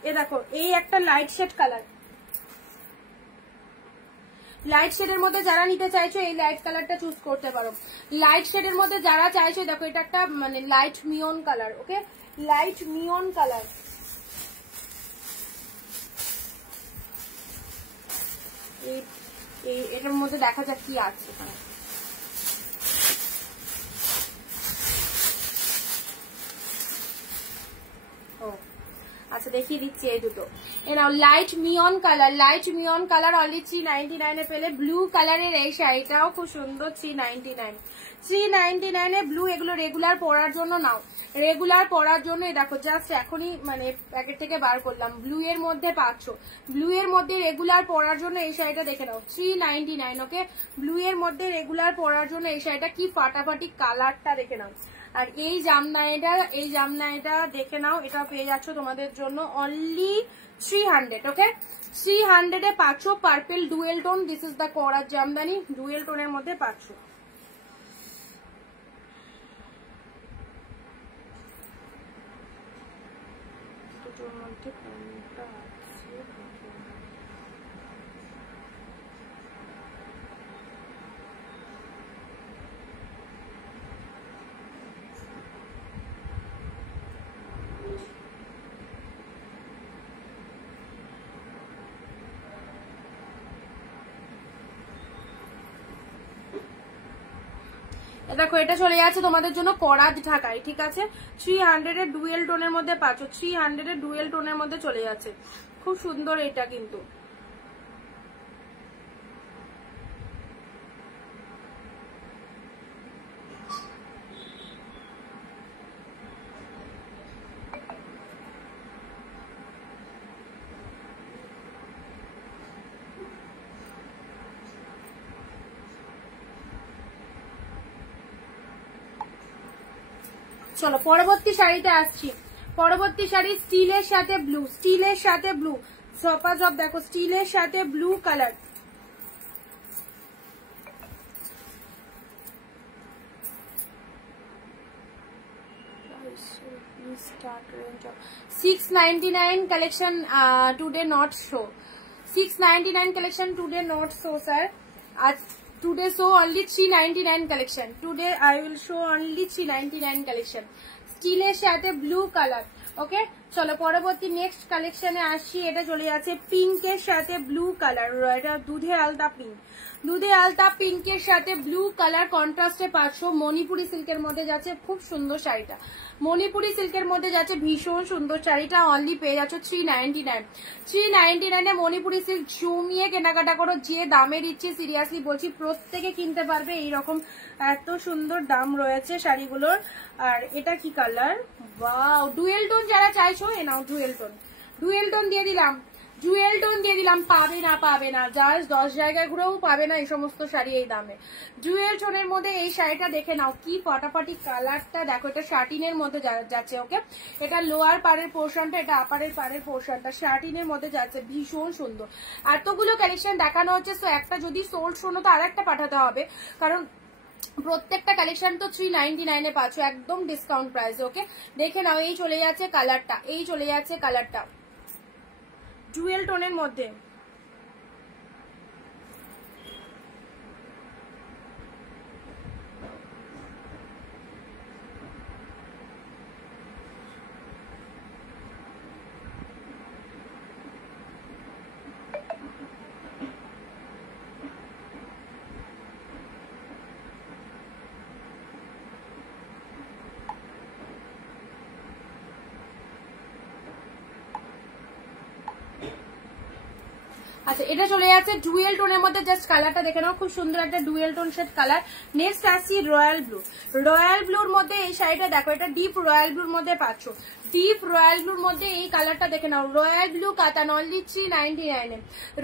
এ দেখো এই একটা লাইট শেড কালার, লাইট শেডের মধ্যে যারা নিতে চাইছো এই লাইট কালারটা চুজ করতে পারো। লাইট শেডের মধ্যে যারা চাইছো দেখো এটা একটা মানে লাইট মিয়ন কালার, ওকে, লাইট মিয়ন কালার। এটার মধ্যে দেখা যাক কি আছে। আচ্ছা দেখিয়ে দিচ্ছি এই দুটো। এ নাও লাইট মিয়ন কালার অনলি 399 এ পেলে। ব্লু কালারের এই শাড়িটাও খুব সুন্দর, 399 এ ব্লু। এগুলো রেগুলার পরার জন্য নাও, রেগুলার পরার জন্য। দেখো জাস্ট এখনই মানে প্যাকেট থেকে বার করলাম, ব্লু এর মধ্যে পাচ্ছ, ব্লু এর মধ্যে রেগুলার পরার জন্য এই শাড়িটা দেখে নাও 399, ওকে। ব্লু এর মধ্যে রেগুলার পরার জন্য এই শাড়িটা কি ফাটাফাটি কালারটা দেখে নাও। আর এই জামদানিটা দেখে নাও, এটা পেয়ে যাচ্ছ তোমাদের জন্য অনলি 300, ওকে। 300 এ পাচ্ছ purple dual tone. This is the করার জামদানি, ডুয়েল টোনের মধ্যে পাচ্ছ। দুটোর মধ্যে কোনটা আছে? দেখো এটা চলে যাচ্ছে তোমাদের জন্য করাত ঢাকায়, ঠিক আছে। 300 এর ডুয়েল টোনের মধ্যে পাচ্ছ, 300 এর ডুয়েল টোনের মধ্যে চলে যাচ্ছে, খুব সুন্দর এটা কিন্তু। চলো পরবর্তী শাড়িতে আসছি। পরবর্তী শাড়ি স্টিলের সাথে ব্লু, সপাজ অফ দেখো স্টিলের সাথে blue colour. $699 collection today not show. 699 collection today not show, sir. Today show only 399 collection. Today I will show only 399 collection. স্টিলের সাথে ব্লু কালার, ওকে। চলো পরবর্তী নেক্সট কালেকশনে আসছি। এটা চলে যাচ্ছে পিঙ্কের সাথে ব্লু কালার, এটা দুধের আলতা পিঙ্কের সাথে ব্লু কালার কন্ট্রাস্টে পাচ্ছ। মণিপুরি সিল্কের মধ্যে যাচ্ছে, খুব সুন্দর শাড়িটা, মণিপুরি সিল্কের মধ্যে যাচ্ছে, ভীষণ সুন্দর শাড়িটা। অনলি পেয়ে যাচ্ছ 399 এ মণিপুরি সিল্ক। জমিয়ে কেনাকাটা করো, যে দামে দিচ্ছি সিরিয়াসলি বলছি প্রত্যেকে কিনতে পারবে এইরকম, এত সুন্দর দাম রয়েছে শাড়িগুলোর। আর এটা কি কালার, ওয়াও, ডুয়েল টোন যারা চাইছো এ নাও ডুয়েল টোন দিয়ে দিলাম। পাবে না জাস্ট 10 জায়গায় ঘুরেও পাবে না এই সমস্ত শাড়ি এই দামে। ডুয়েল টোনের মধ্যে এই শাড়িটা দেখে নাও, কি ফাটাফাটি কালারটা দেখো। এটা শার্টিনের মধ্যে যাচ্ছে, ওকে। এটা লোয়ার পাড়ের পোর্শনটা, এটা আপারের পাড়ের পোর্শনটা শার্টিনের মধ্যে যাচ্ছে, ভীষণ সুন্দর। এতগুলো কালেকশন দেখানো হচ্ছে, তো একটা যদি সোল্ড শোনো তো আর একটা পাঠাতে হবে, কারণ প্রত্যেকটা কালেকশন তো 399 এ পাচ্ছ একদম ডিসকাউন্ট প্রাইসে, ওকে। দেখে নাও এই চলে যাচ্ছে কালারটা ডুয়েল টোনের মধ্যে। আচ্ছা এটা চলে যাচ্ছে ডুয়েল টোনের মধ্যে, জাস্ট কালারটা দেখে নাও, খুব সুন্দর একটা dual tone shade colour. Next আসছি রয়্যাল ব্লু। রয়্যাল ব্লুর মধ্যে এই শাড়িটা দেখো, এটা ডিপ রয়্যাল ব্লুর মধ্যে পাচ্ছ। ডিপ রয়্যাল ব্লুর মধ্যে এই কালারটা দেখে নাও, রয়্যাল ব্লু কাতান অনলি 399 এ।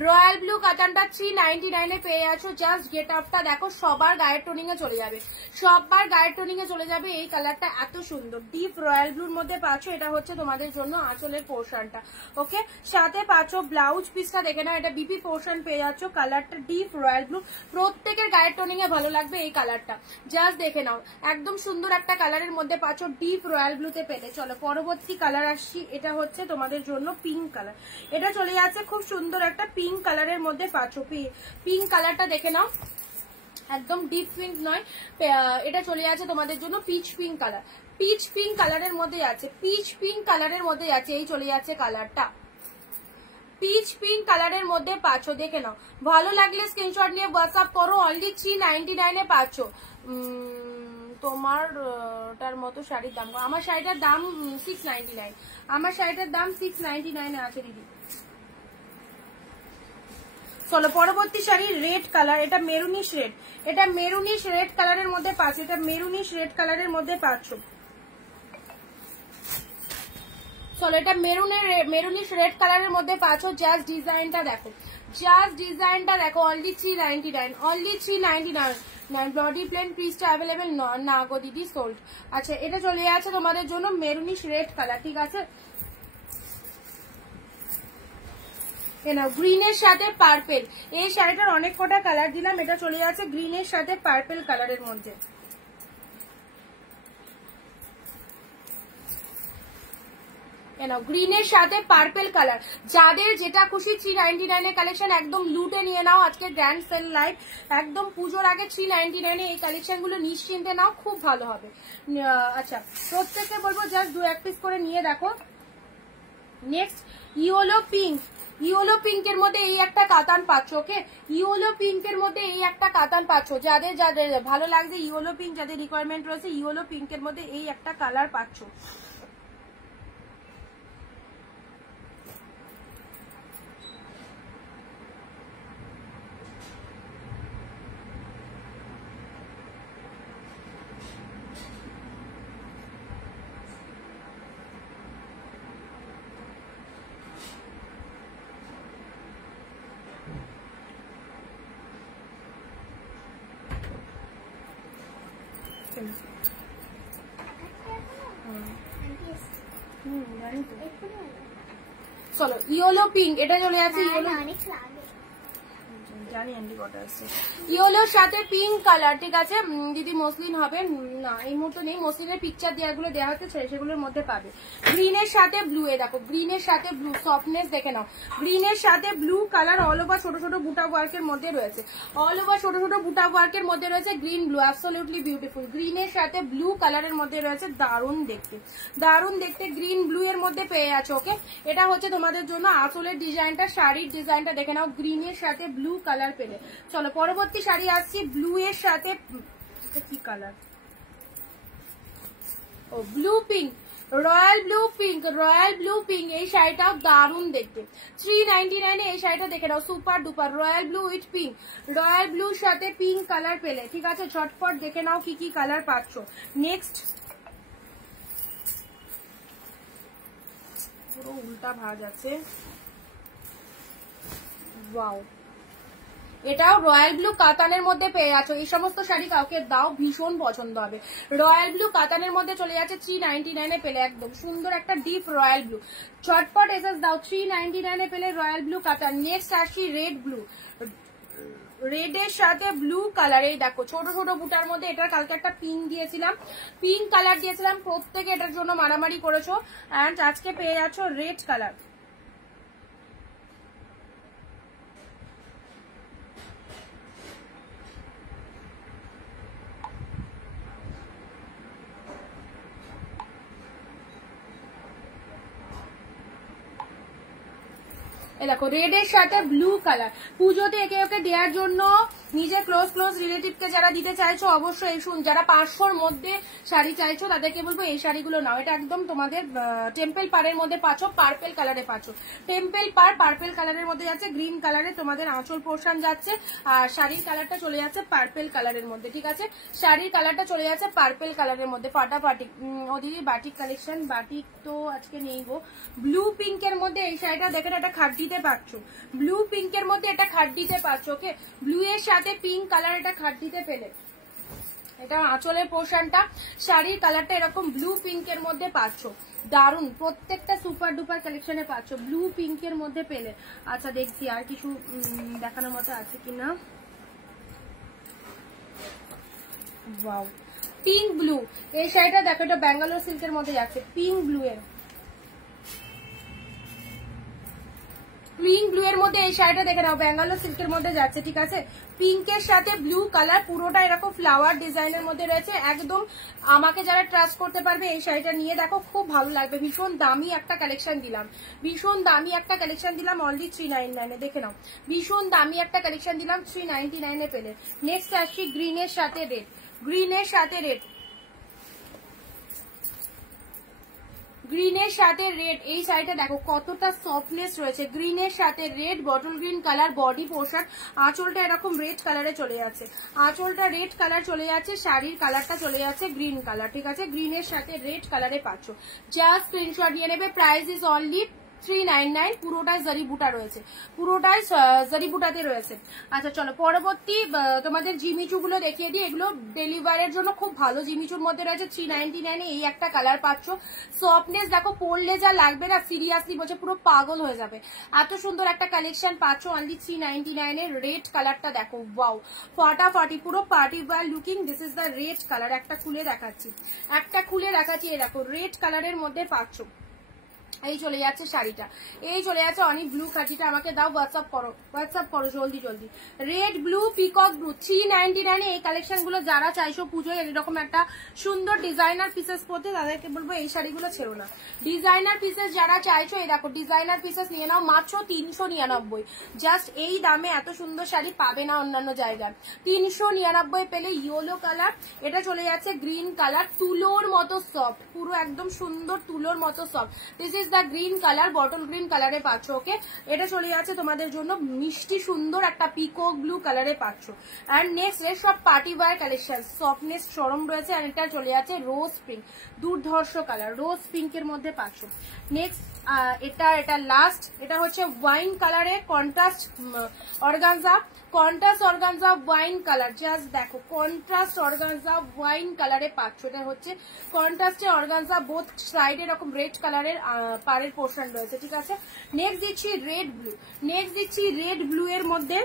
রয়্যাল ব্লু কাতানটা 399 এ পেয়ে আছো। জাস্ট গেট আপটা দেখো, সবার গায়ের টোনিং এ চলে যাবে, সবার গায়ের টোনিং এ চলে যাবে। এই কালারটা এত সুন্দর ডিপ রয়্যাল ব্লুর মধ্যে পাচ্ছ। এটা হচ্ছে তোমাদের জন্য আঁচলের পোর্শনটা, ওকে। সাথে পাচ্ছ ব্লাউজ পিসটা দেখে নাও, এটা বিপি পোর্শন পেয়ে যাচ্ছ। কালারটা ডিপ রয়্যাল ব্লু, প্রত্যেকের গায়ের টোনিং এ ভালো লাগবে এই কালারটা, জাস্ট দেখে নাও, একদম সুন্দর একটা কালারের মধ্যে পাচ্ছ ডিপ রয়্যাল ব্লুতে পেলে। চলো পরবর্তী কালার আসছি, এটা হচ্ছে তোমাদের জন্য পিঙ্ক কালার। এটা চলে যাচ্ছে খুব সুন্দর একটা পিঙ্ক কালারের মধ্যে পাচ্ছ। পিঙ্ক কালারটা দেখে নাও, একদম ডিপ পিঙ্ক নয়, এটা চলে যাচ্ছে তোমাদের জন্য pitch pink colour. Pitch pink কালারের মধ্যে আছে, পিচ পিঙ্ক কালারের মধ্যে আছে, এই চলে যাচ্ছে কালারটা পিচ পিঙ্ক কালারের মধ্যে পাচ্ছ। দেখে নাও, ভালো লাগলে স্ক্রিনশট নিয়ে হোয়াটসঅ্যাপ করো। অনলি 399 এ পাচ্ছ। তোমার তার মতো শাড়ির দাম, আমার শাড়িটার দাম 699, আমার শাড়িটার দাম 699 এ আছে দিদি। চলো পরবর্তী শাড়ি রেড কালার, এটা মেরুনিশ রেড, এটা মেরুনিশ রেড কালারের মধ্যে পাচ্ছ, এটা মেরুনিশ রেড কালারের মধ্যে পাচ্ছ। চলো এটা মেরুনিশ রেড কালারের মধ্যে পাচ্ছ। জাস্ট ডিজাইনটা দেখো, জাস্ট ডিজাইনটা দেখো, অনলি 399, অনলি 399। বডি প্লেন পিসটা অ্যাভেলেবেল না গো দিদি, সোল্ড। আচ্ছা এটা চলে যাচ্ছে তোমাদের জন্য মেরুনিশ রেড কালার, ঠিক আছে। গ্রিনের সাথে পার্পেল, এই শাড়িটার অনেক কটা কালার দিলাম, এটা চলে যাচ্ছে গ্রিনের সাথে পার্পেল কালারের মধ্যে। গ্রিনের সাথে পার্পেল কালার, যাদের যেটা খুশি 399 এর কালেকশন একদম লুটে নিয়ে নাও। আজকে গ্র্যান্ড সেল লাইভ, একদম পুজোর আগে 399 এ এই কালেকশন গুলো নিশ্চিন্তে নাও, খুব ভালো হবে। আচ্ছা প্রত্যেককে বলবো জাস্ট 2-1 পিস করে নিয়ে দেখো। নেক্সট ইয়েলো পিঙ্ক, ইয়েলো পিঙ্কের মধ্যে এই একটা কাতান পাচ্ছ, ওকে। ইয়েলো পিঙ্কের মধ্যে এই একটা কাতান পাচ্ছ, যাদের যাদের ভালো লাগছে ইয়েলো পিঙ্ক, যাদের রিকোয়ারমেন্ট রয়েছে ইয়েলো পিঙ্কের মধ্যে এই একটা কালার পাচ্ছ। চলো ইয়েলো পিঙ্ক, এটা চলে যাচ্ছে ইয়েলো, জানি আন্টি কটা আছে। ইয়েলোর সাথে পিঙ্ক কালার, ঠিক আছে দিদি। মসলিন হবে না এই মুহূর্তে নেই, মসলিনের পিকচার দেওয়াগুলো দেওয়া হচ্ছে সেগুলোর মধ্যে পাবে। গ্রিনের সাথে ব্লু, এ দেখো গ্রিনের সাথে ব্লু, সফটনেস দেখে নাও। গ্রিনের সাথে ব্লু কালার, অল ওভার ছোট ছোট বুটা ওয়ার্কের মধ্যে রয়েছে, অল ওভার ছোট ছোট বুটা ওয়ার্কের মধ্যে রয়েছে গ্রিন ব্লু, অ্যাবসলিউটলি বিউটিফুল। গ্রিনের সাথে ব্লু কালারের মধ্যে রয়েছে, দারুণ দেখতে, দারুণ দেখতে গ্রিন ব্লু এর মধ্যে পেয়ে আছে, ওকে। এটা হচ্ছে তোমাদের জন্য আসলের ডিজাইনটা, শাড়ির ডিজাইনটা দেখে নাও, গ্রিনের সাথে ব্লু কালার পেলে। চলো পরবর্তী শাড়ি আসছি ব্লু এর সাথে, কি কালার, ও blue pink, royal blue pink, royal blue pink. এই শাড়িটাও দারুণ দেখতে, 399 এ এই শাড়িটা দেখে নাও, super duper. Royal blue with pink, royal ব্লুর সাথে পিঙ্ক কালার পেলে, ঠিক আছে। ঝটপট দেখে নাও কি কি কালার পাচ্ছ। নেক্সট পুরো উল্টা ভাঁজ আছে, ওয়াও। এটাও রয়্যাল ব্লু কাতানের মধ্যে পেয়ে যাচ্ছ। এই সমস্ত শাড়ি কাউকে দাও, ভীষণ পছন্দ হবে। রয়্যাল ব্লু কাতানের মধ্যে চলে যাচ্ছে 399 এ পেলে, একদম সুন্দর একটা ডিপ রয়্যাল ব্লু। ঝটপট এসএস দাও, 399 এ পেলে রয়্যাল ব্লু কাতান। নেক্সট আসি রেড ব্লু, রেড এর সাথে ব্লু কালার। এই দেখো ছোট ছোট বুটার মধ্যে, এটার কালকে একটা পিঙ্ক দিয়েছিলাম, পিঙ্ক কালার দিয়েছিলাম, প্রত্যেকে এটার জন্য মারামারি করেছো, অ্যান্ড আজকে পেয়ে যাচ্ছ রেড কালার। এই দেখো রেডের সাথে ব্লু কালার, পুজোতে একে ওকে দেওয়ার জন্য, নিজে ক্লোজ রিলেটিভকে যারা দিতে চাইছো অবশ্যই শুন, যারা 500-র মধ্যে শাড়ি চাইছো তাদেরকে বলবো এই শাড়িগুলো নাও। এটা একদম তোমাদের টেম্পল পাড়ের মধ্যে পাচ্ছ, পার্পেল কালারে পাচ্ছ, টেম্পল পার্পেল কালারের মধ্যে যাচ্ছে, গ্রিন কালারে তোমাদের আঁচল পোর্শন যাচ্ছে, আর শাড়ির কালারটা চলে যাচ্ছে পার্পেল কালারের মধ্যে, ঠিক আছে, শাড়ির কালারটা চলে যাচ্ছে পার্পেল কালারের মধ্যে, ফাটাফাটি। ও দিদি বাটিক কালেকশন, বাটিক তো আজকে নেই গো। ব্লু পিঙ্কের মধ্যে এই শাড়িটা দেখেন, একটা খাড্ডিতে পাচ্ছ, ব্লু পিঙ্কের মধ্যে এটা খাড্ডিতে পাচ্ছ, ওকে, ব্লু এর সাথে পিঙ্ক কালার এটা খাড্ডিতে পেলে, এটা আঁচলের পোর্শনটা, শাড়ির কালারটা এরকম ব্লু পিঙ্কের মধ্যে পাচ্ছ, দারুন, প্রত্যেকটা সুপার ডুপার কালেকশনে পাচ্ছ ব্লু পিঙ্কের মধ্যে পেলে। আচ্ছা দেখছি আর কিছু দেখানোর মতো আছে কিনা। ওয়াও, পিঙ্ক ব্লু এই শাড়িটা দেখো, এটা ব্যাঙ্গালোর সিল্কের মধ্যে যাচ্ছে, পিঙ্ক ব্লু এর, পিঙ্ক ব্লু এর মধ্যে এই শাড়িটা দেখে নাও, ব্যাঙ্গালোর সিল্কের মধ্যে যাচ্ছে, ঠিক আছে, পিঙ্কের সাথে ব্লু কালার, পুরোটা এরকম ফ্লাওয়ার ডিজাইনের মধ্যে রয়েছে। একদম আমাকে যারা ট্রাস্ট করতে পারবে এই শাড়িটা নিয়ে দেখো, খুব ভালো লাগবে। ভীষণ দামি একটা কালেকশন দিলাম, ভীষণ দামি একটা কালেকশন দিলাম, অনলি 399 দেখে নাও, ভীষণ দামি একটা কালেকশন দিলাম, 399 পেলে। নেক্সট আসছি গ্রিনের সাথে রেড, গ্রিনের সাথে রেড, গ্রিনের সাথে রেড, এই শাড়িটা দেখো কতটা সফটনেস রয়েছে, গ্রিনের সাথে red, bottle green colour, body portion, আঁচলটা এরকম রেড কালারে চলে যাচ্ছে, আঁচলটা রেড কালার চলে যাচ্ছে, শাড়ির কালারটা চলে যাচ্ছে গ্রিন কালার, ঠিক আছে, গ্রিনের সাথে রেড কালারে পাচ্ছ। জাস্ট স্ক্রিনশট নিয়ে নেবে, প্রাইস ইজ অনলি 399, পুরোটাই জারি বুটা রয়েছে, পুরোটাই জারি বুটাতে রয়েছে। আচ্ছা চলো পরবর্তী তোমাদের জিমিচু গুলো দেখিয়ে দিই, এগুলো ডেলিভারের জন্য খুব ভালো, জিমিচুর মধ্যে রয়েছে 399, এই একটা কালার পাচ্ছ, সফটনেস দেখো, পরলে যা লাগবে না, সিরিয়াসলি বলছে পুরো পাগল হয়ে যাবে, এত সুন্দর একটা কালেকশন পাচ্ছ অনলি 399 এর। রেড কালারটা দেখো, ওয়াও, ফাটাফাটি, পুরো party wear looking, this is the red colour, একটা খুলে দেখাচ্ছি, একটা খুলে দেখাচ্ছি, এই দেখো রেড কালারের মধ্যে পাচ্ছ, এই চলে যাচ্ছে শাড়িটা, এই চলে যাচ্ছে অনেক ব্লু খাঁটিটা, আমাকে দাও, হোয়াটসঅ্যাপ করো জলদি জলদি, রেড ব্লু পিকক ব্লু 399 এই কালেকশন গুলো যারা চাইছো পুজোয় এরকম একটা সুন্দর ডিজাইনার পিসেস পরতে, তাদেরকে বলবো এই শাড়িগুলো ছেড়ো না, ডিজাইনার পিসেস যারা চাইছো এই দেখো ডিজাইনার পিসেস নিয়ে নাও, মাত্র 399, জাস্ট এই দামে এত সুন্দর শাড়ি পাবে না অন্যান্য জায়গায়, 399 পেলে। ইয়েলো কালার, এটা চলে যাচ্ছে গ্রিন কালার, তুলোর মতো সফট, পুরো একদম সুন্দর তুলোর মতো soft, this is the green colour, bottle green কালারে পাচ্ছ, ওকে, এটা চলে যাচ্ছে তোমাদের জন্য মিষ্টি সুন্দর একটা পিকক ব্লু কালারে পাচ্ছ। অ্যান্ড নেক্সট এর সব পার্টি ওয়্যার কালেকশন, সফটনেস চরম রয়েছে, আর এটা চলে যাচ্ছে রোজ পিঙ্ক, দুর্ধর্ষ কালার, রোজ পিঙ্কের মধ্যে পাচ্ছ। নেক্সট এটা লাস্ট, এটা হচ্ছে ওয়াইন কালারে contrast organza, contrast organza wine colour, just দেখো কন্ট্রাস্ট অর্গানজা ওয়াইন কালারে পাচ্ছ, এটা হচ্ছে কন্ট্রাস্টে অর্গানজা, বোথ সাইড এরকম রেড কালারের পাড়ের পোর্শন রয়েছে, ঠিক আছে। নেক্সট দিচ্ছি রেড ব্লু, নেক্সট দিচ্ছি রেড ব্লু এর মধ্যে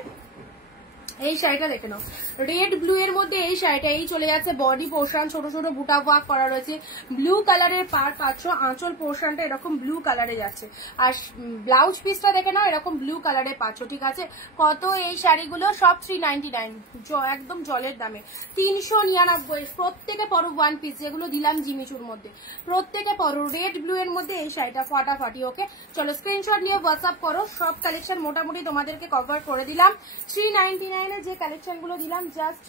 এই শাড়িটা দেখে নাও, রেড ব্লু এর মধ্যে এই শাড়িটা, এই চলে যাচ্ছে বডি পোর্শন, ছোট ছোট বুটা ওয়ার্ক করা রয়েছে, ব্লু কালারের পার পাচ্ছ, আঁচল পোর্শনটা এরকম ব্লু কালারে যাচ্ছে, আর ব্লাউজ পিসটা দেখে নাও এরকম ব্লু কালারে পাচ্ছ, ঠিক আছে। কত এই শাড়িগুলো? সব 399, একদম জলের দামে, 399, প্রত্যেকে পরো ওয়ান পিস, যেগুলো দিলাম জিমিচুর মধ্যে, প্রত্যেকে পরো রেড ব্লু এর মধ্যে এই শাড়িটা, ফাটাফাটি, ওকে। চলো স্ক্রিনশট নিয়ে হোয়াটসঅ্যাপ করো, সব কালেকশন মোটামুটি তোমাদেরকে কভার করে দিলাম, 399 যে কালেকশন গুলো দিলাম, জাস্ট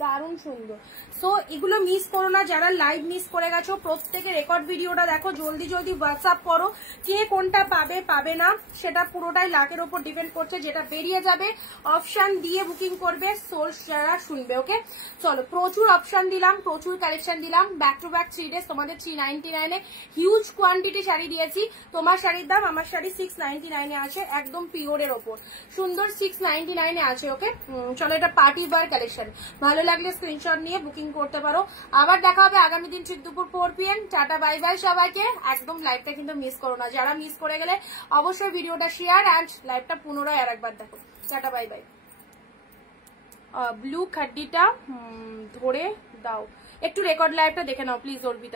দারুণ সুন্দর। সো এগুলো মিস করো না, যারা লাইভ মিস করে গেছো প্রত্যেকে রেকর্ড ভিডিওটা দেখো, জলদি জলদি হোয়াটসঅ্যাপ করো, কে কোনটা পাবে পাবে না সেটা পুরোটাই লাকের উপর ডিপেন্ড করছে, যেটা বেরিয়ে যাবে অপশন দিয়ে বুকিং করবে সোর্স যারা শুনবে, ওকে। চলো প্রচুর অপশন দিলাম, প্রচুর কালেকশন দিলাম, ব্যাক টু ব্যাক 3 ডেজ তোমাদের 399 হিউজ কোয়ান্টিটি শাড়ি দিয়েছি। তোমার শাড়ির দাম, আমার শাড়ি 699 আছে, একদম পিওরের ওপর সুন্দর 699 আছে, ওকে। চলো এটা পার্টি ওয়্যার কালেকশন, ভালো লাগলে স্ক্রিনশট নিয়ে বুকিং করতে পারো। আবার দেখা হবে আগামী দিন ঠিক দুপুর 4 PM। টাটা বাই বাই সবাইকে, একদম লাইভটা কিন্তু মিস করো না, যারা মিস করে গেলে অবশ্যই ভিডিওটা শেয়ার অ্যান্ড লাইভটা পুনরায় আরেকবার দেখো। Tata bye bye. ব্লু খাড্ডিটা ধরে দাও, একটু রেকর্ড লাইভটা দেখে নাও প্লিজ অর্পিতা।